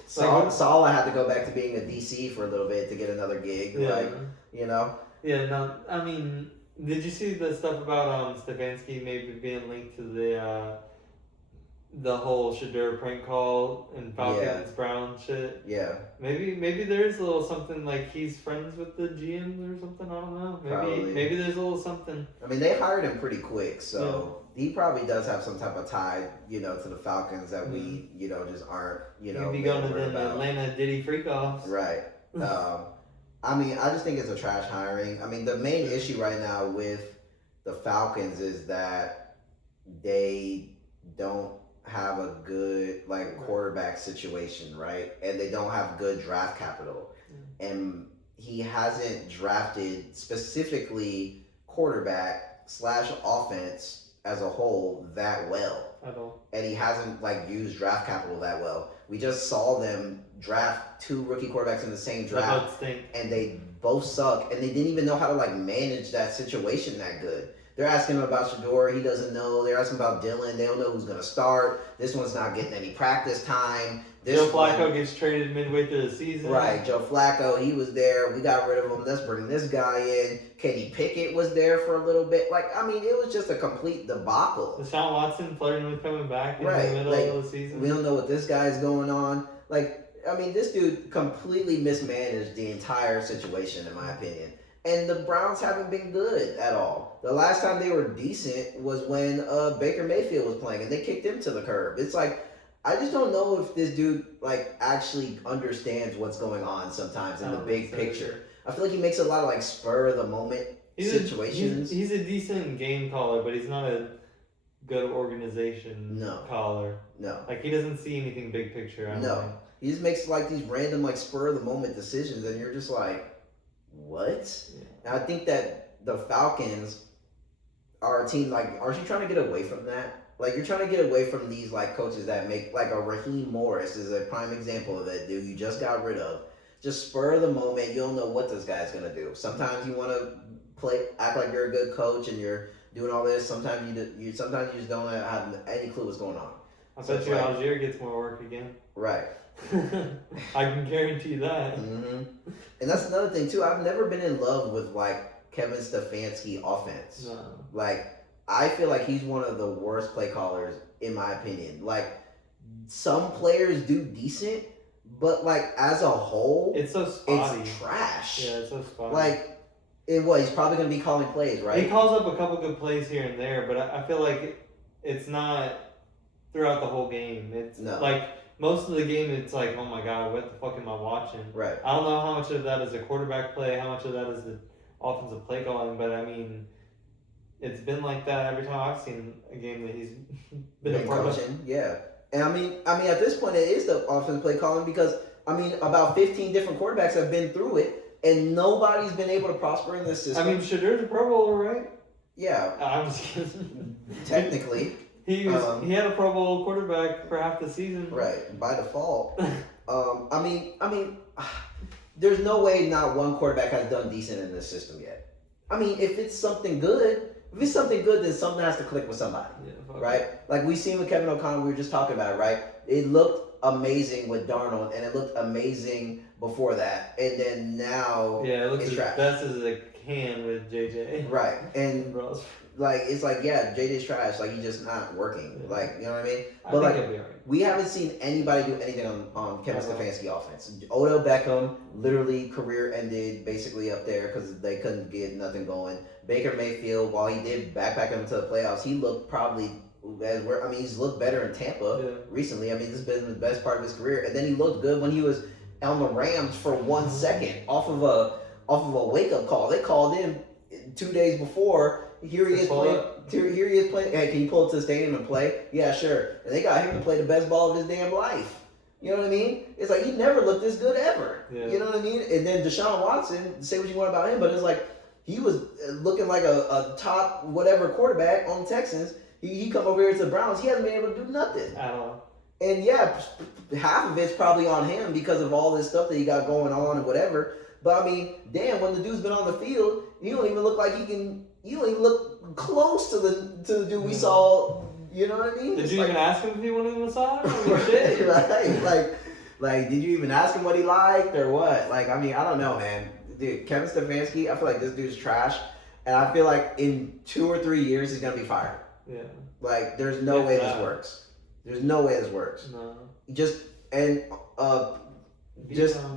Saleh had to go back to being a DC for a little bit to get another gig. Yeah. Yeah, no, I mean, did you see the stuff about Stefanski maybe being linked to the whole Shadur prank call and Falcons Brown shit? Yeah. Maybe there's a little something, like he's friends with the GMs or something. I don't know. Maybe there's a little something. I mean, they hired him pretty quick, so he probably does have some type of tie, to the Falcons that we, just aren't, He'd be going to the Atlanta Diddy freak-offs. Right. I mean, I just think it's a trash hiring. I mean, the main issue right now with the Falcons is that they don't have a good quarterback situation, right? And they don't have good draft capital. And he hasn't drafted specifically quarterback / offense as a whole that well. At all. And he hasn't used draft capital that well. We just saw them draft 2 rookie quarterbacks in the same draft, and they both suck, and they didn't even know how to manage that situation that good. They're asking him about Shador. He doesn't know. They're asking about Dylan. They don't know who's going to start. This one's not getting any practice time. Joe Flacco gets traded midway through the season. Right. Joe Flacco, he was there. We got rid of him. Let's bring this guy in. Kenny Pickett was there for a little bit. It was just a complete debacle. Deshaun Watson flirting with coming back in the middle of the season. We don't know what this guy's going on. This dude completely mismanaged the entire situation, in my opinion. And the Browns haven't been good at all. The last time they were decent was when Baker Mayfield was playing, and they kicked him to the curb. It's I just don't know if this dude, like actually understands what's going on sometimes in the Oh, big so picture. I feel like he makes a lot of like spur of the moment situations. He's a decent game caller, but he's not a good organization caller. No. Like he doesn't see anything big picture. I don't think. He just makes like these random like spur of the moment decisions, and you're just like, what? Yeah. And I think that the Falcons are a team like, aren't you trying to get away from that? Like you're trying to get away from these like coaches that make like a Raheem Morris is a prime example of it, dude. You just got rid of. Just spur of the moment. You don't know what this guy's gonna do. Sometimes you want to act like you're a good coach, and you're doing all this. Sometimes you just don't have any clue what's going on. I bet you Algier gets more work again. Right. I can guarantee that. Mm-hmm. And that's another thing too. I've never been in love with like Kevin Stefanski offense. No. Like I feel like he's one of the worst play callers in my opinion. Like some players do decent, but like as a whole, it's so spotty. It's trash. Yeah, it's so spotty. Like he's probably gonna be calling plays, right? He calls up a couple good plays here and there, but I feel like it's not throughout the whole game. It's like most of the game, it's like, oh my god, what the fuck am I watching? Right. I don't know how much of that is a quarterback play, how much of that is the offensive play calling, but I mean, it's been like that every time I've seen a game that he's been a part of. Yeah. And I mean, at this point, it is the offensive play calling because, I mean, about 15 different quarterbacks have been through it, and nobody's been able to prosper in this system. I mean, Shadir's a Pro Bowler, right? Yeah. I'm just kidding. Technically. He had a Pro Bowl quarterback for half the season. Right, by default. I mean, there's no way not one quarterback has done decent in this system yet. I mean, if it's something good, then something has to click with somebody, right? Like we seen with Kevin O'Connell, we were just talking about it, right? It looked amazing with Darnold, and it looked amazing before that, and then now it looks it's as trash. best as it can with JJ. Right, and like it's like JJ's trash. Like he's just not working. Yeah. Like you know what I mean? But like he'll be all right. We haven't seen anybody do anything on Kevin Stefanski offense. Odell Beckham literally career ended basically up there because they couldn't get nothing going. Baker Mayfield, while he did backpack him to the playoffs, he looked he's looked better in Tampa recently. I mean, this has been the best part of his career. And then he looked good when he was on the Rams for 1 second off of a wake up call. They called him 2 days before. Here he is playing. Hey, can you pull up to the stadium and play? Yeah, sure. And they got him to play the best ball of his damn life. You know what I mean? It's like he never looked this good ever. Yeah. You know what I mean? And then Deshaun Watson, say what you want about him, but it's like he was looking like a top whatever quarterback on the Texans. He come over here to the Browns. He hasn't been able to do nothing at all. And yeah, half of it's probably on him because of all this stuff that he got going on and whatever. But I mean, damn, when the dude's been on the field, you don't even look like he can. You don't even look close to the dude we saw. You know what I mean? Did you even ask him if he wanted a massage? I mean, shit. Right. Like, did you even ask him what he liked or what? Like, I mean, I don't know, man. Dude, Kevin Stefanski, I feel like this dude's trash, and I feel like in 2 or 3 years he's gonna be fired. Yeah. Like, there's no way this works. There's no way this works. No. Just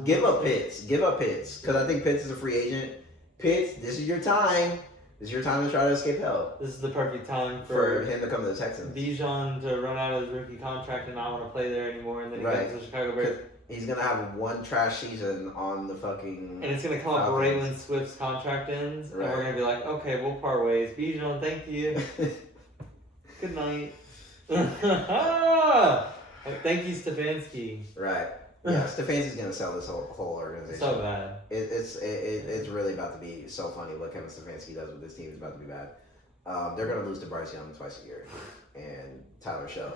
give up Pitts. Give up Pitts. Because I think Pitts is a free agent. Pitts, this is your time. This is your time to try to escape hell. This is the perfect time for him to come to the Texans. Bijan to run out of his rookie contract and not want to play there anymore, and then he goes to the Chicago Bears. He's going to have one trash season on the fucking... And it's going to come up right when Swift's contract ends, and we're going to be like, okay, we'll part ways. Bijan, thank you. Good night. Thank you, Stefanski. Right. Yeah, Stefanski's gonna sell this whole organization. So bad. It's really about to be so funny what Kevin Stefanski does with this team. Is about to be bad. They're gonna lose to Bryce Young twice a year, and Tyler Show.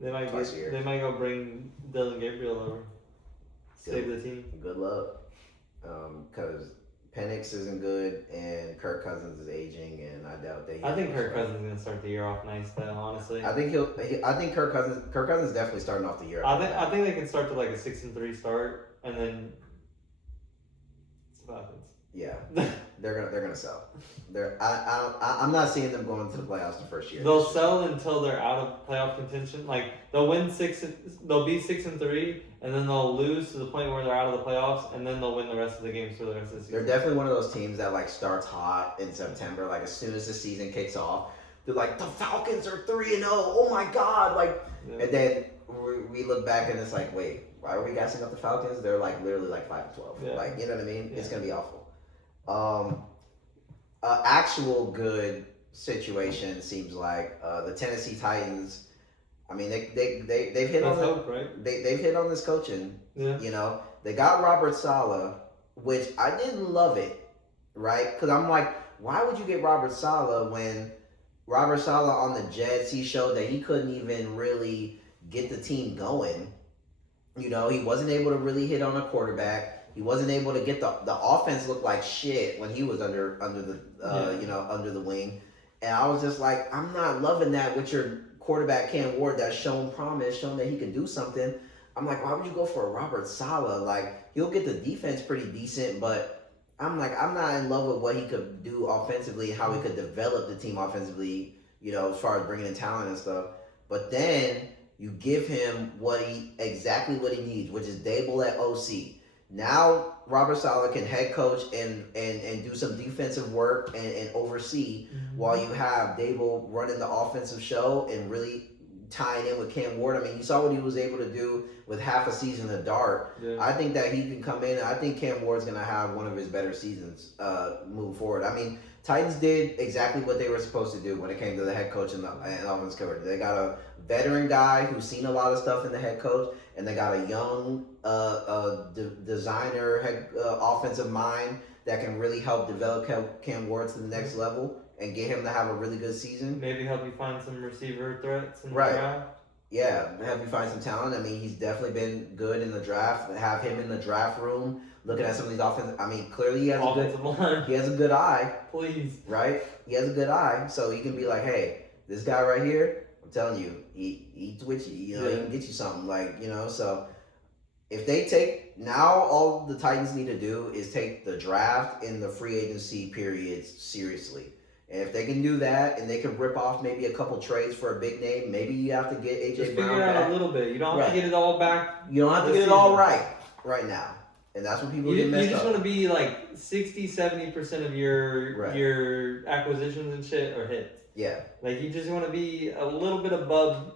They might go bring Dylan Gabriel over. Save the team. Good luck, because Penix isn't good, and Kirk Cousins is aging, and I doubt that. I think Kirk Cousins is gonna start the year off nice, though. Honestly, I think Kirk Cousins definitely starting off the year. I think they can start to like a 6-3 start, and then what happens? Yeah, they're gonna sell. I'm not seeing them going to the playoffs the first year. They'll sell until they're out of playoff contention. Like they'll be 6-3, and then they'll lose to the point where they're out of the playoffs, and then they'll win the rest of the games for the rest of the season. They're definitely one of those teams that like starts hot in September. Like as soon as the season kicks off, they're like the Falcons are 3-0. Oh my god! Like, and then we look back and it's like, wait, why are we gassing up the Falcons? They're like literally like 5-12. Yeah. Like, you know what I mean? Yeah. It's gonna be awful. Actual good situation seems like the Tennessee Titans. I mean, they've hit on hope, right? they've hit on this coaching. Yeah. You know, they got Robert Saleh, which I didn't love it, right? Because I'm like, why would you get Robert Saleh when Robert Saleh on the Jets, he showed that he couldn't even really get the team going. You know, he wasn't able to really hit on a quarterback. He wasn't able to get the offense look like shit when he was under the wing. And I was just like, I'm not loving that with your quarterback Cam Ward that's shown promise, shown that he can do something. I'm like, why would you go for a Robert Saleh? Like, he'll get the defense pretty decent, but I'm like, I'm not in love with what he could do offensively, how he could develop the team offensively, you know, as far as bringing in talent and stuff. But then you give him exactly what he needs, which is Dable at OC. Now Robert Saleh can head coach and do some defensive work and oversee while you have Dable running the offensive show and really tying in with Cam Ward. I mean, you saw what he was able to do with half a season of Dart. Yeah. I think that he can come in. I think Cam Ward's going to have one of his better seasons moving forward. I mean, Titans did exactly what they were supposed to do when it came to the head coach and offense coach. They got a veteran guy who's seen a lot of stuff in the head coach, and they got a young designer offensive mind that can really help develop Cam Ward to the next level and get him to have a really good season. Maybe help you find some receiver threats in the draft. Yeah, help you find some talent. I mean, he's definitely been good in the draft. Have him in the draft room, looking at some of these offensive. I mean, clearly he has a good eye. Please. Right? He has a good eye, so he can be like, hey, this guy right here, I'm telling you, he twitchy. You know, he can get you something. Like, you know, so if they take now, all the Titans need to do is take the draft and the free agency periods seriously. And if they can do that, and they can rip off maybe a couple trades for a big name, maybe you have to get AJ Just Brown figure it out a little bit. You don't have to get it all back. You don't have to get it all right now. And that's when people get messed up. You just want to be like 60-70% of your acquisitions and shit are hits. Yeah. Like, you just want to be a little bit above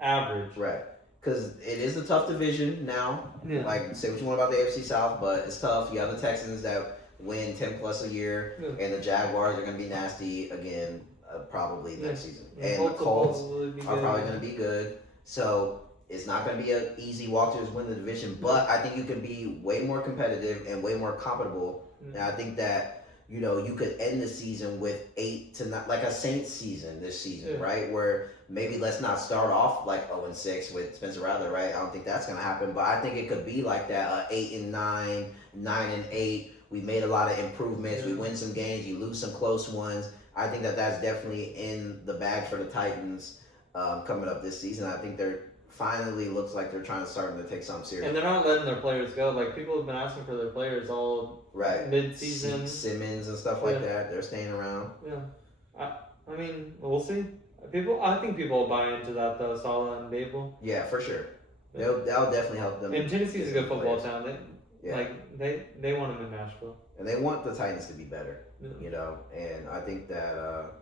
average. Right. Because it is a tough division now. Yeah. Like, say what you want about the AFC South, but it's tough. You have the Texans that win 10 plus a year, and the Jaguars are going to be nasty again probably next season. And the Colts are probably going to be good. So it's not going to be an easy walk to just win the division, but I think you can be way more competitive and way more compatible. And I think that, you know, you could end the season with 8 to 9, like a Saints season this season, right? Where maybe let's not start off like 0-6 with Spencer Rattler, right? I don't think that's going to happen, but I think it could be like that, 8-9, 9-8. We made a lot of improvements. We win some games. You lose some close ones. I think that that's definitely in the bag for the Titans coming up this season. I think they're finally looks like they're starting to take something serious. And they're not letting their players go. Like, people have been asking for their players all mid-season. Simmons and stuff like that. They're staying around. Yeah. I mean, we'll see. I think people will buy into that, though, Saleh and Dable. Yeah, for sure. That'll definitely help them. And Tennessee's a good football town. They want them in Nashville. And they want the Titans to be better, you know. And I think that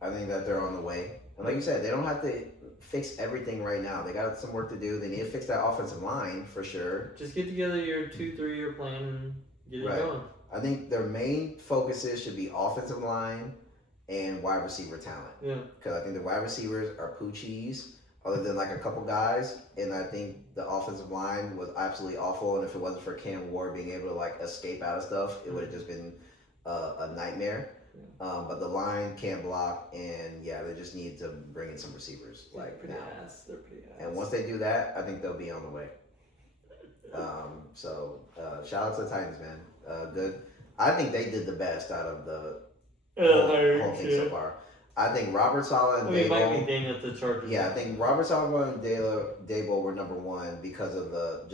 they're on the way. And like you said, they don't have to fix everything right now. They got some work to do. They need to fix that offensive line for sure. Just get together your 2-3 year plan and get it going. I think their main focuses should be offensive line and wide receiver talent. Yeah. Because I think the wide receivers are poochies, other than like a couple guys, and I think the offensive line was absolutely awful. And if it wasn't for Cam Ward being able to like escape out of stuff, it would have just been a nightmare. But the line can't block, and they just need to bring in some receivers. They're pretty ass. And once they do that, I think they'll be on the way. So shout out to the Titans, man. Good. I think they did the best out of the whole thing so far. I think Robert Saleh and Dable. Might be Daniel the Chargers. Yeah, I think Robert Saleh and Dable were number one because of the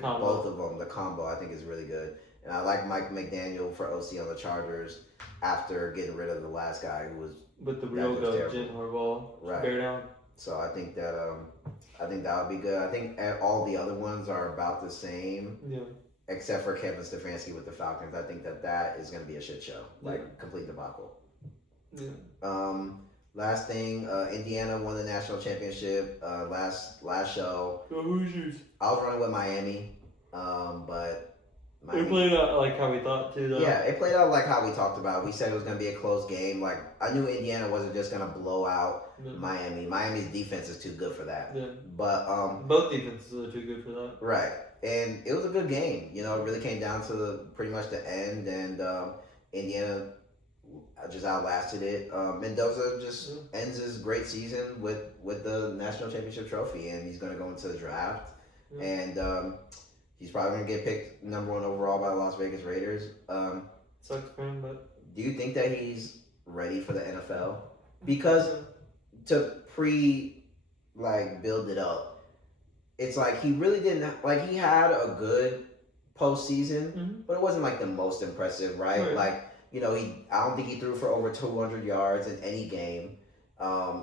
combo. Both of them. The combo I think is really good, and I like Mike McDaniel for OC on the Chargers after getting rid of the last guy who was with the real good Jim Harbaugh. Right. Bear down. So I think that would be good. I think all the other ones are about the same. Yeah. Except for Kevin Stefanski with the Falcons. I think that is going to be a shit show. Like, complete debacle. Yeah. last thing, Indiana won the national championship last show. Go Hoosiers. I was running with Miami, but It played out like how we thought too, though. Yeah, it played out like how we talked about. We said it was going to be a close game. Like, I knew Indiana wasn't just going to blow out Miami. Miami's defense is too good for that. Yeah. But both defenses are too good for that. Right, and it was a good game. You know, it really came down to pretty much the end, and Indiana just outlasted it. Mendoza just ends his great season with the national championship trophy, and he's going to go into the draft, and he's probably going to get picked number 1 overall by the Las Vegas Raiders. Sucks for him, but do you think that he's ready for the NFL? Because to build it up, it's like he really didn't, like, he had a good postseason, but it wasn't like the most impressive, right? Like, you know, I don't think he threw for over 200 yards in any game.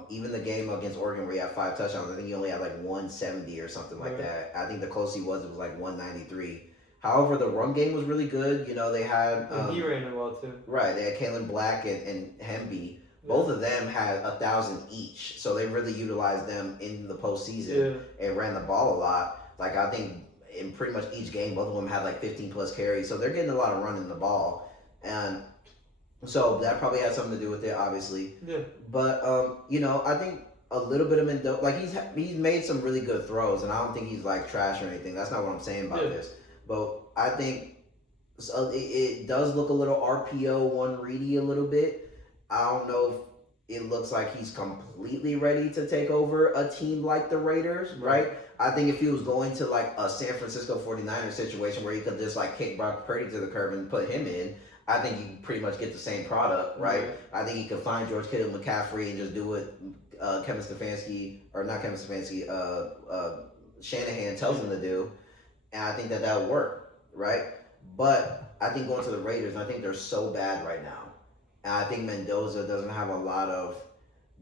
Even the game against Oregon where he had 5 touchdowns, I think he only had like 170 or something like that. I think the closest it was like 193. However, the run game was really good. You know, they had he ran it well too. Right, they had Kalen Black and Hemby. Both of them had 1,000 each, so they really utilized them in the postseason and ran the ball a lot. Like, I think in pretty much each game, both of them had like 15 plus carries, so they're getting a lot of running the ball, and so that probably had something to do with it, obviously. Yeah. But you know, I think a little bit of Mendoza, like he's made some really good throws, and I don't think he's like trash or anything. That's not what I'm saying about this. But I think it does look a little RPO one ready a little bit. I don't know if it looks like he's completely ready to take over a team like the Raiders, right? I think if he was going to like a San Francisco 49ers situation where he could just like kick Brock Purdy to the curb and put him in, I think you pretty much get the same product, right? I think he could find George Kittle, McCaffrey, and just do what Kevin Stefanski, or not Kevin Stefanski, Shanahan tells him to do, and I think that would work, right? But I think going to the Raiders, I think they're so bad right now. And I think Mendoza doesn't have a lot of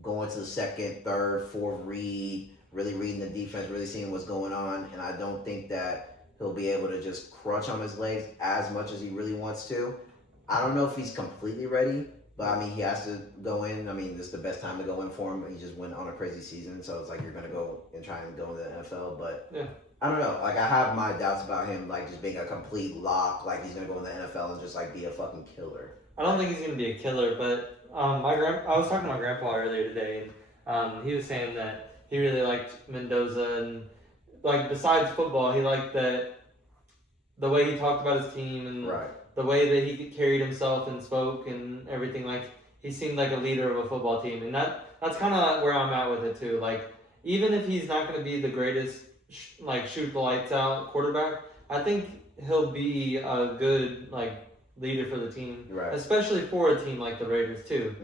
going to the second, third, fourth read, really reading the defense, really seeing what's going on. And I don't think that he'll be able to just crunch on his legs as much as he really wants to. I don't know if he's completely ready, but I mean, he has to go in. I mean, this is the best time to go in for him. He just went on a crazy season, so it's like you're going to go and try and go into the NFL. But I don't know. Like, I have my doubts about him, like, just being a complete lock. Like, he's going to go in the NFL and just, like, be a fucking killer. I don't think he's going to be a killer, but I was talking to my grandpa earlier today, and he was saying that he really liked Mendoza, and, like, besides football, he liked that the way he talked about his team and the way that he carried himself and spoke and everything. Like, he seemed like a leader of a football team, and that's kind of where I'm at with it too. Like, even if he's not going to be the greatest shoot the lights out quarterback, I think he'll be a good leader for the team, especially for a team like the Raiders too.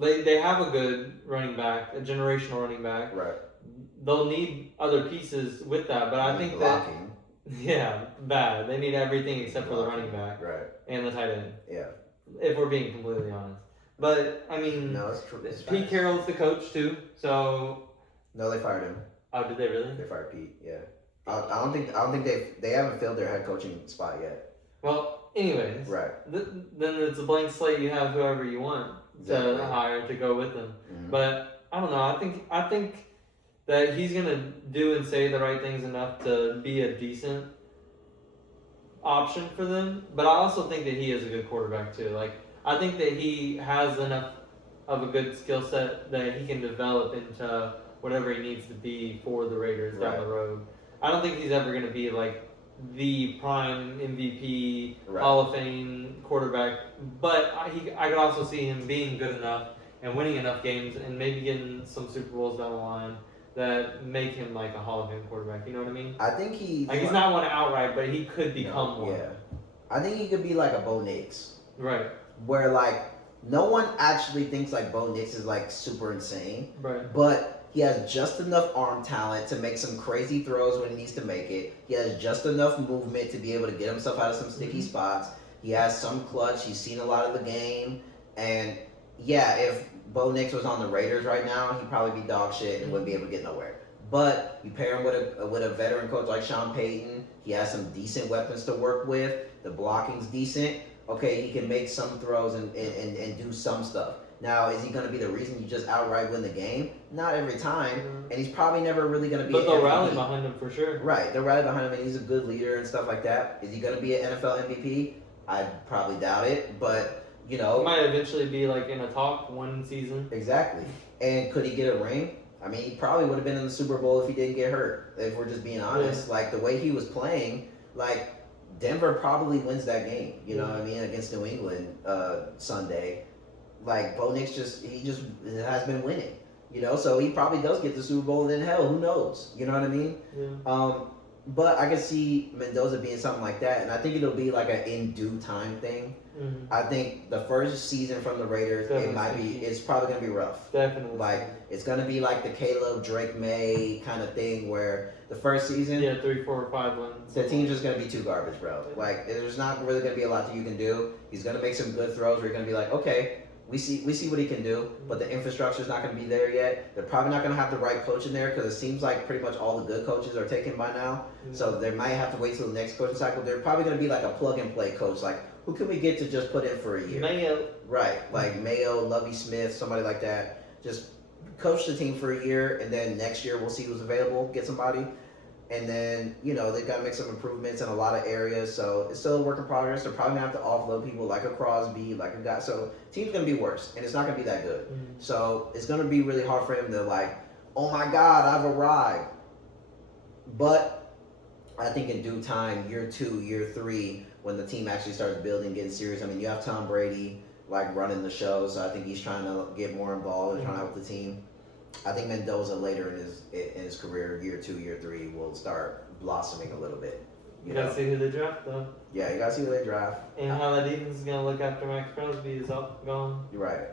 They have a good running back, a generational running back. They'll need other pieces with that, but I think blocking. Bad. They need everything except for the running back, and the tight end. If we're being completely honest, but I mean, no, it's true. Pete Carroll's the coach too, so. No, they fired him. Oh, did they really? They fired Pete. Yeah. I don't think they haven't filled their head coaching spot yet. Well, anyways. Then it's a blank slate. You have whoever you want to hire to go with them. But I don't know. I think that he's gonna do and say the right things enough to be a decent option for them. But I also think that he is a good quarterback too. Like, I think that he has enough of a good skill set that he can develop into whatever he needs to be for the Raiders down the road. I don't think he's ever going to be like the prime MVP, Hall of Fame quarterback, but I could also see him being good enough and winning enough games and maybe getting some Super Bowls down the line that make him like a Hall of Fame quarterback. You know what I mean? I think he's not one outright, but he could become one. Yeah, I think he could be like a Bo Nix. Right. Where like no one actually thinks like Bo Nix is like super insane. Right. But he has just enough arm talent to make some crazy throws when he needs to make it. He has just enough movement to be able to get himself out of some sticky spots. He has some clutch. He's seen a lot of the game. And yeah, if Bo Nix was on the Raiders right now, he'd probably be dog shit and wouldn't be able to get nowhere. But you pair him with a veteran coach like Sean Payton. He has some decent weapons to work with. The blocking's decent. Okay, he can make some throws and do some stuff. Now, is he going to be the reason you just outright win the game? Not every time, Mhm. and he's probably never really going to be. But an they'll MVP. rally behind him for sure. Right, they'll rally behind him, and he's a good leader and stuff like that. Is he going to be an NFL MVP? I probably doubt it, but He might eventually be like in a top one season. Exactly. And could he get a ring? I mean, he probably would have been in the Super Bowl if he didn't get hurt. If we're just being honest, like the way he was playing, like Denver probably wins that game. You know what I mean, against New England Sunday. Like Bo Nix he just has been winning. You know, so he probably does get the Super Bowl. Then hell, who knows? You know what I mean? Yeah. But I can see Mendoza being something like that, and I think it'll be like an in due time thing. Mm-hmm. I think the first season from the Raiders, it's probably gonna be rough. Definitely. Like it's gonna be like the Caleb Drake May kind of thing where the first season, 3, 4, 5 wins. the team's just gonna be too garbage, bro. Like there's not really gonna be a lot that you can do. He's gonna make some good throws where you're gonna be like, okay, we see what he can do, but the infrastructure's not gonna be there yet. They're probably not gonna have the right coach in there because it seems like pretty much all the good coaches are taken by now. Mm-hmm. So they might have to wait till the next coaching cycle. They're probably gonna be like a plug and play coach, like. Who can we get to just put in for a year? Mayo. Right, like Mayo, Lovey Smith, somebody like that. Just coach the team for a year, and then next year we'll see who's available, get somebody. And then, they've got to make some improvements in a lot of areas, so it's still a work in progress. They're probably going to have to offload people like a Crosby, like a guy. So team's going to be worse, and it's not going to be that good. Mm-hmm. So it's going to be really hard for him to like, oh my God, I've arrived. But I think in due time, year 2, year 3, when the team actually starts building, getting serious. I mean, you have Tom Brady like running the show, so I think he's trying to get more involved and trying to help the team. I think Mendoza later in his career, year 2, year 3, will start blossoming a little bit. You gotta see who they draft though. Yeah, you gotta see who they draft. And how that defense is gonna look after Max Crosby is gone. You're right.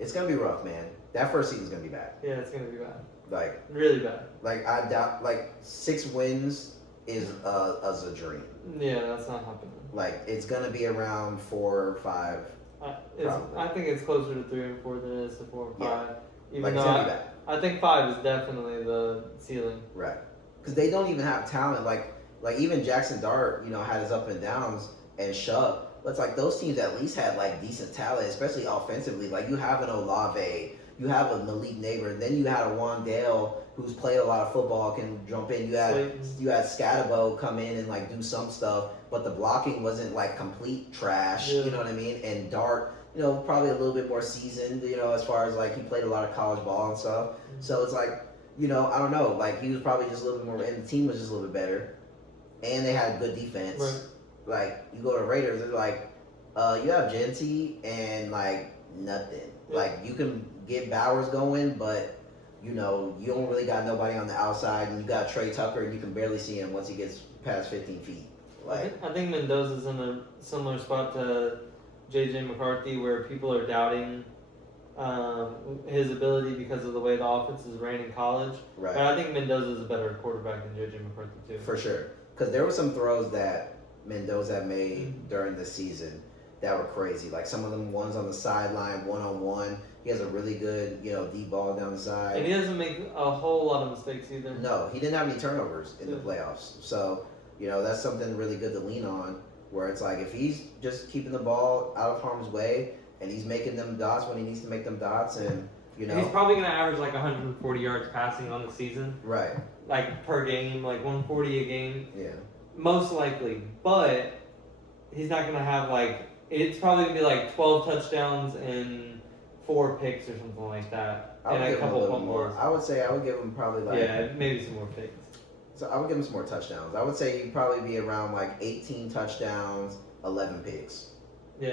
It's gonna be rough, man. That first season's gonna be bad. Yeah, it's gonna be bad. Like really bad. Like I doubt 6 wins is a dream. Yeah, that's not happening. Like it's gonna be around 4 or 5. I think it's closer to 3 and 4 than it is to 4 and 5. Yeah. Even it's though gonna be bad. I think 5 is definitely the ceiling. Right. Because they don't even have talent. Like even Jackson Dart, had his up and downs and Shuck. But it's like those teams at least had like decent talent, especially offensively. Like you have an Olave, you have a Malik Neighbor, and then you had a Wandale who's played a lot of football, can jump in. You had Scatabo come in and like do some stuff, but the blocking wasn't like complete trash. Yeah. You know what I mean? And Dart, probably a little bit more seasoned. As far as like he played a lot of college ball and stuff. Mm-hmm. So it's like, I don't know. Like he was probably just a little bit more, and the team was just a little bit better, and they had good defense. Right. Like you go to Raiders, it's like you have Genty and like nothing. Yeah. Like you can get Bowers going, but you don't really got nobody on the outside, and you got Trey Tucker, and you can barely see him once he gets past 15 feet. Like I think Mendoza's in a similar spot to J.J. McCarthy, where people are doubting his ability because of the way the offense is ran in college. Right. But I think Mendoza's a better quarterback than J.J. McCarthy too. For sure, because there were some throws that Mendoza made during the season that were crazy. Like some of them ones on the sideline, 1-on-1. He has a really good, deep ball down the side. And he doesn't make a whole lot of mistakes either. No, he didn't have any turnovers in the playoffs. So, that's something really good to lean on, where it's like if he's just keeping the ball out of harm's way and he's making them dots when he needs to make them dots, and, He's probably going to average like 140 yards passing on the season. Right. Like per game, like 140 a game. Yeah. Most likely. But he's not going to have it's probably going to be like 12 touchdowns and 4 picks or something like that. And a couple pump more. balls. I would say I would give him probably maybe some more picks. So I would give him some more touchdowns. I would say he'd probably be around like 18 touchdowns, 11 picks. Yeah.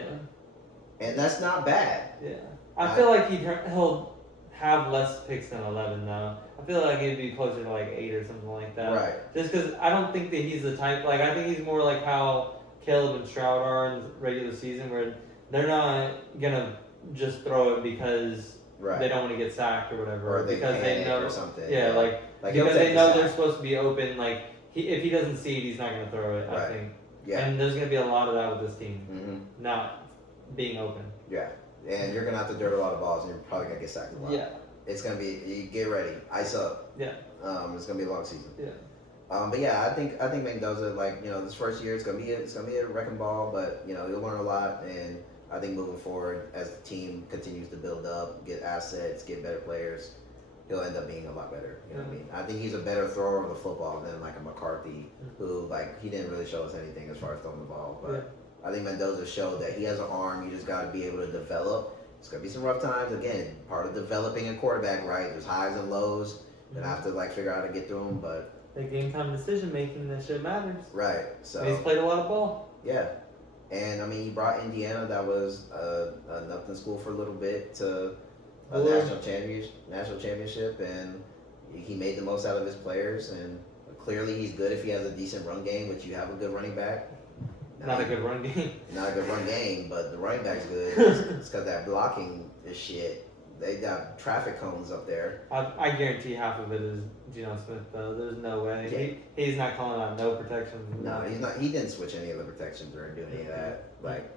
And that's not bad. Yeah. I feel like he'll have less picks than 11 though. I feel like it'd be closer to like 8 or something like that. Right. Just because I don't think that he's the type. Like I think he's more like how Caleb and Stroud are in the regular season, where they're not gonna just throw it because they don't want to get sacked or whatever, or because they know or something. Yeah, like because they know they're supposed to be open. Like if he doesn't see it, he's not gonna throw it. I think. Yeah. And there's gonna be a lot of that with this team, not being open. Yeah. And you're gonna have to dirt a lot of balls, and you're probably gonna get sacked a lot. Yeah. It's gonna be. You get ready, ice up. Yeah. It's gonna be a long season. Yeah. But yeah, I think Mendoza, this first year it's gonna be a wrecking ball, but you'll learn a lot, and I think moving forward, as the team continues to build up, get assets, get better players, he'll end up being a lot better. You know what I mean? I think he's a better thrower of the football than like a McCarthy, who like he didn't really show us anything as far as throwing the ball. But I think Mendoza showed that he has an arm. You just got to be able to develop. It's gonna be some rough times. Again, part of developing a quarterback, right? There's highs and lows. And I have to like figure out how to get through them. But the game time decision making, that shit matters. Right. So he's played a lot of ball. Yeah. And I mean, he brought Indiana, that was a nothing school for a little bit, to a national championship, and he made the most out of his players. And clearly, he's good if he has a decent run game, which you have a good running back. Not a good run game. Not a good run game, but the running back's good. It's because that blocking is shit. They got traffic cones up there. I guarantee half of it is Geno Smith, though. There's no way. He's not calling out no protections. No, he's not. He didn't switch any of the protections or do any of that. Like,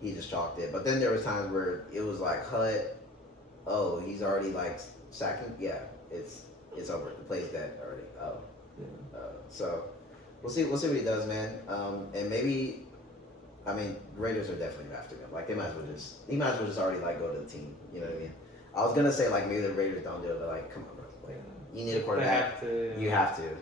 he just chalked it. But then there was times where it was like, Hut, oh, he's already like sacking. Yeah, it's over. The play's dead already. So we'll see what he does, man. And maybe, I mean, the Raiders are definitely after him. Like, he might as well just already like go to the team. You know what I mean? I was gonna say like maybe the Raiders don't do it, but like, come on, bro. Like, you need a quarterback. You have to.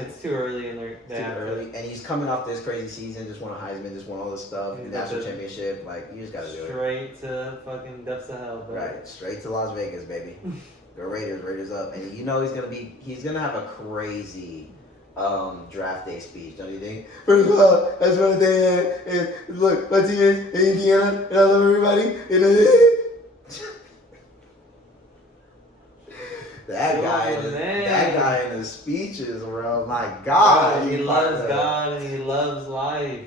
It's too early in their. Too early, and he's coming off this crazy season. Just won a Heisman, just won all this stuff, national championship. Like, you just gotta do it. Straight to fucking depths of hell, bro. Right, straight to Las Vegas, baby. Go Raiders up, and you know he's gonna have a crazy draft day speech, don't you think? First of all, that's what they and look, my team is in Indiana, and I love everybody. That guy in his speeches, bro. My God, he loves God and he loves life.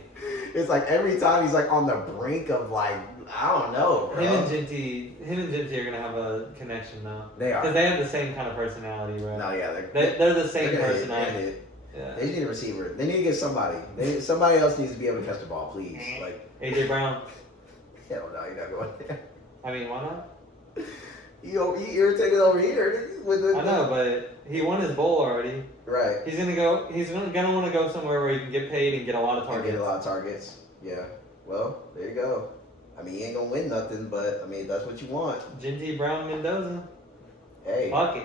It's like every time he's like on the brink of like, I don't know, bro. Him and Ginty are gonna have a connection though. They are, because they have the same kind of personality, bro. No, yeah, they're the same personality. Yeah. They need a receiver. They need to get somebody. Somebody else needs to be able to catch the ball, please. Like AJ Brown. Hell no, you're not going there. I mean, why not? You irritated over here with the. I know, but he won his bowl already. Right. He's gonna want to go somewhere where he can get paid and get a lot of targets. Yeah. Well, there you go. I mean, you ain't gonna win nothing, but I mean, that's what you want. Ginty Brown Mendoza. Hey. Fuck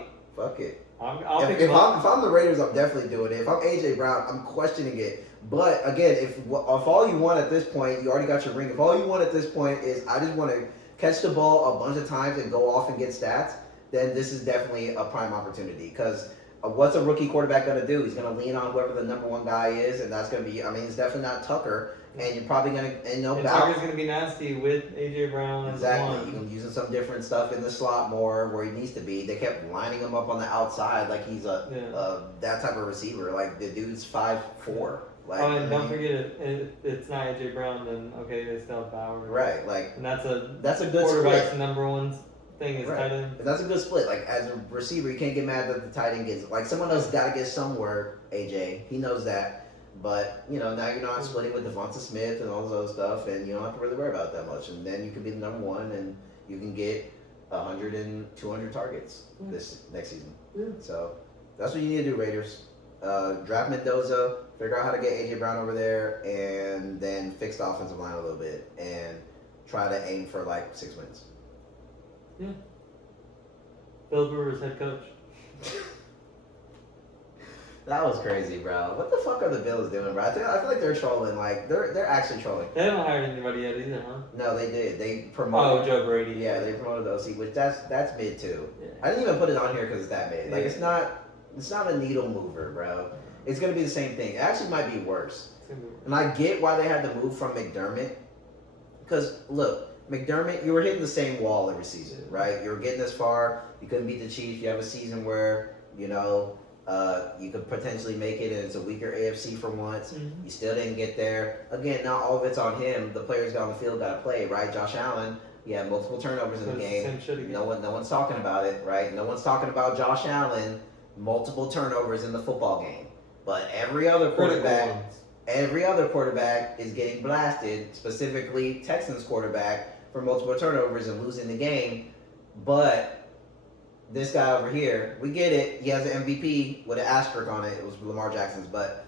it. If I'm the Raiders, I'm definitely doing it. If I'm AJ Brown, I'm questioning it. But again, if all you want at this point, you already got your ring. If all you want at this point is I just want to catch the ball a bunch of times and go off and get stats, then this is definitely a prime opportunity. Because what's a rookie quarterback going to do? He's going to lean on whoever the number one guy is, and that's going to be, I mean, it's definitely not Tucker. And you're probably going to, and Tucker's going to be nasty with AJ Brown. Exactly. You're going to be using some different stuff in the slot more where he needs to be. They kept lining him up on the outside like he's that type of receiver. Like, the dude's 5'4". Like, and don't forget, it's not AJ Brown, then okay, they still have Bauer. Right, like, and that's a good quarterback's split. number one thing is tight end. But that's a good split. Like, as a receiver, you can't get mad that the tight end gets, like, someone else got to get somewhere, AJ. He knows that. But, you know, now you're not splitting with Devonta Smith and all this other stuff, and you don't have to really worry about it that much. And then you can be the number one, and you can get 100 and 200 targets this next season. Yeah. So that's what you need to do, Raiders. Draft Mendoza, figure out how to get AJ Brown over there, and then fix the offensive line a little bit, and try to aim for like 6 wins. Yeah. Bill Brewer's head coach. That was crazy, bro. What the fuck are the Bills doing, bro? I feel like they're trolling. Like they're actually trolling. They haven't hired anybody yet either, huh? No, they did. They promoted. Oh, Joe Brady. Yeah, they promoted the OC, which that's mid too. Yeah. I didn't even put it on here because it's that mid. Like it's not a needle mover, bro. It's gonna be the same thing. It actually might be worse. And I get why they had to move from McDermott. Because look, McDermott, you were hitting the same wall every season, right? You were getting this far. You couldn't beat the Chiefs. You have a season where you could potentially make it, and it's a weaker AFC for once. Mm-hmm. You still didn't get there. Again, not all of it's on him. The players got on the field, got to play, right? Josh Allen, he had multiple turnovers in the game. No one's talking about it, right? No one's talking about Josh Allen, multiple turnovers in the football game. But every other quarterback is getting blasted, specifically Texans quarterback, for multiple turnovers and losing the game. But this guy over here, we get it. He has an MVP with an asterisk on it. It was Lamar Jackson's, but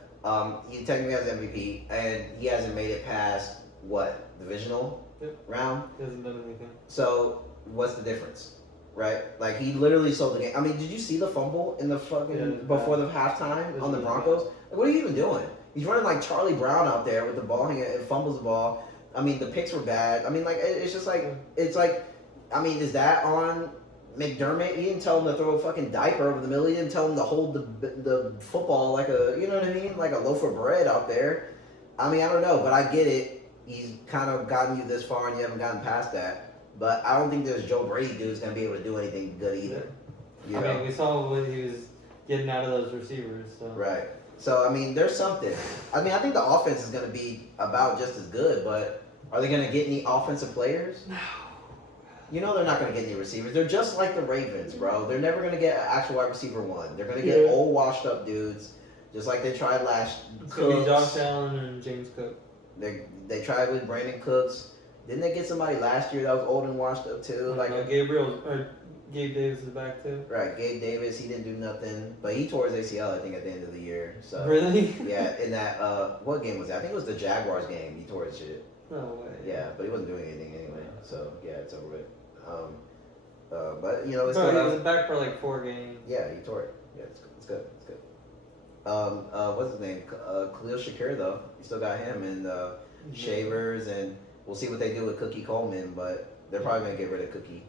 he technically has an MVP, and he hasn't made it past what, divisional? round. He hasn't done anything. So what's the difference, right? Like he literally sold the game. I mean, did you see the fumble in the fucking before the halftime on the Broncos? Like, what are you even doing? He's running like Charlie Brown out there with the ball hanging and fumbles the ball. I mean, the picks were bad. I mean, like it's just like it's like, I mean, is that on McDermott? He didn't tell him to throw a fucking diaper over the middle. He didn't tell him to hold the football like a, you know what I mean, like a loaf of bread out there. I mean, I don't know, but I get it. He's kind of gotten you this far and you haven't gotten past that. But I don't think this Joe Brady dude's gonna be able to do anything good either. I mean, we saw what he was getting out of those receivers. So. Right. So I mean, there's something. I mean, I think the offense is gonna be about just as good, but are they gonna get any offensive players? No. You know they're not going to get any receivers. They're just like the Ravens, bro. They're never going to get an actual wide receiver one. They're going to get old, washed-up dudes, just like they tried last. It's going to be Josh Allen and James Cook. They tried with Brandon Cooks. Didn't they get somebody last year that was old and washed up too? Like Gabe Davis is back too. Right, Gabe Davis. He didn't do nothing, but he tore his ACL, I think, at the end of the year. So really? Yeah, in that what game was that? I think it was the Jaguars game. He tore his shit. No way. Yeah, but he wasn't doing anything anyway. So yeah, it's over with. But you know, it's Bro, good. he was back for like 4 games. Yeah, he tore it. Yeah, it's good. It's good. It's good. What's his name? Khalil Shakir though. You still got him and Shavers, and we'll see what they do with Cookie Coleman. But they're probably gonna get rid of Cookie.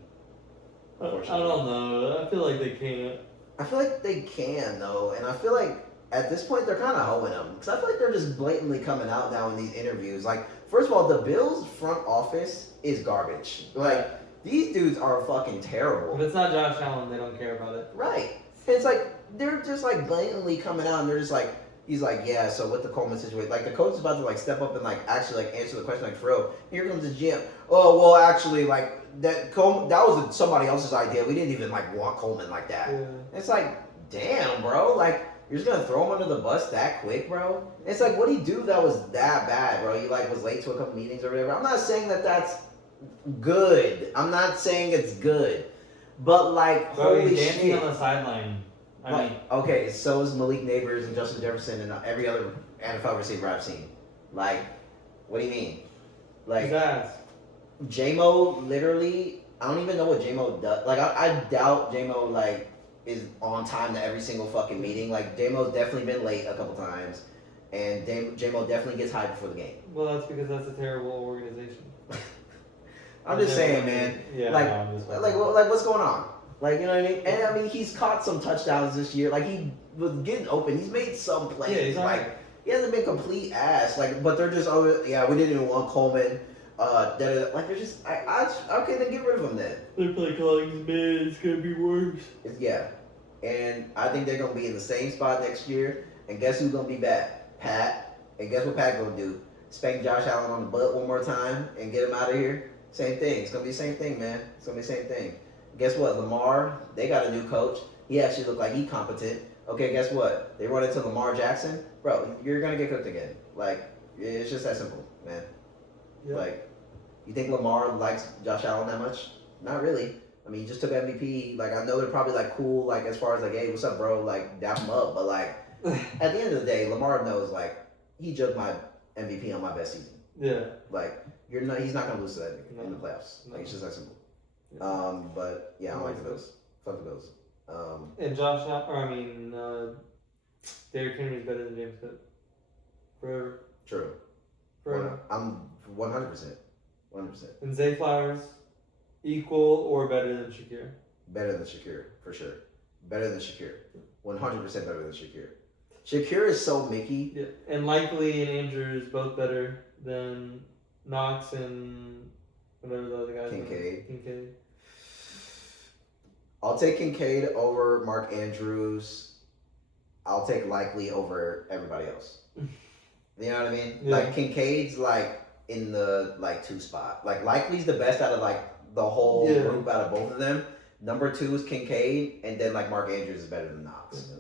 I don't know. I feel like they can't. I feel like they can though, and I feel like at this point they're kind of hoeing them because I feel like they're just blatantly coming out now in these interviews. Like, first of all, the Bills front office is garbage. Like, these dudes are fucking terrible. If it's not Josh Allen, they don't care about it. Right. And it's like they're just like blatantly coming out and they're just like, he's like, yeah, so with the Coleman situation, like the coach is about to like step up and like actually like answer the question like, for real, here comes the GM. Oh, well, actually, like that was somebody else's idea. We didn't even like want Coleman like that. Yeah. It's like, damn, bro, like you're just gonna throw him under the bus that quick, bro? It's like, what did he do that was that bad, bro? You like was late to a couple meetings or whatever. I'm not saying that that's good. I'm not saying it's good, but like, Bro, holy he's dancing shit. on the sideline. I mean, Okay, so is Malik Neighbors and Justin Jefferson and every other NFL receiver I've seen. Like, what do you mean? Like, his ass. J-Mo literally, I don't even know what J-Mo does. Like, I doubt J-Mo, like, is on time to every single fucking meeting. Like, J-Mo's definitely been late a couple times, and J-Mo definitely gets hyped before the game. Well, that's because that's a terrible organization. I'm just saying, man. Yeah, like what's going on? Like, you know what I mean? And I mean, he's caught some touchdowns this year. Like, he was getting open. He's made some plays. Yeah, he's like, right. he hasn't been complete ass. Like, but they're just, oh, yeah, we didn't even want Coleman. Like, they're just, okay, then get rid of him then. They're probably calling his man. It's gonna be worse. Yeah. And I think they're gonna be in the same spot next year. And guess who's gonna be back? Pat. And guess what Pat gonna do? Spank Josh Allen on the butt one more time and get him out of here. Same thing. It's gonna be the same thing, man. It's gonna be the same thing. Guess what? Lamar, they got a new coach. He actually looked like he competent. Okay, guess what? They run into Lamar Jackson. Bro, you're going to get cooked again. Like, it's just that simple, man. Yep. Like, you think Lamar likes Josh Allen that much? Not really. I mean, he just took MVP. Like, I know they're probably, like, cool, like, as far as, like, hey, what's up, bro? Like, dap him up. But, like, at the end of the day, Lamar knows, like, he judged my MVP on my best season. Yeah. Like, he's not going to lose to that in the playoffs. Like, it's just that simple. But yeah, I don't like the Bills. Fuck the Bills. And Derrick Henry's better than James Cook. Forever. True. Forever. I'm 100%. 100%. And Zay Flowers, equal or better than Shakir? Better than Shakir, for sure. Better than Shakir. 100% better than Shakir. Shakir is so Mickey. Yeah. And Likely and Andrews both better than Knox and whatever the other guys. Kincaid. I'll take Kincaid over Mark Andrews. I'll take Likely over everybody else. You know what I mean? Yeah. Like, Kincaid's, like, in the, like, 2 spot. Like, Likely's the best out of, like, the whole group out of both of them. Number 2 is Kincaid, and then, like, Mark Andrews is better than Knox.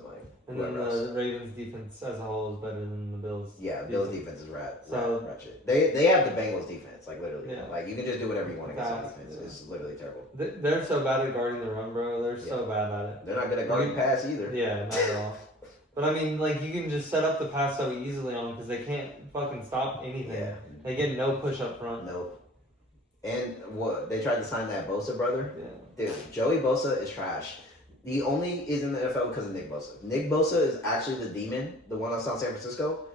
And then the Ravens defense as a whole is better than the Bills. Yeah, Bills defense is ratchet. They have the Bengals defense, like, literally. Yeah. Like, you can just do whatever you want against that defense. Yeah. It's literally terrible. They're so bad at guarding the run, bro. They're so bad at it. They're not good at guarding pass either. Yeah, not at all. But, I mean, like, you can just set up the pass so easily on them because they can't fucking stop anything. Yeah. They get no push up front. Nope. And what they tried to sign that Bosa brother. Yeah. Dude, Joey Bosa is trash. He only is in the NFL because of Nick Bosa. Nick Bosa is actually the demon, the one that's on San Francisco.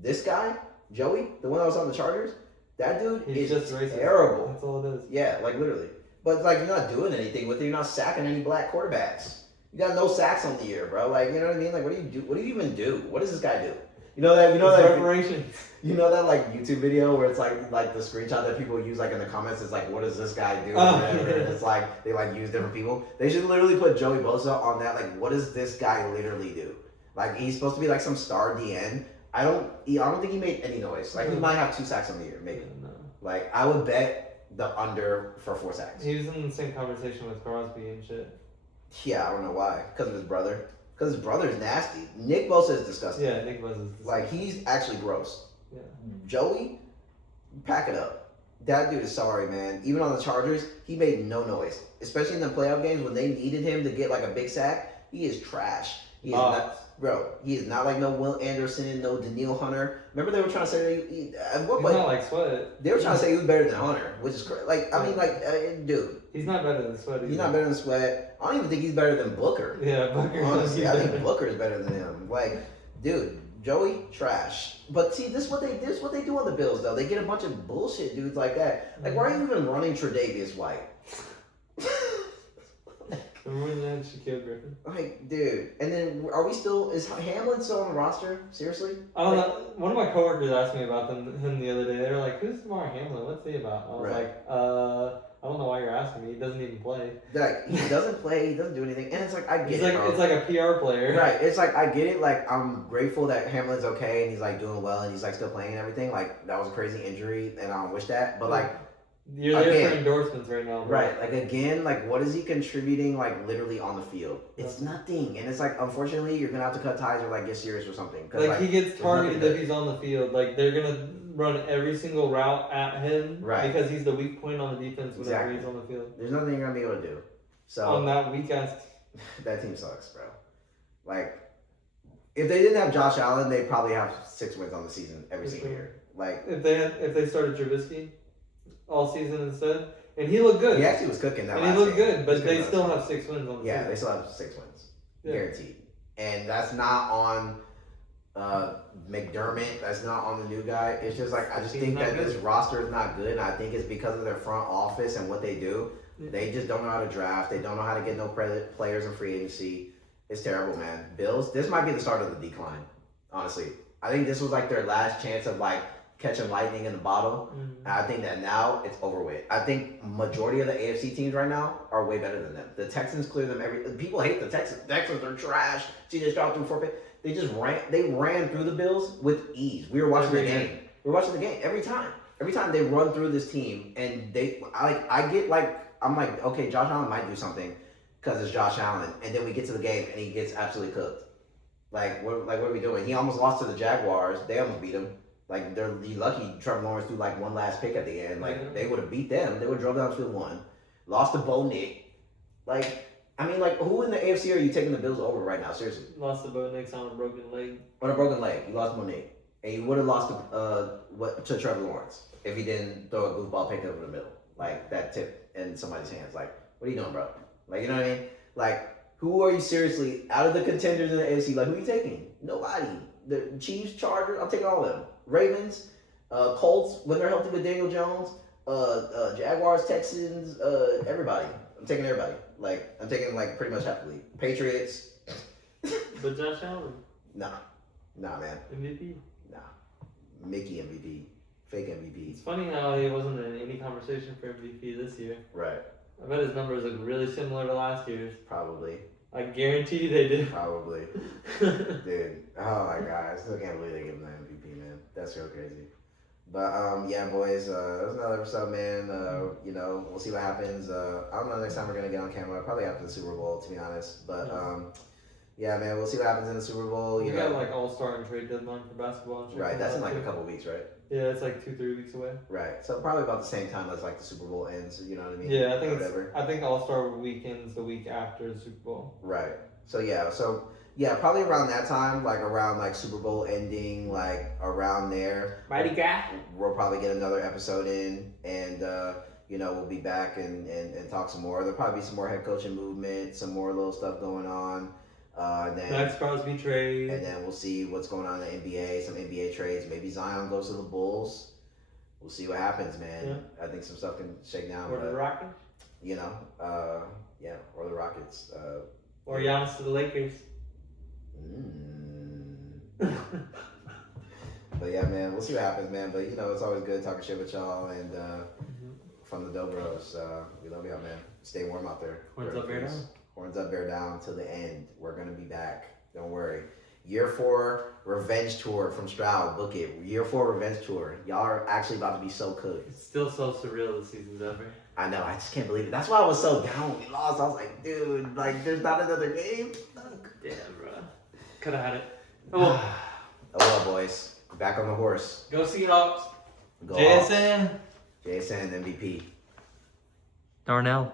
This guy, Joey, the one that was on the Chargers, that dude He's is just racist. terrible. That's all it is. Yeah, like literally. But like you're not doing anything with it. You're not sacking any black quarterbacks. You got no sacks on the year, bro. Like you know what I mean? Like what do you do? What do you even do? What does this guy do? You know that reparations. You know that like YouTube video where it's like the screenshot that people use like in the comments is like what does this guy do? Or whatever. Yeah. And it's like they like use different people. They should literally put Joey Bosa on that. Like what does this guy literally do? Like he's supposed to be like some star DN. I don't think he made any noise. Like he might have 2 sacks on the year, maybe. No. Like I would bet the under for 4 sacks. He was in the same conversation with Crosby and shit. Yeah, I don't know why. Because of his brother. Because his brother's nasty. Nick Bosa is disgusting. Yeah, Nick Bosa is disgusting. Like he's actually gross. Yeah. Joey, pack it up. That dude is sorry, man. Even on the Chargers, he made no noise. Especially in the playoff games when they needed him to get like a big sack. He is trash. He is not, bro. He is not like no Will Anderson, no Daniil Hunter. Remember they were trying to say at what point? He's not like Sweat. They were trying to say he was better than Hunter, which is crazy. Like I mean, dude. He's not better than Sweat. He's not better than Sweat. I don't even think he's better than Booker. Yeah, Booker. Honestly, I think Booker is better than him. Like, dude, Joey, trash. But see, this is what they do on the Bills though. They get a bunch of bullshit dudes like that. Like, why are you even running Tre'Davious White? Remember that Shaquille Griffin? Like, dude. And then is Hamlin still on the roster? Seriously? I don't know. One of my coworkers asked me about him the other day. They were like, "Who's Damar Hamlin? What's he about?" I was like, I don't know why you're asking me. He doesn't even play. Like he doesn't play. He doesn't do anything. And it's like I get it. It's like a PR player. Right. It's like I get it. Like I'm grateful that Hamlin's okay and he's like doing well and he's like still playing and everything. Like that was a crazy injury and I don't wish that. But like you're there for endorsements right now. Bro. Right. Like again, like what is he contributing like literally on the field? It's nothing. And it's like unfortunately you're gonna have to cut ties or like get serious or something. Like he gets targeted if he's on the field. Like they're gonna run every single route at him because he's the weak point on the defense whenever he's on the field. There's nothing you're gonna be able to do. So on that weak ass that team sucks, bro. Like if they didn't have Josh Allen, they'd probably have 6 wins on the season every single year. Like if they started Trubisky all season instead, and he looked good. He actually was cooking that. And he looked good, but they still have 6 wins on the season. Yeah, they still have 6 wins, guaranteed. And that's not on McDermott. That's not on the new guy. It's just like I just think that this roster is not good, and I think it's because of their front office and what they do. Yeah. They just don't know how to draft. They don't know how to get no players in free agency. It's terrible, man. Bills. This might be the start of the decline. Honestly, I think this was like their last chance of like catching lightning in the bottle. And I think that now it's over with. I think majority of the AFC teams right now are way better than them. The Texans clear them people hate the Texans. Texans are trash. CJ Stroud threw 4 picks. They ran through the Bills with ease. We were watching the game. We were watching the game every time. Every time they run through this team and I'm like, okay, Josh Allen might do something because it's Josh Allen. And then we get to the game and he gets absolutely cooked. What are we doing? He almost lost to the Jaguars. They almost beat him. Like, they're lucky Trevor Lawrence threw, like, one last pick at the end. Like, they would have beat them. They would have drove down field 1. Lost to Bo Nick. Like, I mean, like, who in the AFC are you taking the Bills over right now? Seriously. Lost to Bo Nick on a broken leg. On a broken leg. You lost to Bo Nick. And you would have lost to Trevor Lawrence if he didn't throw a goofball pick over the middle. Like, that tip in somebody's hands. Like, what are you doing, bro? Like, you know what I mean? Like, who are you seriously, out of the contenders in the AFC, like, who are you taking? Nobody. The Chiefs, Chargers, I'm taking all of them. Ravens, Colts when they're healthy with Daniel Jones, Jaguars, Texans, everybody. I'm taking everybody. Like I'm taking like pretty much half the league. Patriots. But Josh Allen. Nah, man. MVP. Nah, Mickey MVP, fake MVP. It's funny how he wasn't in any conversation for MVP this year. Right. I bet his numbers look really similar to last year's. Probably. I guarantee they do. Probably. Dude. Oh my god. I still can't believe they give him the MVP, man. That's so crazy. But yeah, boys, that's another episode, man. You know, we'll see what happens. I don't know next time we're gonna get on camera. Probably after the Super Bowl, to be honest. But yeah, man, we'll see what happens in the Super Bowl. You got like All-Star and trade deadline for basketball and shit. Right, that's in like a couple weeks, right? Yeah, it's like 2-3 weeks away. Right, so probably about the same time as like the Super Bowl ends. You know what I mean? Yeah, I think All-Star weekend's the week after the Super Bowl. Right. So yeah, probably around that time, like around like Super Bowl ending, like around there. Mighty guy. We'll probably get another episode in, and we'll be back and talk some more. There'll probably be some more head coaching movement, some more little stuff going on. And then Max Crosby trade. And then we'll see what's going on in the NBA, some NBA trades. Maybe Zion goes to the Bulls. We'll see what happens, man. Yeah. I think some stuff can shake down. Or the Rockets. Yeah, or the Rockets. Or Giannis to the Lakers. But yeah, man, we'll see what happens, man. But it's always good talking shit with y'all and from the Dobros. We love y'all, man. Stay warm out there. Horns up, bear down. Horns up, bear down till the end. We're gonna be back. Don't worry. Year 4 revenge tour from Stroud. Book it. Year 4 revenge tour. Y'all are actually about to be so cooked. It's still so surreal the season's over. I know. I just can't believe it. That's why I was so down when we lost. I was like, dude, like, there's not another game. Damn, bro. Could have had it. Oh well, boys. Back on the horse. Go Seahawks. Go JSN. JSN MVP. Darnell.